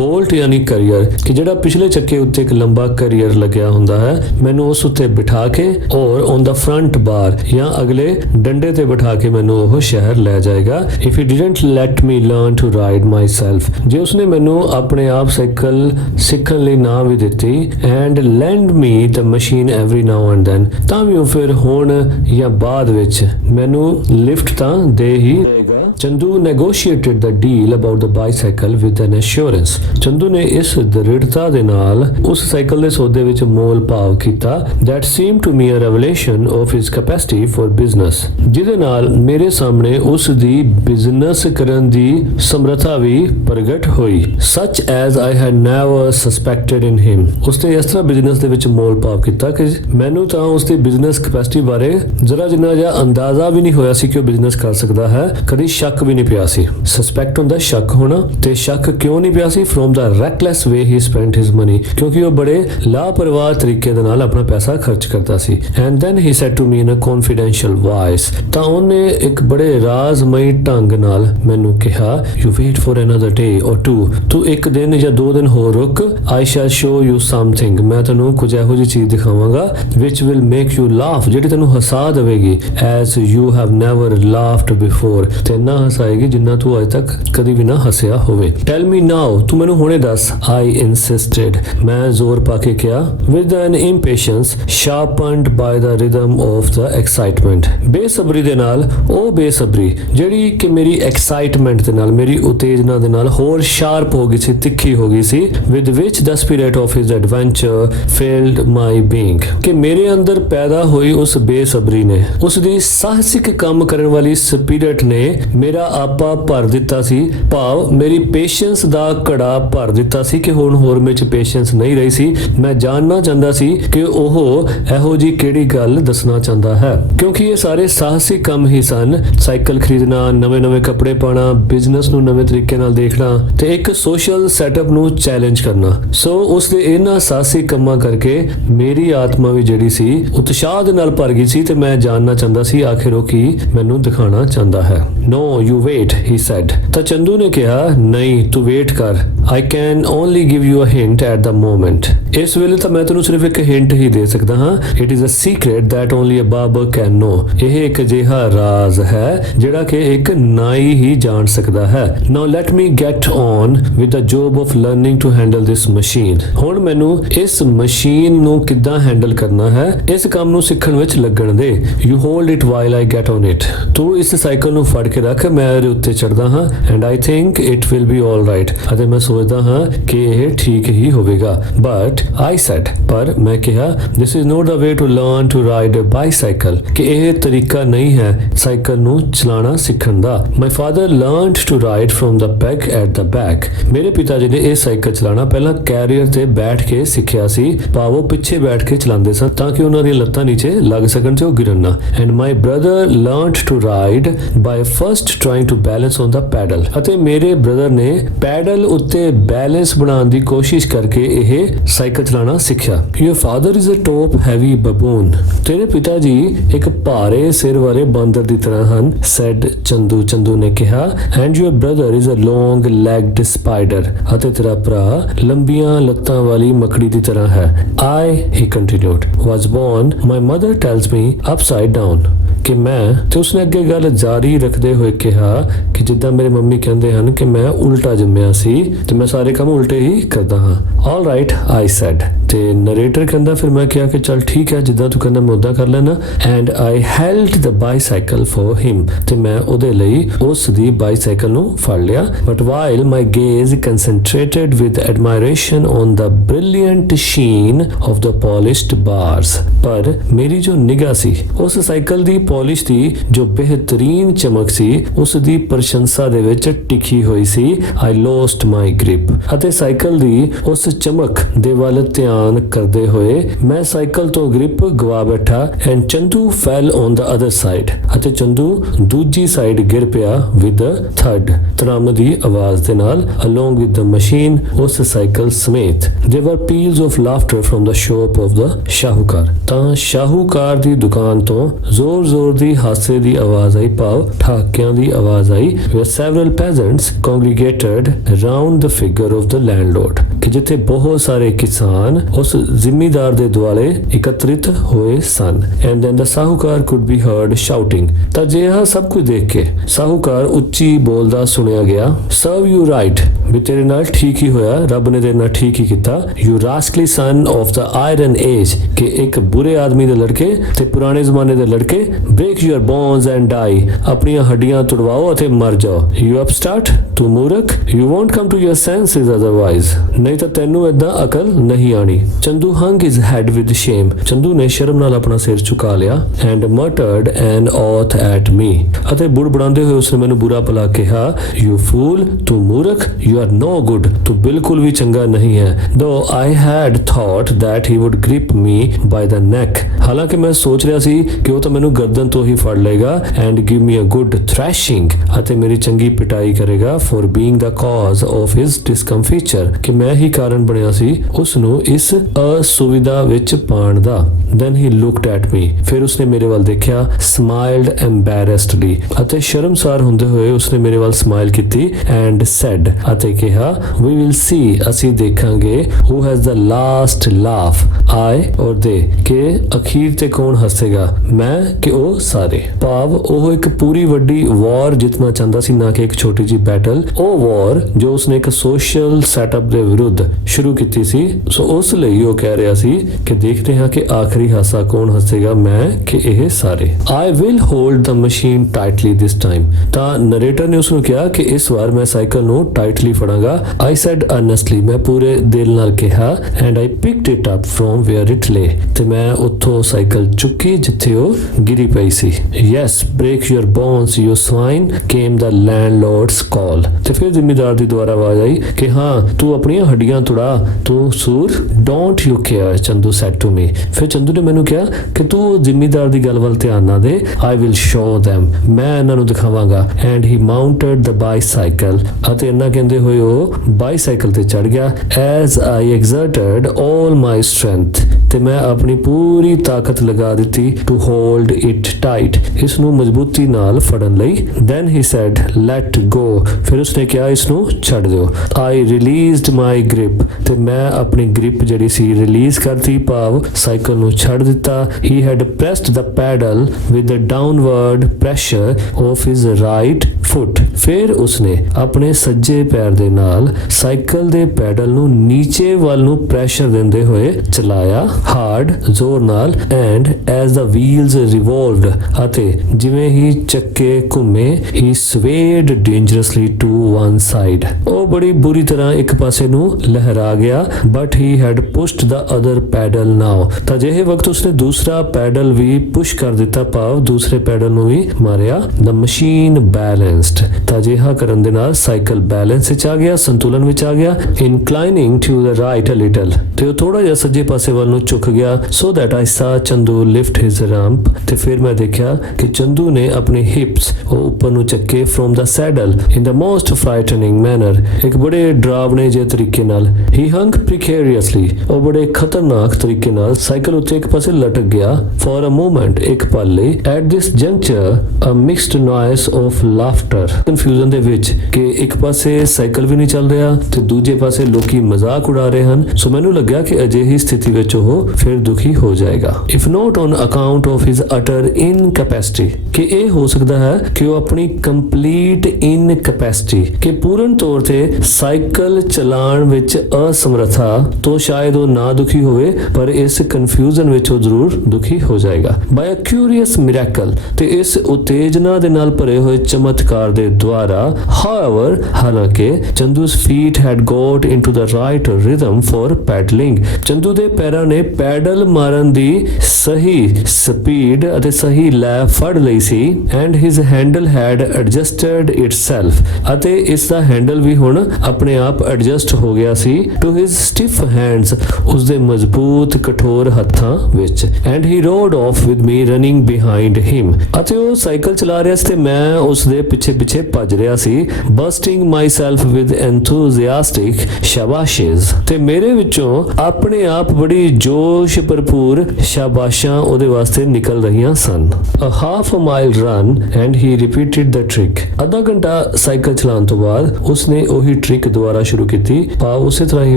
bolt ਯਾਨੀ ਕਰੀਅਰ, ਕਿ ਜਿਹੜਾ ਪਿਛਲੇ ਚੱਕੇ ਉੱਤੇ ਇੱਕ ਲੰਬਾ ਕਰੀਅਰ ਲੱਗਿਆ ਹੁੰਦਾ ਹੈ, ਮੈਨੂੰ ਉਸ ਉੱਤੇ ਬਿਠਾ ਕੇ ਔਰ on the front bar ਜਾਂ ਅਗਲੇ ਡੰਡੇ ਤੇ ਬਿਠਾ ਕੇ ਮੈਨੂੰ ਉਹ ਸ਼ਹਿਰ ਲੈ ਜਾਏਗਾ. if he didn't let me learn to ride myself, ਜੇ ਉਸਨੇ ਮੈਨੂੰ ਆਪਣੇ ਆਪ ਸਾਈਕਲ ਸਿੱਖਣ ਲਈ ਨਾ ਵੀ ਦਿੱਤੀ, and lend me the machine every now and then, ਤਾਂ ਵੀ ਉਹ ਫਿਰ ਹੁਣ ਜਾਂ ਬਾਅਦ ਵਿੱਚ ਮੈਨੂੰ ਲਿਫਟ ਤਾਂ ਦੇ ਹੀ ਦੇਗਾ. Chandu negotiated the deal about the bicycle with an assurance. Chandu ਨੇ ਇਸ ਦ੍ਰਿੜਤਾ ਦੇ ਨਾਲ ਉਸ ਸਾਈਕਲ ਦੇ ਸੌਦੇ ਵਿੱਚ ਮੋਲ ਭਾਵ ਕੀਤਾ, that seemed to me a revelation of his capacity for business, ਜਿਹਦੇ ਨਾਲ ਮੇਰੇ ਸਾਹਮਣੇ ਉਸ ਦੀ ਬਿਜ਼ਨਸ ਕਰਨ ਦੀ ਸਮਰੱਥਾ ਵੀ ਪ੍ਰਗਟ ਹੋਈ. such as I had never suspected in him. ਉਸਨੇ ਇਸ ਤਰ੍ਹਾਂ ਬਿਜ਼ਨਸ ਦੇ ਵਿੱਚ ਮੋਲ ਭਾਵ ਕੀਤਾ ਕਿ ਮੈਨੂੰ ਤਾਂ ਉਸ ਦੀ ਬਿਜ਼ਨਸ ਕੈਪੈਸਿਟੀ ਬਾਰੇ ਜ਼ਰਾ ਜਿੰਨਾ ਜਿਹਾ ਅੰਦਾਜ਼ਾ ਵੀ ਨਹੀਂ ਹੋਇਆ ਸੀ ਕਿ ਉਹ ਬਿਜ਼ਨਸ ਕਰ ਸਕਦਾ ਹੈ, ਕਦੀ ਸ਼ੱਕ ਵੀ ਨਹੀਂ ਪਿਆ ਸੀ. ਸਸਪੈਕਟ ਹੁੰਦਾ ਸ਼ੱਕ ਹੋਣਾ, ਤੇ ਸ਼ੱਕ ਕਿਉਂ ਨਹੀਂ ਪਿਆ ਸੀ? From the reckless way he spent his money, ਕਿਉਂਕਿ ਉਹ ਬੜੇ ਲਾਪਰਵਾਹ ਤਰੀਕੇ ਦੇ ਨਾਲ ਆਪਣਾ ਪੈਸਾ ਖਰਚ ਕਰਦਾ ਸੀ. And then he said to me in a confidential voice, ਤਾਂ ਉਹਨੇ ਇੱਕ ਬੜੇ ਰਾਜ਼ਮਈ ਢੰਗ ਨਾਲ ਮੈਨੂੰ ਕਿਹਾ, you wait for another day or two, ਤੂੰ ਇੱਕ ਦਿਨ ਜਾਂ 2 ਦਿਨ ਹੋਰ ਰੁਕ, I shall show you something, ਮੈਂ ਤੈਨੂੰ ਕੁਝ ਇਹੋ ਜਿਹੀ ਚੀਜ਼ ਦਿਖਾਵਾਂਗਾ which will make you laugh, ਜਿਹੜੀ ਤੈਨੂੰ ਹਸਾ ਦੇਵੇਗੀ, as you have never laughed before, ਤੇ ਨਾ ਹਸਾਏਗੀ ਜਿੰਨਾ ਤੂੰ ਅਜੇ ਤੱਕ ਕਦੀ ਵੀ ਨਾ ਹੱਸਿਆ ਹੋਵੇ. tell me now, ਤੂੰ ਮੈਨੂੰ ਹੁਣੇ ਦੱਸ, I insisted, ਮੈਂ ਜ਼ੋਰ ਪਾ ਕੇ ਕਿਹਾ, with an impatience sharpened by the rhythm of the excitement, ਬੇਸਬਰੀ ਦੇ ਨਾਲ, ਉਹ ਬੇਸਬਰੀ ਜਿਹੜੀ ਕਿ ਮੇਰੀ ਐਕਸਾਈਟਮੈਂਟ ਦੇ ਨਾਲ, ਮੇਰੀ ਉਤੇਜਨਾ ਦੇ ਨਾਲ ਹੋਰ ਸ਼ਾਰਪ ਹੋ ਗਈ ਸੀ, ਤਿੱਖੀ ਹੋ ਗਈ ਸੀ, with which the spirit of his adventure filled my being, ਕਿ ਮੇਰੇ ਅੰਦਰ ਪੈਦਾ ਹੋਈ ਉਸ ਬੇਸਬਰੀ ਨੇ, ਉਸ ਦੀ ਸਾਹਸਿਕ ਕੰਮ ਕਰਨ ਵਾਲੀ ਸਪਿਰਿਟ ਨੇ ਮੇਰਾ ਆਪਾ ਭਰ ਦਿੱਤਾ ਸੀ, ਭਾਵ ਮੇਰੀ ਪੇਸ਼ੈਂਸ ਦਾ ਘੜਾ ਭਰ ਦਿੱਤਾ ਸੀ ਕਿ ਹੁਣ ਹੋਰ ਮੇਰੇ 'ਚ ਪੇਸ਼ੈਂਸ ਨਹੀਂ ਰਹੀ ਸੀ. ਮੈਂ ਜਾਣਨਾ ਚਾਹੁੰਦਾ ਸੀ ਕਿ ਉਹ ਇਹੋ ਜੀ ਕਿਹੜੀ ਗੱਲ ਦੱਸਣਾ ਚਾਹੁੰਦਾ ਹੈ, ਕਿਉਂਕਿ ਇਹ ਸਾਰੇ ਸਾਹਸਿਕ ਕੰਮ ਹੀ ਸਨ. ਸਾਈਕਲ ਖਰੀਦਣਾ, ਨਵੇਂ-ਨਵੇਂ ਕੱਪੜੇ ਪਾਉਣਾ, ਬਿਜ਼ਨਸ ਨੂੰ ਨਵੇਂ ਤਰੀਕੇ ਨਾਲ ਦੇਖਣਾ ਤੇ ਇੱਕ ਸੋਸ਼ਲ ਸੈਟਅਪ ਨੂੰ ਚੈਲੰਜ ਕਰਨਾ. ਸੋ ਉਸ ਦੇ ਇਹਨਾਂ ਸਾਹਸਿਕ ਕੰਮਾਂ ਕਰਕੇ ਮੇਰੀ ਆਤਮਾ ਵੀ ਜਿਹੜੀ ਸੀ ਉਤਸ਼ਾਹ ਦੇ ਨਾਲ ਭਰ ਗਈ ਸੀ, ਤੇ ਮੈਂ ਜਾਣਨਾ ਚਾਹੁੰਦਾ ਸੀ ਆਖਿਰ ਉਹ ਕੀ ਮੈਨੂੰ ਦਿਖਾਣਾ ਚਾਹੁੰਦਾ ਹੈ. No, you wait, he said. ਤਾਂ ਚੰਦੂ ਨੇ ਕਿਹਾ, ਨਹੀਂ ਤੂੰ ਵੇਟ ਕਰ, I can only give you a hint at the moment. ਇਸ ਵੇਲੇ ਤਾਂ ਮੈਂ ਤੈਨੂੰ ਸਿਰਫ ਇੱਕ ਹਿੰਟ ਹੀ ਦੇ ਸਕਦਾ ਹਾਂ. It is a secret that only a barber can know. ਇਹ ਇੱਕ ਅਜਿਹਾ ਰਾਜ਼ ਹੈ ਜਿਹੜਾ ਕਿ ਇੱਕ ਨਾਈ ਹੀ ਜਾਣ ਸਕਦਾ ਹੈ. Now let me get on with the job of learning to handle this machine. ਹੁਣ ਮੈਨੂੰ ਇਸ ਮਸ਼ੀਨ ਨੂੰ ਕਿੱਦਾਂ ਹੈਂਡਲ ਕਰਨਾ ਹੈ, ਇਸ ਕੰਮ ਨੂੰ ਸਿੱਖਣ ਵਿੱਚ ਲੱਗਣ ਦੇ. You hold it while I get on it. ਤੂੰ ਇਸ ਸਾਈਕਲ ਨੂੰ ਫੜ ਕੇ ਰੱਖ, ਮੈਂ ਇਹਦੇ ਉੱਤੇ ਚੜਦਾ ਹਾਂ. And I think it will be all right. ਅਤੇ ਮੈਂ ਸੋਚਦਾ ਹਾਂ ਕਿ ਇਹ ਠੀਕ ਹੀ ਹੋਵੇਗਾ. But I said, ਪਰ ਮੈਂ ਕਿਹਾ, this is not the way to learn to ride a bicycle, ਕਿ ਇਹ ਤਰੀਕਾ ਨਹੀਂ ਹੈ ਸਾਈਕਲ ਨੂੰ ਚਲਾਉਣਾ ਸਿੱਖਣ ਦਾ. My father learned to ride from the peg at the back. ਮੇਰੇ ਪਿਤਾ ਜੀ ਨੇ ਇਹ ਸਾਈਕਲ ਚਲਾਉਣਾ ਪਹਿਲਾਂ ਕੈਰੀਅਰ ਤੇ ਬੈਠ ਕੇ ਸਿੱਖਿਆ ਸੀ, ਭਾਵ ਉਹ ਪਿੱਛੇ ਬੈਠ ਕੇ ਚਲਾਉਂਦੇ ਸਨ ਤਾਂ ਕਿ ਉਹਨਾਂ ਦੀਆਂ ਲੱਤਾਂ ਨੀਚੇ ਲੱਗ ਸਕਣ ਤੇ ਉਹ ਗਿਰਨ ਨਾ. And my brother learned to ride by first trying to balance on the pedal. ਅਤੇ ਮੇਰੇ ਬ੍ਰਦਰ ਨੇ ਪੈਡਲ ਉੱਤੇ ਬੈਲੈਂਸ ਬਣਾਉਣ ਦੀ ਕੋਸ਼ਿਸ਼ ਕਰਕੇ ਇਹ ਸਾਈਕਲ ਚਲਾਉਣਾ ਸਿੱਖਿਆ. Your father is a top heavy baboon. ਤੇਰੇ ਪਿਤਾ ਜੀ ਇੱਕ ਭਾਰੇ ਸਿਰ ਵਾਲੇ ਬਾਂਦਰ ਦੀ ਤਰ੍ਹਾਂ ਹਨ, said ਚੰਦੂ ਨੇ ਕਿਹਾ. And your brother is a long legged spider. ਅਤੇ ਤੇਰਾ ਭਰਾ ਲੰਬੀਆਂ ਲੱਤਾਂ ਵਾਲੀ ਮੱਕੜੀ ਦੀ ਤਰ੍ਹਾਂ ਹੈ. I, he continued, was born, my mother tells me, upside down. ਕਿ ਮੈਂ, ਤੇ ਉਸਨੇ ਅੱਗੇ ਗੱਲ ਜਾਰੀ ਰੱਖਦੇ ਹੋਏ ਕਿਹਾ ਕਿ ਜਿੱਦਾਂ ਮੇਰੇ ਮੰਮੀ ਕਹਿੰਦੇ ਹਨ ਕਿ ਮੈਂ ਉਲਟਾ ਜੰਮਿਆ ਸੀ ਤੇ ਮੈਂ ਸਾਰੇ ਕੰਮ ਉਲਟੇ ਹੀ ਕਰਦਾ ਹਾਂ. All right, I said. ਤੇ ਨਰੇਟਰ ਕਹਿੰਦਾ ਫਿਰ ਮੈਂ ਕਿਹਾ ਕਿ ਚੱਲ ਠੀਕ ਹੈ ਜਿੱਦਾਂ ਤੂੰ ਕਹਿੰਦਾ ਮੈਂ ਉਦਾਂ ਕਰ ਲੈਣਾ and I held the bicycle for ਹਿਮ ਤੇ ਮੈਂ ਉਹਦੇ ਲਈ ਉਸ ਦੀ ਬਾਈਸਾਈਕਲ ਨੂੰ ਫੜ ਲਿਆ but while my gaze concentrated with admiration on the brilliant sheen of the polished bars ਪਰ ਮੇਰੀ ਜੋ ਨਿਗਾਹ ਸੀ ਉਸ ਸਾਈਕਲ ਦੀ ਪੋਲਿਸ਼ ਦੀ ਜੋ ਬਿਹਤਰੀਨ ਚਮਕ ਸੀ ਉਸ ਦੀ ਪ੍ਰਸ਼ੰਸਾ ਦੇ ਵਿੱਚ ਟਿਕੀ ਹੋਈ ਸੀ ਆਈ ਲੋਸਟ ਮਾਈ ਗ੍ਰਿਪ ਅਤੇ ਸਾਈਕਲ ਦੀ ਉਸ ਚਮਕ ਦੇ ਵੱਲ ਧਿਆਨ ਕਰਦੇ ਹੋਏ ਮੈਂ ਸਾਈਕਲ ਤੋਂ ਗ੍ਰਿਪ ਗਵਾ ਬੈਠਾ and Chandu fail on the other side ਅਤੇ ਚੰਦੂ ਦੂਜੀ ਸਾਈਡ ਗਿਰ ਪਿਆ ਵਿਦ ਥਰਡ ਤਰਾਮ ਦੀ ਆਵਾਜ਼ ਦੇ ਨਾਲ ਅਲੋਂਗ ਵਿਦ ਦ ਮਸ਼ੀਨ ਉਸ ਸਾਈਕਲ ਸਮੇਤ there were peals of laughter from the shop of the ਸ਼ਾਹੂਕਾਰ ਤਾਂ ਸ਼ਾਹੂਕਾਰ ਦੀ ਦੁਕਾਨ ਤੋਂ ਜ਼ੋਰ-ਜ਼ੋਰ ਦੀ ਹਾਸੇ ਦੀ ਆਵਾਜ਼ ਆਈ ਭਾਵ ਠਾਕਿਆਂ ਦੀ ਆਵਾਜ਼ ਆਈ where several peasants congregated round the figure of the landlord ਕਿ ਜਿੱਥੇ ਬਹੁਤ ਸਾਰੇ ਕਿਸਾਨ ਉਸ ਜ਼ਿਮੀਦਾਰ ਦੇ ਦੁਆਲੇ ਇਕੱਤਰਿਤ ਹੋਏ ਸਨ and then the ਸ਼ਾਹੂਕਾਰ could be heard shouting ਤਾਂ ਜੇ ਇਹ ਸਭ ਕੁਝ ਦੇਖ ਕੇ ਸ਼ਾਹੂਕਾਰ ਉੱਚੀ ਬੋਲਦਾ ਸੁਣਿਆ ਗਿਆ serve you right ਵੀ ਤੇਰੇ ਨਾਲ ਠੀਕ ਹੀ ਹੋਇਆ ਰੱਬ ਨੇ ਤੇਰੇ ਨਾਲ ਠੀਕ ਹੀ ਕੀਤਾ you rascally son of the iron age ਕਿ ਇੱਕ ਬੁਰੇ ਆਦਮੀ ਦੇ ਲੜਕੇ ਤੇ ਪੁਰਾਣੇ ਜ਼ਮਾਨੇ ਦੇ ਲੜਕੇ break your bones and die ਆਪਣੀਆਂ ਹੱਡੀਆਂ ਤੁੜਵਾਓ ਅਤੇ ਮਰ ਜਾਓ you upstart ਤੂੰ ਮੂਰਖ you won't come to your senses otherwise ਨਹੀਂ ਤਾਂ ਤੈਨੂੰ ਏਦਾਂ ਅਕਲ ਨਹੀਂ ਆਣੀ Chandu hung his head with shame Chandu ਨੇ ਸ਼ਰਮ ਨਾਲ ਆਪਣਾ ਸਿਰ ਝੁਕਾ ਲਿਆ and muttered an oath at me ਅਤੇ ਬੁੜਬੜਾਉਂਦੇ ਹੋਏ ਉਸਨੇ ਮੈਨੂੰ ਬੁਰਾ ਭਲਾ ਕਿਹਾ you fool ਤੂੰ ਮੂਰਖ you are no good ਤੂੰ ਬਿਲਕੁਲ ਵੀ ਚੰਗਾ ਨਹੀਂ ਹੈ though I had thought that he would grip me by the neck ਹਾਲਾਂਕਿ ਮੈਂ ਸੋਚ ਰਿਹਾ ਸੀ ਕਿ ਉਹ ਤਾਂ ਮੈਨੂੰ ਗਰਦਨ ਤੋਂ ਹੀ ਫੜ ਲਏਗਾ and give me a good thrashing ਅਤੇ ਮੇਰੀ ਚੰਗੀ ਪਿਟਾਈ ਕਰੇਗਾ for being the cause of his discomfiture ਕਿ ਮੈਂ ਹੀ ਕਾਰਨ ਬਣਿਆ ਸੀ ਉਸ ਨੂੰ ਇਸ ਅਸੁਵਿਧਾ ਵਿੱਚ ਪਾਉਣ ਦਾ then he looked at me ਫਿਰ ਉਸਨੇ ਮੇਰੇ ਵੱਲ ਦੇਖਿਆ smiled embarrassedly ਅਤੇ ਸ਼ਰਮਸਾਰ ਹੁੰਦੇ ਹੋਏ ਉਸਨੇ ਮੇਰੇ ਵੱਲ ਸਮਾਈਲ ਕੀਤੀ and said ਅਤੇ ਕਿਹਾ we will see ਅਸੀਂ ਦੇਖਾਂਗੇ who has the last laugh I or they ਕਿ ਅਖੀਰ ਤੇ ਕੌਣ ਹੱਸੇਗਾ ਮੈਂ ਕਿ ਉਹ ਸਾਰੇ ਭਾਵ ਉਹ ਇੱਕ ਪੂਰੀ ਵੱਡੀ ਵਾਰ ਜਿੱਤਣਾ ਚਾਹੁੰਦਾ ਸੀ ਨਾ ਕਿ ਇੱਕ ਛੋਟੀ ਜੀ ਬੈਟਲ ਉਹ ਵਾਰ ਜੋ ਉਸਨੇ ਇੱਕ ਸੋਸ਼ਲ ਸੈਟਅਪ ਦੇ ਵਿਰੁੱਧ ਸ਼ੁਰੂ ਕੀਤੀ ਸੀ ਸੋ ਉਸ ਲਈ ਉਹ ਕਹਿ ਰਿਹਾ ਸੀ ਕਿ ਦੇਖਦੇ ਹਾਂ ਕਿ ਆਖਰੀ ਹਾਸਾ ਕੌਣ ਹੱਸੇਗਾ ਮੈਂ ਕਿ ਇਹ ਸਾਰੇ I will hold the machine tightly this time ਤਾਂ ਨਰੇਟਰ ਨੇ ਉਸ ਨੂੰ ਕਿਹਾ ਕਿ ਇਸ ਵਾਰ ਮੈਂ ਸਾਈਕਲ ਨੂੰ ਟਾਈਟਲੀ ਫੜਾਂਗਾ I said earnestly ਮੈਂ ਪੂਰੇ ਦਿਲ ਨਾਲ ਕਿਹਾ and I picked it up from where it lay ਤੇ ਮੈਂ ਉੱਥੋਂ ਸਾਈਕਲ ਚੁੱਕੀ ਜਿੱਥੇ ਉਹ ਗਿਰੀ ਪਈ ਸੀ yes break your bones you swine came the landlord's call ਤੇ ਫਿਰ ਜ਼ਿਮੀਦਾਰ ਦੀ ਦੁਆਰਾ ਆਵਾਜ਼ ਆਈ ਕਿ ਹਾਂ ਤੂੰ ਆਪਣੀਆਂ ਹੱਡੀਆਂ ਤੁੜਾ ਤੂੰ ਸੂਰ don't you care Chandu said to me ਫਿਰ ਚੰਦੂ ਨੇ ਮੈਨੂੰ ਕਿਹਾ ਕਿ ਤੂੰ ਜ਼ਿਮੀਦਾਰ ਦੀ ਗੱਲ ਵੱਲ ਧਿਆਨ ਨਾ ਦੇ I will show them ਮੈਂ ਇਹਨਾਂ ਨੂੰ ਦਿਖਾਵਾਂਗਾ and he mounted the bicycle ਅਤੇ ਇਹਨਾਂ ਕਹਿੰਦੇ ਹੋਏ ਉਹ ਬਾਈਸਾਈਕਲ ਤੇ ਚੜ ਗਿਆ as I exerted all my strength ਤੇ ਮੈਂ ਆਪਣੀ ਪੂਰੀ ਤਾਕਤ ਲਗਾ ਦਿੱਤੀ to hold it tight ਇਸ ਨੂੰ ਮਜ਼ਬੂਤੀ ਨਾਲ ਫੜਨ ਲਈ then he said let go ਫਿਰ ਉਸਨੇ ਕਿਹਾ ਇਸ ਨੂੰ ਛੱਡ ਦਿਓ I released my grip ਤੇ ਮੈਂ ਆਪਣੀ ਗ੍ਰਿਪ ਜਿਹੜੀ ਸੀ ਰਿਲੀਜ਼ ਕਰਤੀ ਭਾਵ ਸਾਈਕਲ ਨੂੰ ਛੱਡ ਦਿੱਤਾ he had pressed the pedal with the downward pressure of his right foot ਫਿਰ ਉਸਨੇ ਆਪਣੇ ਸੱਜੇ ਪੈਰ ਦੇ ਨਾਲ ਸਾਈਕਲ ਦੇ ਪੈਡਲ ਨੂੰ ਨੀਚੇ ਵੱਲ ਨੂੰ ਪ੍ਰੈਸ਼ਰ ਦਿੰਦੇ ਹੋਏ ਚਲਾਇਆ ਹਾਰਡ ਜ਼ੋਰ ਨਾਲ and as the wheels revolved ਅਤੇ ਜਿਵੇਂ ਹੀ ਚੱਕੇ ਘੁੰਮੇ he swayed dangerously to one side ਉਹ ਬੜੀ ਬੁਰੀ ਤਰ੍ਹਾਂ ਇੱਕ ਪਾਸੇ ਨੂੰ ਲਹਿਰਾ ਗਿਆ but he had pushed the other pedal now ਤਾਂ ਜਿਹੇ ਵਕਤ ਉਸਨੇ ਦੂਸਰਾ ਪੈਡਲ ਵੀ ਪੁਸ਼ ਕਰ ਦਿੱਤਾ ਭਾਵ ਦੂਸਰੇ ਪੈਡਲ ਨੂੰ ਵੀ ਮਾਰਿਆ the machine balanced ਤਾਂ ਜਿਹਾ ਕਰਨ ਦੇ ਨਾਲ ਸਾਈਕਲ ਬੈਲੈਂਸ ਵਿੱਚ ਆ ਗਿਆ ਸੰਤੁਲਨ ਵਿੱਚ ਆ ਗਿਆ inclining to the right a little ਤੇ ਉਹ ਥੋੜਾ ਜਿਹਾ ਸੱਜੇ ਪਾਸੇ ਵੱਲ ਨੂੰ ਝੁਕ ਗਿਆ so that I saw Chandu lift his rump ਤੇ ਫਿਰ ਮੈਂ ਦੇਖਿਆ ਕਿ ਚੰਦੂ ਨੇ ਆਪਣੇ ਹਿਪਸ ਉਹ ਉੱਪਰ ਨੂੰ ਚੱਕੇ from the saddle in the most frightening manner ਇੱਕ ਬੜੇ ਡਰਾਵਣੇ ਜਿਹੇ ਤਰੀਕੇ ਨਾਲ he hung precariously ਉਹ ਬੜੇ ਖਤਰਨਾਕ ਤਰੀਕੇ ਨਾਲ ਸਾਈਕਲ ਉੱਤੇ ਇੱਕ ਪਾਸੇ ਲਟਕ ਗਿਆ for a moment ਇੱਕ ਪਲ ਲਈ at this juncture a mixed noise of laughter confusion ਦੇ ਵਿੱਚ ਕਿ ਇੱਕ ਪਾਸੇ ਸਾਈਕਲ ਸਾਈਕਲ ਵੀ ਨਹੀਂ ਚੱਲ ਰਿਹਾ ਤੇ ਦੂਜੇ ਪਾਸੇ ਲੋਕੀ ਮਜ਼ਾਕ ਉਡਾ ਰਹੇ ਹਨ। ਸੋ ਮੈਨੂੰ ਲੱਗਿਆ ਕਿ ਅਜਿਹੀ ਸਥਿਤੀ ਵਿੱਚ ਉਹ ਫਿਰ ਦੁਖੀ ਹੋ ਜਾਏਗਾ। If not on account of his utter incapacity, ਕਿ ਇਹ ਹੋ ਸਕਦਾ ਹੈ ਕਿ ਉਹ ਆਪਣੀ ਕੰਪਲੀਟ ਇਨਕੈਪੈਸਿਟੀ, ਕਿ ਪੂਰਨ ਤੌਰ ਤੇ ਸਾਈਕਲ ਚਲਾਉਣ ਵਿੱਚ ਅਸਮਰੱਥਾ ਤੋਂ ਸ਼ਾਇਦ ਉਹ ਨਾ ਦੁਖੀ ਹੋਵੇ, ਪਰ ਇਸ ਕਨਫਿਊਜ਼ਨ ਵਿੱਚ ਉਹ ਜ਼ਰੂਰ ਦੁਖੀ ਹੋ ਜਾਏਗਾ। ਬਾਈ ਅ ਕਿਊਰੀਅਸ ਮਿਰੈਕਲ, ਤੇ ਇਸ ਉਤੇਜਨਾ ਦੇ ਨਾਲ ਭਰੇ ਹੋਏ ਚਮਤਕਾਰ ਦੇ ਦੁਆਰਾ। ਹਾਊਐਵਰ, ਹਾਲਾਂਕਿ ਚੰਦੂ's feet had got into the right rhythm for paddling, Chandu ਦੇ ਪੈਰਾਂ ਨੇ ਪੈਡਲ ਮਾਰਨ ਦੀ ਸਹੀ ਸਪੀਡ ਅਤੇ ਸਹੀ ਲੈ ਫੜ ਲਈ ਸੀ। and his handle had adjusted itself, ਅਤੇ ਇਸ ਦਾ ਹੈਂਡਲ ਵੀ ਹੁਣ ਆਪਣੇ ਆਪ ਐਡਜਸਟ ਹੋ ਗਿਆ ਸੀ। to his stiff hands, ਉਸ ਦੇ ਮਜ਼ਬੂਤ ਕਠੋਰ ਹੱਥਾਂ ਵਿੱਚ। and he rode off with me running behind him, ਅਤੇ ਉਹ ਸਾਈਕਲ ਚਲਾ ਰਿਹਾ ਸੀ ਤੇ ਮੈਂ ਉਸ ਦੇ ਪਿੱਛੇ ਪਿੱਛੇ ਭੱਜ ਰਿਹਾ ਸੀ। bursting myself with enthusiastic ਸ਼ਾਬਾਸ਼ੇਜ਼, ਤੇ ਮੇਰੇ ਵਿੱਚੋਂ ਆਪਣੇ ਆਪ ਬੜੀ ਜੋਸ਼ ਭਰਪੂਰ ਸ਼ਾਬਾਸ਼ਾਂ ਉਹਦੇ ਵਾਸਤੇ ਨਿਕਲ ਰਹੀਆਂ ਸਨ। a half a mile run and he repeated the trick, ਅੱਧਾ ਘੰਟਾ ਸਾਈਕਲ ਚਲਾਉਣ ਤੋਂ ਬਾਅਦ ਉਸਨੇ ਉਹੀ ਟ੍ਰਿਕ ਦੁਬਾਰਾ ਸ਼ੁਰੂ ਕੀਤੀ। ਭਾਵ ਉਸੇ ਤਰ੍ਹਾਂ ਹੀ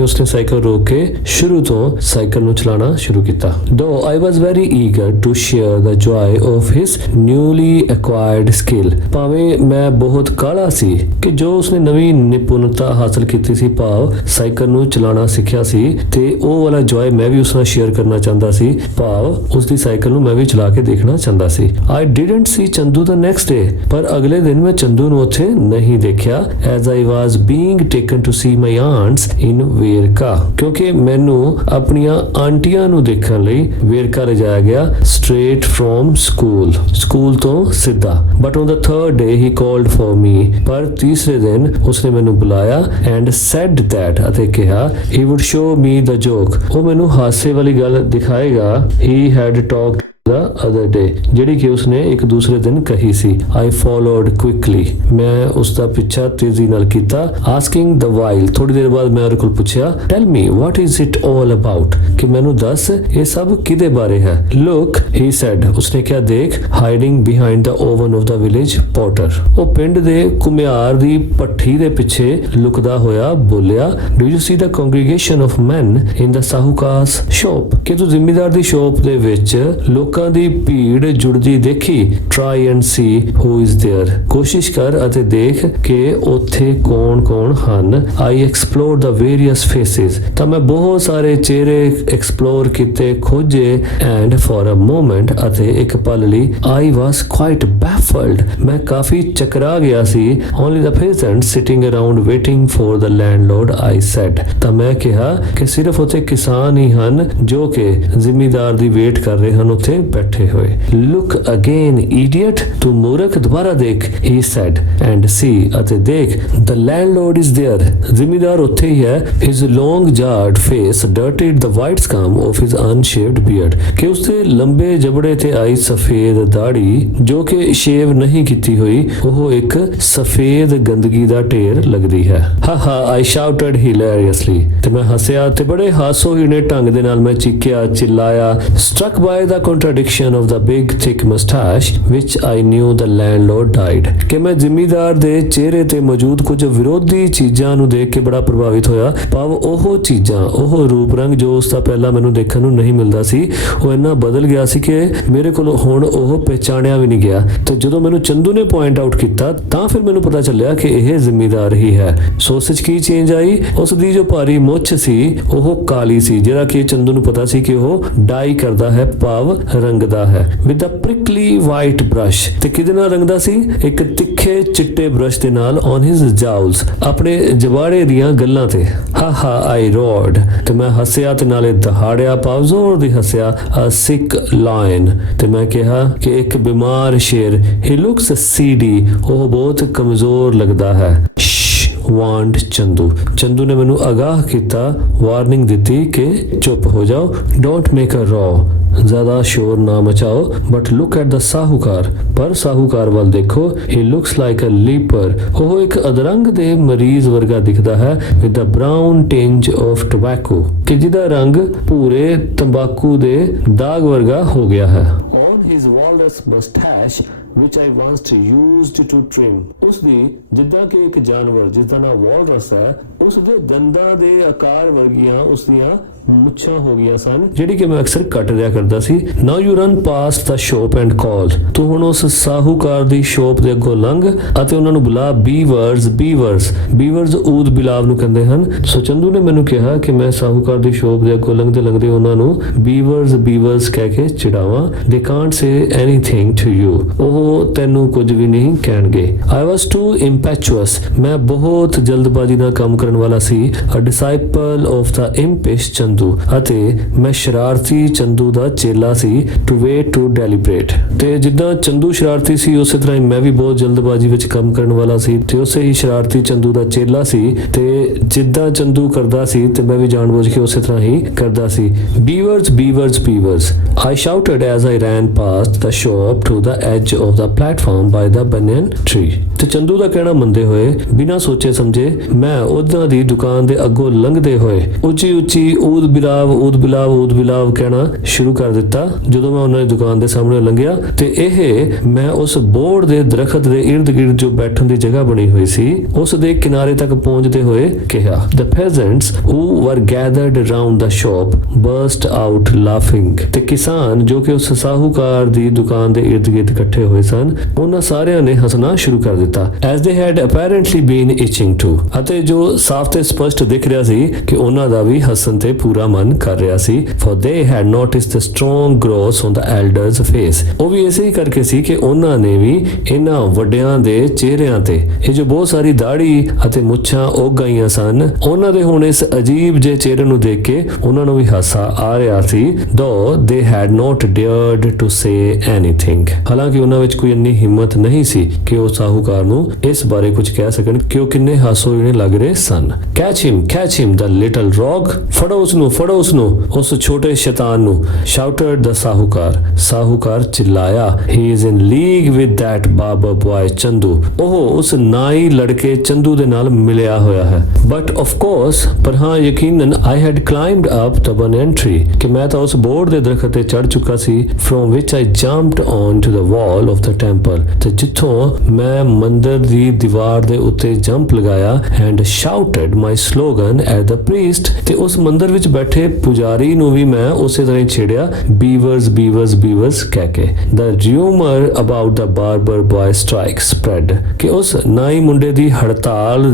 ਉਸਨੇ ਸਾਈਕਲ ਰੋਕ ਕੇ ਸ਼ੁਰੂ ਤੋਂ ਸਾਈਕਲ ਨੂੰ ਚਲਾਉਣਾ ਸ਼ੁਰੂ ਕੀਤਾ। though I was very eager to share the joy of his newly acquired skill, ਭਾਵੇਂ ਮੈਂ ਬਹੁਤ ਕਾਹਲਾ ਸੀ ਕਿ ਜੋ ਉਸਨੇ ਨਵੀਂ ਨਿਪੁੰਨਤਾ ਹਾਸਲ ਕੀਤੀ ਸੀ, ਭਾਵ ਸਾਈਕਲ ਨੂੰ ਚਲਾਉਣਾ ਸਿੱਖਿਆ ਸੀ, ਤੇ ਉਹ ਵਾਲਾ ਜੋਏ ਮੈਂ ਵੀ ਉਸ ਨਾਲ ਸ਼ੇਅਰ ਕਰਨਾ ਚਾਹੁੰਦਾ ਸੀ, ਭਾਵ ਉਸ ਦੀ ਸਾਈਕਲ ਨੂੰ ਮੈਂ ਵੀ ਚਲਾ ਕੇ ਦੇਖਣਾ ਚਾਹੁੰਦਾ ਸੀ। I didn't see Chandu the next day, ਪਰ ਅਗਲੇ ਦਿਨ ਮੈਂ ਚੰਦੂ ਨੂੰ ਉੱਥੇ ਨਹੀਂ ਦੇਖਿਆ। as I was being taken to see my aunts in Verka, ਕਿਉਂਕਿ ਮੈਨੂੰ ਆਪਣੀਆਂ ਆਂਟੀਆਂ ਨੂੰ ਦੇਖਣ ਲਈ ਵੇਰਕਾ ਲਿਜਾਇਆ ਗਿਆ। straight from school, ਸਕੂਲ ਤੋਂ ਸਿੱਧਾ। but on the third day he called for me, ਪਰ ਤੀਸਰੇ ਦਿਨ ਉਸਨੇ ਮੈਨੂੰ ਬੁਲਾਇਆ। and said that, ਅਤੇ ਕਿਹਾ he would show me the joke, ਉਹ ਮੈਨੂੰ ਹਾਸੇ ਵਾਲੀ ਗੱਲ ਦਿਖਾਏਗਾ। he had talked the other day, ਜਿਹੜੀ ਕਿ ਉਸਨੇ ਇੱਕ ਦੂਸਰੇ ਦਿਨ ਕਹੀ ਸੀ। I followed quickly, ਮੈਂ ਉਸ ਦਾ ਪਿੱਛਾ ਤੇਜ਼ੀ ਨਾਲ ਕੀਤਾ। asking the while, ਥੋੜੀ ਦੇਰ ਬਾਅਦ ਮੈਂ ਉਹਦੇ ਕੋਲ ਪੁੱਛਿਆ tell me what is it all about, ਕਿ ਮੈਨੂੰ ਦੱਸ ਇਹ ਸਭ ਕਿਹਦੇ ਬਾਰੇ ਹੈ। look, he said, ਉਸਨੇ ਕਿਹਾ ਦੇਖ, hiding behind the oven of the village porter, ਉਹ ਪਿੰਡ ਦੇ ਘੁਮਿਆਰ ਦੀ ਭੱਠੀ ਦੇ ਪਿੱਛੇ ਲੁਕਦਾ ਹੋਇਆ ਬੋਲਿਆ do you see the congregation of men in the sahukar's shop, ਕਿ ਤੂੰ ਜ਼ਿਮੀਦਾਰ ਦੀ ਸ਼ੌਪ ਦੇ ਵਿੱਚ ਲੋਕਾਂ ਦੀ ਭੀੜ ਜੁੜਦੀ ਦੇਖੀ। try and see who is there, ਕੋਸ਼ਿਸ਼ ਕਰ ਅਤੇ ਦੇਖ ਕਿ ਉੱਥੇ ਕੌਣ-ਕੌਣ ਹਨ। I explored the various faces, ਤਾਂ ਮੈਂ ਬਹੁਤ ਸਾਰੇ ਚਿਹਰੇ ਐਕਸਪਲੋਰ ਕੀਤੇ, Khoje. and for a moment, ਅਤੇ ਇੱਕ ਪਲ ਲਈ I was quite baffled, ਮੈਂ ਕਾਫੀ ਚਕਰਾ ਗਿਆ ਸੀ। only the peasants sitting around waiting for the landlord, I said, ਤਾਂ ਮੈਂ ਕਿਹਾ ਕਿ ਸਿਰਫ ਉੱਥੇ ਕਿਸਾਨ ਹੀ ਹਨ ਜੋ ਕਿ ਜ਼ਿਮੀਦਾਰ ਦੀ ਵੇਟ ਕਰ ਰਹੇ ਹਨ ਉੱਥੇ ਬੈਠੇ ਹੋਏ। look again idiot, ਤੂੰ ਮੂਰਖ, ਦੁਬਾਰਾ ਦੇਖ, he said, and see, ਅਤੇ ਦੇਖ the landlord is there, ਜ਼ਿਮੀਦਾਰ ਉੱਥੇ ਹੀ ਹੈ। his long jarred face dirtied the white scum of his unshaved beard, ਕਿ ਉਸਦੇ ਲੰਬੇ ਜਬੜੇ ਤੇ ਆਈ ਸਫੇਦ ਦਾੜੀ ਜੋ ਕਿ ਸ਼ੇਵ ਨਹੀਂ ਕੀਤੀ ਹੋਈ, ਉਹ ਇੱਕ ਸਫੇਦ ਗੰਦਗੀ ਦਾ ਢੇਰ ਲੱਗਦੀ ਹੈ। ਹਾਹਾ, I shouted hilariously, ਤੇ ਮੈਂ ਹੱਸਿਆ ਤੇ ਬੜੇ ਹਾਸੋਹੀਣੇ ਢੰਗ ਦੇ ਨਾਲ ਮੈਂ ਚੀਕਿਆ ਚਿল্লাਇਆ। struck by the contradiction of the big thick mustache which I knew the landlord died, ਕਿ ਮੈਂ ਜ਼ਿਮੀਦਾਰ ਦੇ ਚਿਹਰੇ ਤੇ ਮੌਜੂਦ ਕੁਝ ਵਿਰੋਧੀ ਚੀਜ਼ਾਂ ਨੂੰ ਦੇਖ ਕੇ ਬੜਾ ਪ੍ਰਭਾਵਿਤ ਹੋਇਆ। ਭਾਵ ਉਹ ਚੀਜ਼ਾਂ, ਉਹ ਰੂਪ ਰੰਗ ਜੋ ਉਸ ਦਾ ਪਹਿਲਾਂ ਮੈਨੂੰ ਦੇਖਣ ਨੂੰ ਨਹੀਂ ਮਿਲਦਾ ਸੀ, ਉਹ ਇੰਨਾ ਬਦਲ ਗਿਆ ਸੀ ਕਿ ਮੇਰੇ ਕੋਲ ਹੁਣ ਉਹ ਪਹਿਚਾਣਿਆ ਵੀ ਨਹੀਂ ਗਿਆ। ਤੇ ਜਦੋਂ ਮੈਨੂੰ ਚੰਦੂ ਨੇ ਪੁਆਇੰਟ ਆਊਟ ਕੀਤਾ ਤਾਂ ਫਿਰ ਮੈਨੂੰ ਪਤਾ ਚੱਲਿਆ ਕਿ ਇਹ ਜ਼ਿਮੀਦਾਰ ਹੀ ਹੈ। ਸੋ ਉਸ 'ਚ ਕੀ ਚੇਂਜ ਆਈ, ਉਸ ਦੀ ਜੋ ਭਾਰੀ ਮੁੱਛ ਸੀ ਉਹ ਕਾਲੀ ਸੀ, ਜਿਹੜਾ ਕਿ ਚੰਦੂ ਨੂੰ ਪਤਾ ਸੀ ਕਿ ਉਹ ਡਾਈ ਕਰਦਾ ਹੈ, ਭਾਵ ਰੰਗਦਾ ਹੈ। with a prickly white brush, ਤੇ ਕਿਹਦੇ ਨਾਲ ਰੰਗਦਾ ਸੀ, ਇੱਕ ਤਿੱਖੇ ਚਿੱਟੇ ਬ੍ਰਸ਼ ਦੇ ਨਾਲ on his jowls, ਆਪਣੇ ਜਵਾੜੇ ਦੀਆਂ ਗੱਲਾਂ ਤੇ। ਹਾਹਾ, I roared, ਤੇ ਮੈਂ ਹੱਸਿਆ ਤੇ ਨਾਲੇ ਦਹਾੜਿਆ, ਭਾਵ ਜ਼ੋਰ ਦੀ ਹੱਸਿਆ। a sick lion, ਤੇ ਮੈਂ ਕਿਹਾ ਕਿ ਇੱਕ ਬਿਮਾਰ ਸ਼ੇਰ। he looks seedy, ਉਹ ਬਹੁਤ ਕਮਜ਼ੋਰ ਲੱਗਦਾ ਹੈ। ਵਾਂਡ ਚੰਦੂ ਨੇ ਮੈਨੂੰ ਆਗਾਹ ਕੀਤਾ, ਵਾਰਨਿੰਗ ਦਿੱਤੀ ਕਿ ਚੁੱਪ ਹੋ ਜਾਓ, ਡੋਂਟ ਮੇਕ ਅ ਰੌ, ਜ਼ਿਆਦਾ ਸ਼ੋਰ ਨਾ ਮਚਾਓ। ਬਟ ਲੁੱਕ ਐਟ ਦ ਸਾਹੂਕਾਰ, ਪਰ ਸਾਹੂਕਾਰ ਵੱਲ ਦੇਖੋ। ਹੀ ਲੁਕਸ ਲਾਈਕ ਅ ਲੀਪਰ, ਉਹ ਇੱਕ ਅਧਰੰਗ ਦੇ ਮਰੀਜ਼ ਵਰਗਾ ਦਿਖਦਾ ਹੈ। With the brown tinge of tobacco, ਕਿ ਜਿਹਦਾ ਰੰਗ ਭੂਰੇ ਤੰਬਾਕੂ ਦੇ ਦਾਗ ਵਰਗਾ ਹੋ ਗਿਆ ਹੈ। his walrus mustache which I once used to trim. ਉਸ ਦੀ ਜਿੱਦਾਂ ਕਿ ਇੱਕ ਜਾਨਵਰ ਜਿਸ ਦਾ ਨਾਮ ਵਾਲਰਸ ਹੈ, ਉਸ ਦੇ ਦੰਦਾਂ ਦੇ ਆਕਾਰ ਵਰਗੀਆਂ ਉਸ ਦੀਆਂ ਮੁੱਛਾਂ ਹੋ ਗਈਆਂ ਸਨ, ਜਿਹੜੀ ਕਿ ਮੈਂ ਅਕਸਰ ਕੱਟ ਦਿਆ ਕਰਦਾ ਸੀ। Now you run past the shop and call, ਤੂੰ ਹੁਣ ਉਸ ਸਾਹੂਕਾਰ ਦੀ ਸ਼ੋਪ ਦੇ ਅੱਗੋਂ ਲੰਘ ਅਤੇ ਉਹਨਾਂ ਨੂੰ ਬੁਲਾ ਬੀਵਰਸ। ਬੀਵਰਸ ਊਦ ਬਿਲਾਵ ਨੂੰ ਕਹਿੰਦੇ ਹਨ। ਸੋ ਚੰਦੂ ਨੇ ਮੈਨੂੰ ਕਿਹਾ ਕਿ ਮੈਂ ਸਾਹੂਕਾਰ ਦੀ ਸ਼ੋਪ ਦੇ ਅੱਗੋਂ ਲੰਘਦੇ ਉਹਨਾਂ ਨੂੰ ਬੀਵਰਸ ਕਹਿ ਕੇ ਚਿੜਾਵਾਂ। They can't say anything to you, ਉਹ ਤੈਨੂੰ ਕੁਝ ਵੀ ਨਹੀਂ ਕਹਿਣਗੇ। ਆਈ ਵਾਸ ਟੂ ਇੰਪੈਚੁਅਸ, ਮੈਂ ਬਹੁਤ ਜਲਦਬਾਜ਼ੀ ਨਾਲ ਕੰਮ ਕਰਨ ਵਾਲਾ ਸੀ। ਅ ਡਿਸਾਈਪਲ ਆਫ ਦਾ ਇੰਪਿਸ਼ ਚੰਦੂ, ਅਤੇ ਮੈਂ ਸ਼ਰਾਰਤੀ ਚੰਦੂ ਦਾ ਚੇਲਾ ਸੀ। ਟੂ ਵੇਟ ਟੂ ਡੈਲੀਬਰੇਟ, ਤੇ ਜਿੱਦਾਂ ਚੰਦੂ ਸ਼ਰਾਰਤੀ ਸੀ ਉਸੇ ਤਰ੍ਹਾਂ ਹੀ ਮੈਂ ਵੀ ਬਹੁਤ ਜਲਦਬਾਜ਼ੀ ਵਿੱਚ ਕੰਮ ਕਰਨ ਵਾਲਾ ਸੀ ਤੇ ਉਸੇ ਹੀ ਸ਼ਰਾਰਤੀ ਚੰਦੂ ਦਾ ਚੇਲਾ ਸੀ। ਤੇ ਜਿੱਦਾਂ ਚੰਦੂ ਕਰਦਾ ਸੀ ਤੇ ਮੈਂ ਵੀ ਜਾਣਬੁੱਝ ਕੇ ਉਸੇ ਤਰ੍ਹਾਂ ਹੀ ਕਰਦਾ ਸੀ। ਬੀਵਰਸ I shouted as I ran past the shop to the edge of the platform by the banyan tree। ਤੇ ਚੰਦੂ ਦਾ ਕਹਿਣਾ ਮੰਨਦੇ ਹੋਏ ਬਿਨਾਂ ਸੋਚੇ ਸਮਝੇ ਮੈਂ ਉਹਨਾਂ ਦੀ ਦੁਕਾਨ ਦੇ ਅੱਗੋਂ ਲੰਘਦੇ ਹੋਏ ਉੱਚੀ ਊਦ ਬਿਲਾਵ ਕਹਿਣਾ ਸ਼ੁਰੂ ਕਰ ਦਿੱਤਾ। ਜਦੋਂ ਮੈਂ ਉਹਨਾਂ ਦੀ ਦੁਕਾਨ ਦੇ ਸਾਹਮਣੇ ਲੰਘਿਆ ਤੇ ਇਹ ਮੈਂ ਉਸ ਬੋਰਡ ਦੇ ਦਰਖਤ ਦੇ ਇਰਦ ਗਿਰਦ ਜੋ ਬੈਠਣ ਦੀ ਜਗ੍ਹਾ ਬਣੀ ਹੋਈ ਸੀ ਉਸ ਦੇ ਕਿਨਾਰੇ ਤੱਕ ਪਹੁੰਚਦੇ ਹੋਏ ਕਿਹਾ। The peasants who were gathered around the shop burst out laughing। ਤੇ ਕਿਸਾਨ ਜੋ ਕਿ ਉਸ ਸਾਹੂਕਾਰ ਦੀ ਦੁਕਾਨ ਦੇ ਇਰਦ ਗਿਰਦ ਇਕੱਠੇ ਹੋਏ ਸਨ, ਉਹਨਾਂ ਸਾਰਿਆਂ ਨੇ ਹੱਸਣਾ ਸ਼ੁਰੂ ਕਰ ਦਿੱਤਾ। As they had apparently been itching to, ਅਤੇ ਜੋ ਸਾਫ਼ ਤੇ ਸਪਸ਼ਟ ਦਿਖ ਰਿਹਾ ਸੀ ਕਿ ਉਹਨਾਂ ਦਾ ਵੀ ਹੱਸਣ ਤੇ ਪੂਰਾ ਮਨ ਕਰ ਰਿਹਾ ਸੀ। For they had noticed the strong growth on the elder's face। ਉਹ ਵੀ ਇਸੇ ਹੀ ਕਰਕੇ ਸੀ ਕਿ ਉਹਨਾਂ ਨੇ ਵੀ ਇਹਨਾਂ ਵੱਡਿਆਂ ਦੇ ਚਿਹਰਿਆਂ ਤੇ ਇਹ ਜੋ ਬਹੁਤ ਸਾਰੀ ਦਾੜੀ ਅਤੇ ਮੁੱਛਾਂ ਉੱਗ ਗਈਆਂ ਸਨ, ਉਹਨਾਂ ਦੇ ਹੁਣ ਇਸ ਅਜੀਬ ਜਿਹੇ ਚਿਹਰੇ ਨੂੰ ਦੇਖ ਕੇ ਉਹਨਾਂ ਨੂੰ ਵੀ ਹਾਸਾ ਆ ਰਿਹਾ ਸੀ। Though they had not dared to say anything, ਹਾਲਾਂਕਿ ਉਹਨਾਂ ਵਿੱਚ ਕੋਈ ਇੰਨੀ ਹਿੰਮਤ ਨਹੀਂ ਸੀ ਕਿ ਉਹ ਸਾਹੂਕਾਰ ਨੂੰ ਇਸ ਬਾਰੇ ਕੁਝ ਕਹਿ ਸਕਣ ਕਿ ਉਹ ਕਿੰਨੇ ਹਾਸੋਹੀਣੇ ਲੱਗ ਰਹੇ ਸਨ। Catch him the little rogue, ਫੜੋ ਉਸ ਨੂੰ ਉਸ ਛੋਟੇ ਸ਼ੈਤਾਨ ਨੂੰ। Shouted the ਸਾਹੂਕਾਰ ਚਿल्लाया। He is in league with that barber boy Chandu, ਉਹ ਉਸ ਨਾਈ ਲੜਕੇ ਚੰਦੂ ਦੇ ਨਾਲ ਮਿਲਿਆ ਹੋਇਆ ਹੈ। But of course, ਪਰ ਹਾਂ ਯਕੀਨਨ I had climbed up the banyan tree, ਕਿ ਮੈਂ ਤਾਂ ਉਸ ਬੋਰਡ ਦੇ ਦਰਖਤ ਤੇ ਚੜ ਚੁੱਕਾ ਸੀ। From which I jumped onto the wall of the temple, ਤੇ ਜਿੱਥੋਂ ਮੈਂ ਮੰਦਰ ਦੀ ਦੀਵਾਰ ਦੇ ਉੱਤੇ ਜੰਪ ਲਗਾਇਆ। And shouted my slogan at the priest, ਤੇ ਉਸ ਮੰਦਰ ਵਿੱਚ ਬੈਠੇ ਪੁਜਾਰੀ ਨੂੰ ਵੀ ਮੈਂ ਉਸੇ ਤਰ੍ਹਾਂ ਛੇੜਿਆ ਬੀਵਰਸ ਕਹਿ ਕੇ। The rumor about the barber boy strike spread, ਕਿ ਉਸ ਨਾਈ ਮੁੰਡੇ ਦੀ ਹੜਤਾਲ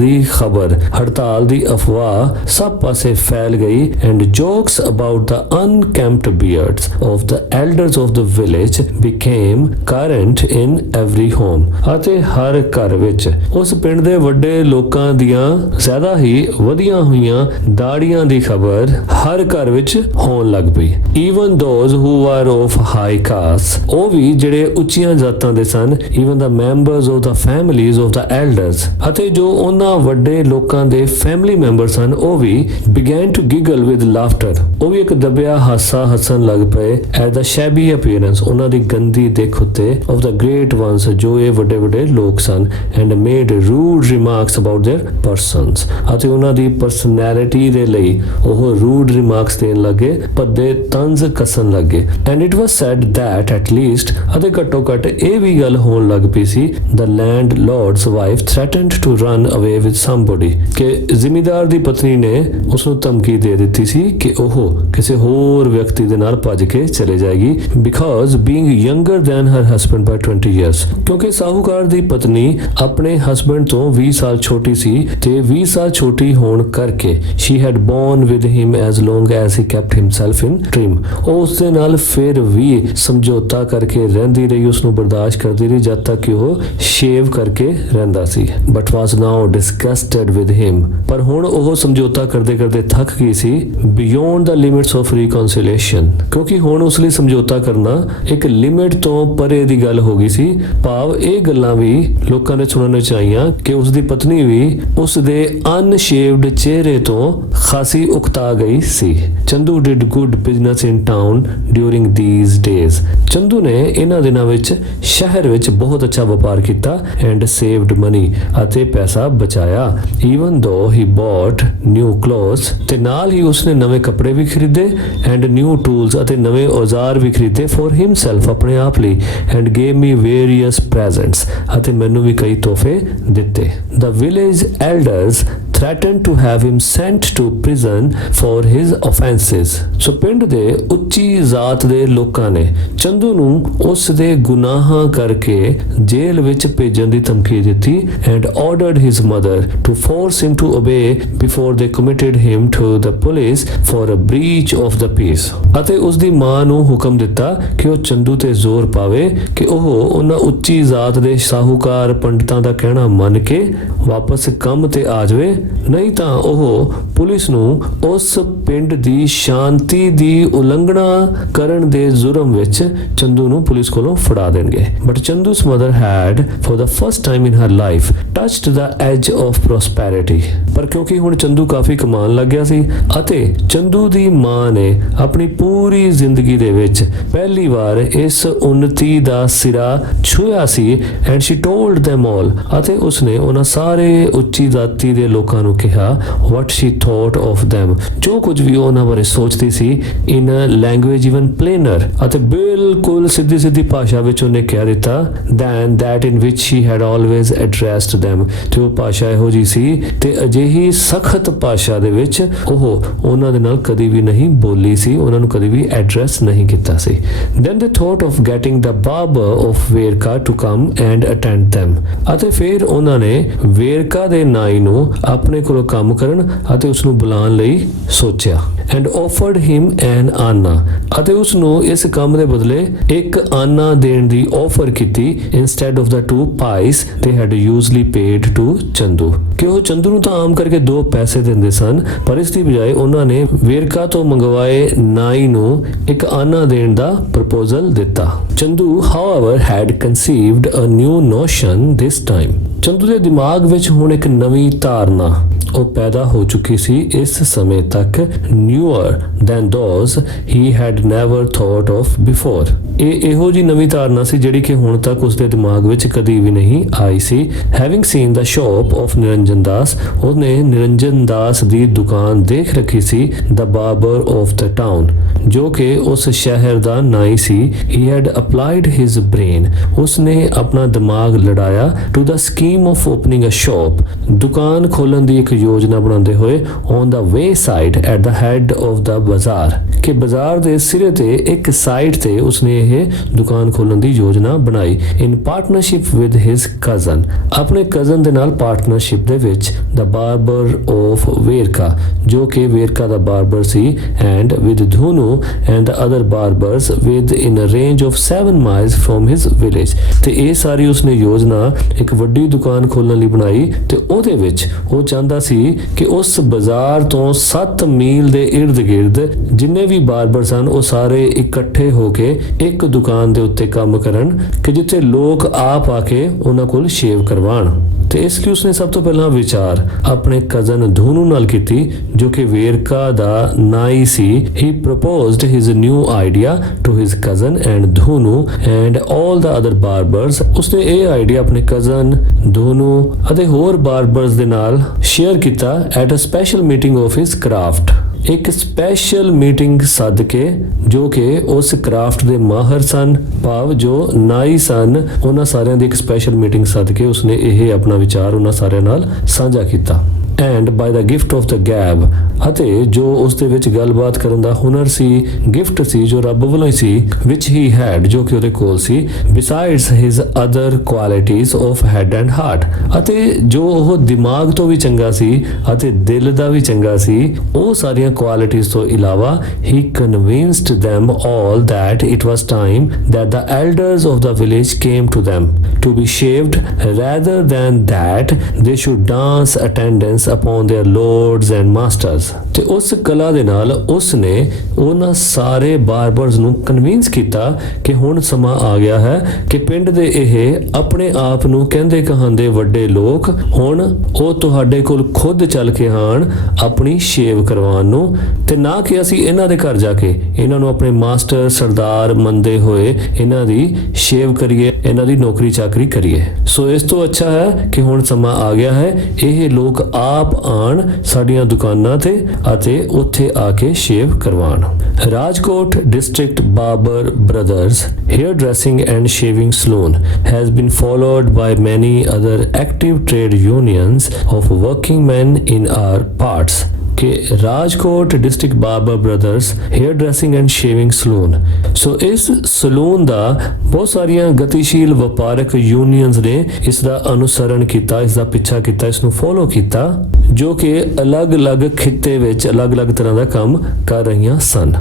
ਦੀ ਅਫਵਾਹ ਸਭ ਪਾਸੇ ਫੈਲ ਗਈ। And jokes about the unkempt beards of the elders of the village became current in every home, ਅਤੇ ਹਰ ਘਰ ਵਿੱਚ ਉਸ ਪਿੰਡ ਦੇ ਵੱਡੇ ਲੋਕਾਂ ਦੀਆਂ ਜ਼ਿਆਦਾ ਹੀ ਵਧੀਆਂ ਹੋਈਆਂ ਦਾੜੀਆਂ ਦੀ ਖਬਰ ਹਰ ਘਰ ਵਿੱਚ ਹੋਣ ਲੱਗ ਪਈ। Even those who were of high caste, ਉਹ ਵੀ ਜਿਹੜੇ ਉੱਚੀਆਂ ਜਾਤਾਂ ਦੇ ਸਨ। Even the members of the families of the elders, ਅਤੇ ਜੋ ਉਹਨਾਂ ਵੱਡੇ ਲੋਕਾਂ ਦੇ ਫੈਮਿਲੀ ਮੈਂਬਰ ਸਨ, ਉਹ ਵੀ began to giggle with laughter, ਉਹ ਵੀ ਇੱਕ ਦੱਬਿਆ ਹਾਸਾ ਹੱਸਣ ਲੱਗ ਪਏ। At the shabby appearance, ਉਹਨਾਂ ਦੀ ਗੰਦੀ ਦਿੱਖ ਉੱਤੇ, of the great ones, ਜੋ ਇਹ ਵੱਡੇ ਲੋਕ ਸਨ। And made rude remarks about their persons, ਅਤੇ ਉਹਨਾਂ ਦੀ ਪਰਸਨੈਲਿਟੀ ਦੇ ਲਈ ਉਹ rude remarks ਦੇਣ ਲੱਗੇ, ਭੱਦੇ ਤੰਜ਼ ਕੱਸਣ ਲੱਗੇ। And it was said that at least, ਅਤੇ ਘੱਟੋ ਘੱਟ ਇਹ ਵੀ ਗੱਲ ਹੋਣ ਲੱਗ ਪਈ ਸੀ, the landlord's wife threatened to run away with somebody, ਕਿ ਜ਼ਿਮੀਂਦਾਰ ਦੀ ਪਤਨੀ ਨੇ ਉਸ ਨੂੰ ਧਮਕੀ ਦੇ ਦਿੱਤੀ ਸੀ ਕਿ ਉਹ ਕਿਸੇ ਹੋਰ ਵਿਅਕਤੀ ਦੇ ਨਾਲ ਭੱਜ ਕੇ ਚਲੇ ਜਾਏਗੀ। Because being younger than her husband by 20 years, ਕਿਉਂਕਿ ਸਾਹੂਕਾਰ ਦੀ ਪਤਨੀ ਆਪਣੇ ਹਸਬੈਂਡ ਤੋਂ 20 ਸਾਲ ਛੋਟੀ ਸੀ ਤੇ 20 ਸਾਲ ਛੋਟੀ ਹੋਣ ਕਰਕੇ she had borne with him as long as he kept himself in trim, ਉਹ ਉਸ ਦੇ ਨਾਲ ਫਿਰ ਵੀ ਸਮਝੌਤਾ ਕਰਕੇ ਰਹਿੰਦੀ ਰਹੀ, ਉਸ ਨੂੰ ਬਰਦਾਸ਼ਤ ਕਰਦੀ ਰਹੀ ਜਦ ਤੱਕ ਕਿ ਉਹ ਸ਼ੇਵ ਕਰਕੇ ਰਹਿੰਦਾ ਸੀ। But was now disgusted with him, ਪਰ ਹੁਣ ਉਹ ਸਮਝੌਤਾ ਕਰਦੇ ਥੱਕ ਗਈ ਸੀ। Beyond the limits of reconciliation, ਕਿਉਂਕਿ ਹੁਣ ਉਸ ਲਈ ਸਮਝੌਤਾ ਕਰਨਾ ਇੱਕ ਲਿਮਿਟ ਤੋਂ ਪਰੇ ਦੀ ਗੱਲ ਹੋ ਗਈ ਸੀ। ਭਾਵ ਇਹ ਗੱਲਾਂ ਵੀ ਲੋਕਾਂ ਨੇ ਸੁਣਨ ਚਾਹੀਆਂ ਕਿ ਉਸ ਦੀ ਪਤਨੀ ਵੀ ਉਸ ਦੇ ਅਨਸ਼ੇਵਡ ਚਿਹਰੇ ਤੋਂ ਖਾਸੀ ਉਕਤਾ ਗਈ ਸੀ। Chandu did good business in town during these days, Chandu ਨੇ ਇਹਨਾਂ ਦਿਨਾਂ ਵਿੱਚ ਸ਼ਹਿਰ ਵਿੱਚ ਬਹੁਤ ਅੱਛਾ ਵਪਾਰ ਕੀਤਾ। And saved money, ਅਤੇ ਪੈਸਾ ਬਚਾਇਆ। Even though he bought new clothes, ਤੇ ਨਾਲ ਹੀ ਉਸਨੇ ਨਵੇਂ ਕੱਪੜੇ ਵੀ ਖਰੀਦੇ। And new tools, ਅਤੇ ਨਵੇਂ ਔਜ਼ਾਰ ਵੀ ਖਰੀਦੇ for himself, ਆਪਣੇ ਆਪ ਲਈ। And gave gave me various presents ਅਤੇ ਮੈਨੂੰ ਵੀ ਕਈ ਤੋਹਫੇ ਦਿੱਤੇ। The village elders threatened to have him sent to prison for his offenses। ਸੋ ਪਿੰਡ ਦੇ ਉੱਚੀ ਜ਼ਾਤ ਦੇ ਲੋਕਾਂ ਨੇ ਚੰਦੂ ਨੂੰ ਉਸ ਦੇ ਗੁਨਾਹਾਂ ਕਰਕੇ ਜੇਲ੍ਹ ਵਿੱਚ ਭੇਜਣ ਦੀ ਧਮਕੀ ਦਿੱਤੀ and ordered his mother to force him to obey before they committed him to the police for a breach of the peace। ਅਤੇ ਉਸ ਦੀ ਮਾਂ ਨੂੰ ਹੁਕਮ ਦਿੱਤਾ ਕਿ ਉਹ ਚੰਦੂ ਤੇ ਜ਼ੋਰ ਪਾਵੇ ਕਿ ਉਹ ਉਹਨਾਂ ਉੱਚੀ ਜ਼ਾਤ ਦੇ ਸਾਹੂਕਾਰ ਪੰਡਤਾਂ ਦਾ ਕਹਿਣਾ ਮੰਨ ਕੇ ਵਾਪਸ ਕੰਮ ਤੇ ਆ ਜਾਵੇ, ਨਹੀਂ ਤਾਂ ਉਹ ਪੁਲਿਸ ਨੂੰ ਉਸ ਪਿੰਡ ਦੀ ਸ਼ਾਂਤੀ ਦੀ ਉਲੰਘਣਾ ਕਰਨ ਦੇ ਜੁਰਮ ਵਿੱਚ ਚੰਦੂ ਨੂੰ ਪੁਲਿਸ ਕੋਲੋਂ ਫੜਾ ਦੇਣਗੇ। But Chandu's mother had for the first time in her life touched the edge of prosperity। ਪਰ ਕਿਉਂਕਿ ਹੁਣ ਚੰਦੂ ਕਾਫੀ ਕਮਾਉਣ ਲੱਗ ਗਿਆ ਸੀ ਅਤੇ ਚੰਦੂ ਦੀ ਮਾਂ ਨੇ ਆਪਣੀ ਪੂਰੀ ਜ਼ਿੰਦਗੀ ਦੇ ਵਿੱਚ ਪਹਿਲੀ ਵਾਰ ਇਸ ਉન્નਤੀ ਦਾ ਸਿਰਾ ਛੂਹਿਆ ਸੀ and she told them all ਅਤੇ ਉਸਨੇ ਉਹਨਾਂ ਸਾਰੇ ਉੱਚੀ ਜ਼ਾਤੀ ਦੇ ਲੋਕਾਂ ਨੂੰ ਕਿਹਾ what she thought of them, ਜੋ ਕੁਝ ਵੀ ਉਹਨਾਂ ਬਾਰੇ ਸੋਚਦੀ ਸੀ in a language even plainer ਅਤੇ ਬਿਲਕੁਲ ਸਿੱਧੀ ਸਿੱਧੀ ਭਾਸ਼ਾ ਵਿੱਚ ਉਹਨੇ ਕਹਿ ਦਿੱਤਾ than that in which she had always addressed them। ਤੇ ਉਹ ਭਾਸ਼ਾ ਇਹੋ ਜਿਹੀ ਸੀ ਤੇ ਅਜਿਹੀ ਸਖਤ ਭਾਸ਼ਾ ਦੇ ਵਿੱਚ ਉਹ ਉਹਨਾਂ ਦੇ ਨਾਲ ਕਦੀ ਵੀ ਨਹੀਂ ਬੋਲੀ ਸੀ, ਉਹਨਾਂ ਨੂੰ ਕਦੀ ਵੀ ਐਡਰੈਸ ਨਹੀਂ ਕੀਤਾ ਸੀ। then they thought of getting the barber of Verka to come and attend them ਅਤੇ ਫਿਰ ਉਹਨਾਂ ਨੇ ਵੇਰਕਾ ਦੇ ਨਾਈ ਨੂੰ ਆਪਣੇ ਕੋਲੋਂ ਕੰਮ ਕਰਨ ਅਤੇ ਉਸ ਨੂੰ ਬੁਲਾਉਣ ਲਈ ਸੋਚਿਆ and offered him an anna ਅਤੇ ਉਸ ਨੂੰ ਇਸ ਕੰਮ ਦੇ ਬਦਲੇ ਇੱਕ ਆਨਾ ਦੇਣ ਦੀ ਆਫਰ ਕੀਤੀ instead of the 2 pice they had usually paid to Chandu. ਕਿ ਉਹ ਚੰਦੂ ਨੂੰ ਤਾਂ ਆਮ ਕਰਕੇ 2 ਪੈਸੇ ਦਿੰਦੇ ਸਨ, ਪਰ ਇਸ ਦੀ ਬਜਾਏ ਉਹਨਾਂ ਨੇ ਵੇਰਕਾ ਤੋਂ ਮੰਗਵਾਏ ਨਾਈ ਨੂੰ ਇੱਕ ਆਨਾ ਦੇਣ ਦਾ ਪ੍ਰਪੋਜ਼ਲ ਦਿੱਤਾ। Chandu however had conceived a new notion this time। Chandu ਦੇ ਦਿਮਾਗ ਵਿੱਚ ਹੁਣ ਇੱਕ ਨਵੀਂ ਧਾਰਨਾ ਉਹ ਪੈਦਾ ਹੋ ਚੁੱਕੀ ਸੀ ਇਸ ਸਮੇਂ ਤੱਕ newer than those he had never thought of before। ਇਹ ਇਹੋ ਜੀ ਨਵੀਂ ਧਾਰਨਾ ਸੀ ਜਿਹੜੀ ਕਿ ਹੁਣ ਤੱਕ ਉਸਦੇ ਦਿਮਾਗ ਵਿੱਚ ਕਦੀ ਵੀ ਨਹੀਂ ਆਈ ਸੀ। having seen the shop of ਨਿਰੰਜਨ ਦਾਸ, ਉਹਨੇ ਨਿਰੰਜਨ ਦਾਸ ਦੀ ਦੁਕਾਨ ਦੇਖ ਰੱਖੀ ਸੀ the barber of the town ਜੋ ਕਿ ਉਸ ਸ਼ਹਿਰ ਦਾ ਨਾਈ ਸੀ। he had applied his brain ਉਸਨੇ ਆਪਣਾ ਦਿਮਾਗ ਲੜਾਇਆ to the scheme of opening a shop ਦੁਕਾਨ ਖੋਲਣ ਦੀ ਇੱਕ ਯੋਜਨਾ ਬਣਾਉਂਦੇ ਹੋਏ on the wayside at the head of the bazaar ਕਿ ਬਾਜ਼ਾਰ ਦੇ ਸਿਰੇ ਤੇ ਇੱਕ ਸਾਈਡ ਤੇ ਉਸਨੇ ਇਹ ਦੁਕਾਨ ਖੋਲਣ ਦੀ ਯੋਜਨਾ ਬਣਾਈ in partnership with his cousin ਆਪਣੇ ਕਜ਼ਨ ਦੇ ਨਾਲ ਪਾਰਟਨਰਸ਼ਿਪ ਦੇ ਵਿੱਚ the barber of ਵੇਰਕਾ ਜੋ ਕਿ ਵੇਰਕਾ ਦਾ ਬਾਰਬਰ ਸੀ and with Dhunu and the other barbers within a range of 7 miles from his village ਤੇ ਇਹ ਸਾਰੀ ਉਸਨੇ ਯੋਜਨਾ ਇੱਕ ਵੱਡੀ ਦੁਕਾਨ ਖੋਲਣ ਲਈ ਬਣਾਈ ਤੇ ਉਹਦੇ ਵਿੱਚ ਉਹ ਚਾਹੁੰਦਾ ਸੀ ਕਿ ਉਸ ਬਾਜ਼ਾਰ ਤੋਂ 7 ਮੀਲ ਦੇ ਇਰਦ ਗਿਰਦ ਜਿੰਨੇ ਵੀ ਬਾਰਬਰ ਸਨ ਉਹ ਸਾਰੇ ਇਕੱਠੇ ਹੋ ਕੇ ਇੱਕ ਦੁਕਾਨ ਦੇ ਉੱਤੇ ਕੰਮ ਕਰਨ ਕਿ ਜਿੱਥੇ ਲੋਕ ਆਪ ਆ ਕੇ ਉਹਨਾਂ ਕੋਲ ਸ਼ੇਵ ਕਰਵਾਉਣ। ਤੇ ਇਸ ਲਈ ਉਸਨੇ ਸਭ ਤੋਂ ਪਹਿਲਾਂ ਵਿਚਾਰ ਆਪਣੇ ਕਜ਼ਨ ਧੂਨੂ ਨਾਲ ਕੀਤੀ ਜੋ ਕਿ ਵੇਰਕਾ ਦਾ ਨਾਈ ਸੀ। he proposed his new idea to his cousin and ਧੂਨੂ and all the other barbers ਉਸਨੇ ਇਹ ਆਈਡੀਆ ਆਪਣੇ ਕਜ਼ਨ ਧੂਨੂ ਅਤੇ ਹੋਰ ਬਾਰਬਰਸ ਦੇ ਨਾਲ ਸ਼ੇਅਰ ਕੀਤਾ at a special meeting of his craft ਇੱਕ ਸਪੈਸ਼ਲ ਮੀਟਿੰਗ ਸੱਦ ਕੇ ਜੋ ਕਿ ਉਸ ਕ੍ਰਾਫਟ ਦੇ ਮਾਹਰ ਸਨ ਭਾਵ ਜੋ ਨਾਈ ਸਨ ਉਹਨਾਂ ਸਾਰਿਆਂ ਦੀ ਇੱਕ ਸਪੈਸ਼ਲ ਮੀਟਿੰਗ ਸੱਦ ਕੇ ਉਸਨੇ ਇਹ ਆਪਣਾ ਵਿਚਾਰ ਉਹਨਾਂ ਸਾਰਿਆਂ ਨਾਲ ਸਾਂਝਾ ਕੀਤਾ and by the gift of the gab ਅਤੇ ਜੋ ਉਸ ਦੇ ਵਿੱਚ ਗੱਲਬਾਤ ਕਰਨ ਦਾ ਹੁਨਰ ਸੀ ਗਿਫਟ ਸੀ ਜੋ ਰੱਬ ਵੱਲੋਂ ਹੀ ਸੀ which he had ਜੋ ਕਿ ਉਹਦੇ ਕੋਲ ਸੀ besides his other qualities of head and heart ਅਤੇ ਜੋ ਉਹ ਦਿਮਾਗ ਤੋਂ ਵੀ ਚੰਗਾ ਸੀ ਅਤੇ ਦਿਲ ਦਾ ਵੀ ਚੰਗਾ ਸੀ ਉਹ ਸਾਰੀਆਂ ਕੁਆਲਿਟੀਆਂ ਤੋਂ ਇਲਾਵਾ he convinced them all that it was time that the elders of the village came to them to be shaved rather than that they should dance attendance upon their lords and masters ਤੇ ਉਸ ਕਲਾ ਦੇ ਨਾਲ ਉਸ ਨੇ ਉਹਨਾਂ ਸਾਰੇ ਬਾਰਬਰਸ ਨੂੰ ਕਨਵਿੰਸ ਕੀਤਾ ਕਿ ਹੁਣ ਸਮਾਂ ਆ ਗਿਆ ਹੈ ਕਿ ਪਿੰਡ ਦੇ ਇਹ ਆਪਣੇ ਆਪ ਨੂੰ ਕਹਿੰਦੇ ਕਹਾਂਦੇ ਵੱਡੇ ਲੋਕ ਹੁਣ ਉਹ ਤੁਹਾਡੇ ਕੋਲ ਖੁਦ ਚੱਲ ਕੇ ਆਣ ਆਪਣੀ ਸ਼ੇਵ ਕਰਵਾਉਣ ਨੂੰ ਤੇ ਨਾ ਕਿ ਅਸੀਂ ਇਹਨਾਂ ਦੇ ਘਰ ਜਾ ਕੇ ਇਹਨਾਂ ਨੂੰ ਆਪਣੇ ਮਾਸਟਰ ਸਰਦਾਰ ਮੰਨਦੇ ਹੋਏ ਇਹਨਾਂ ਦੀ ਸ਼ੇਵ ਕਰੀਏ ਇਹਨਾਂ ਦੀ ਨੌਕਰੀ ਚਾਕਰੀ ਕਰੀਏ। ਸੋ ਇਸ ਤੋਂ ਅੱਛਾ ਹੈ ਕਿ ਹੁਣ ਸਮਾਂ ਆ ਗਿਆ ਹੈ ਇਹ ਲੋਕ ਆਪ ਆਣ ਸਾਡੀਆਂ ਦੁਕਾਨਾਂ ਤੇ ਅਤੇ ਉੱਥੇ ਆ ਕੇ ਸ਼ੇਵ ਕਰਵਾਉਣ। Rajkot district barber brothers hair dressing and shaving saloon has been followed by many other active trade unions of working men in our parts ਕਿ Rajkot district barber brothers hair dressing and shaving saloon, ਸੋ ਇਸ saloon ਦਾ ਬਹੁਤ ਸਾਰੀਆਂ ਗਤੀਸ਼ੀਲ ਵਪਾਰਕ unions ਨੇ ਇਸ ਦਾ ਅਨੁਸਰਨ ਕੀਤਾ, ਇਸ ਦਾ ਪਿੱਛਾ ਕੀਤਾ, ਇਸ ਨੂੰ ਫੋਲੋ ਕੀਤਾ, ਜੋ ਕਿ ਅਲੱਗ-ਅਲੱਗ ਖਿੱਤੇ ਵਿੱਚ ਅਲੱਗ-ਅਲੱਗ ਤਰ੍ਹਾਂ ਦਾ ਕੰਮ ਕਰ ਰਹੀਆਂ ਸਨ।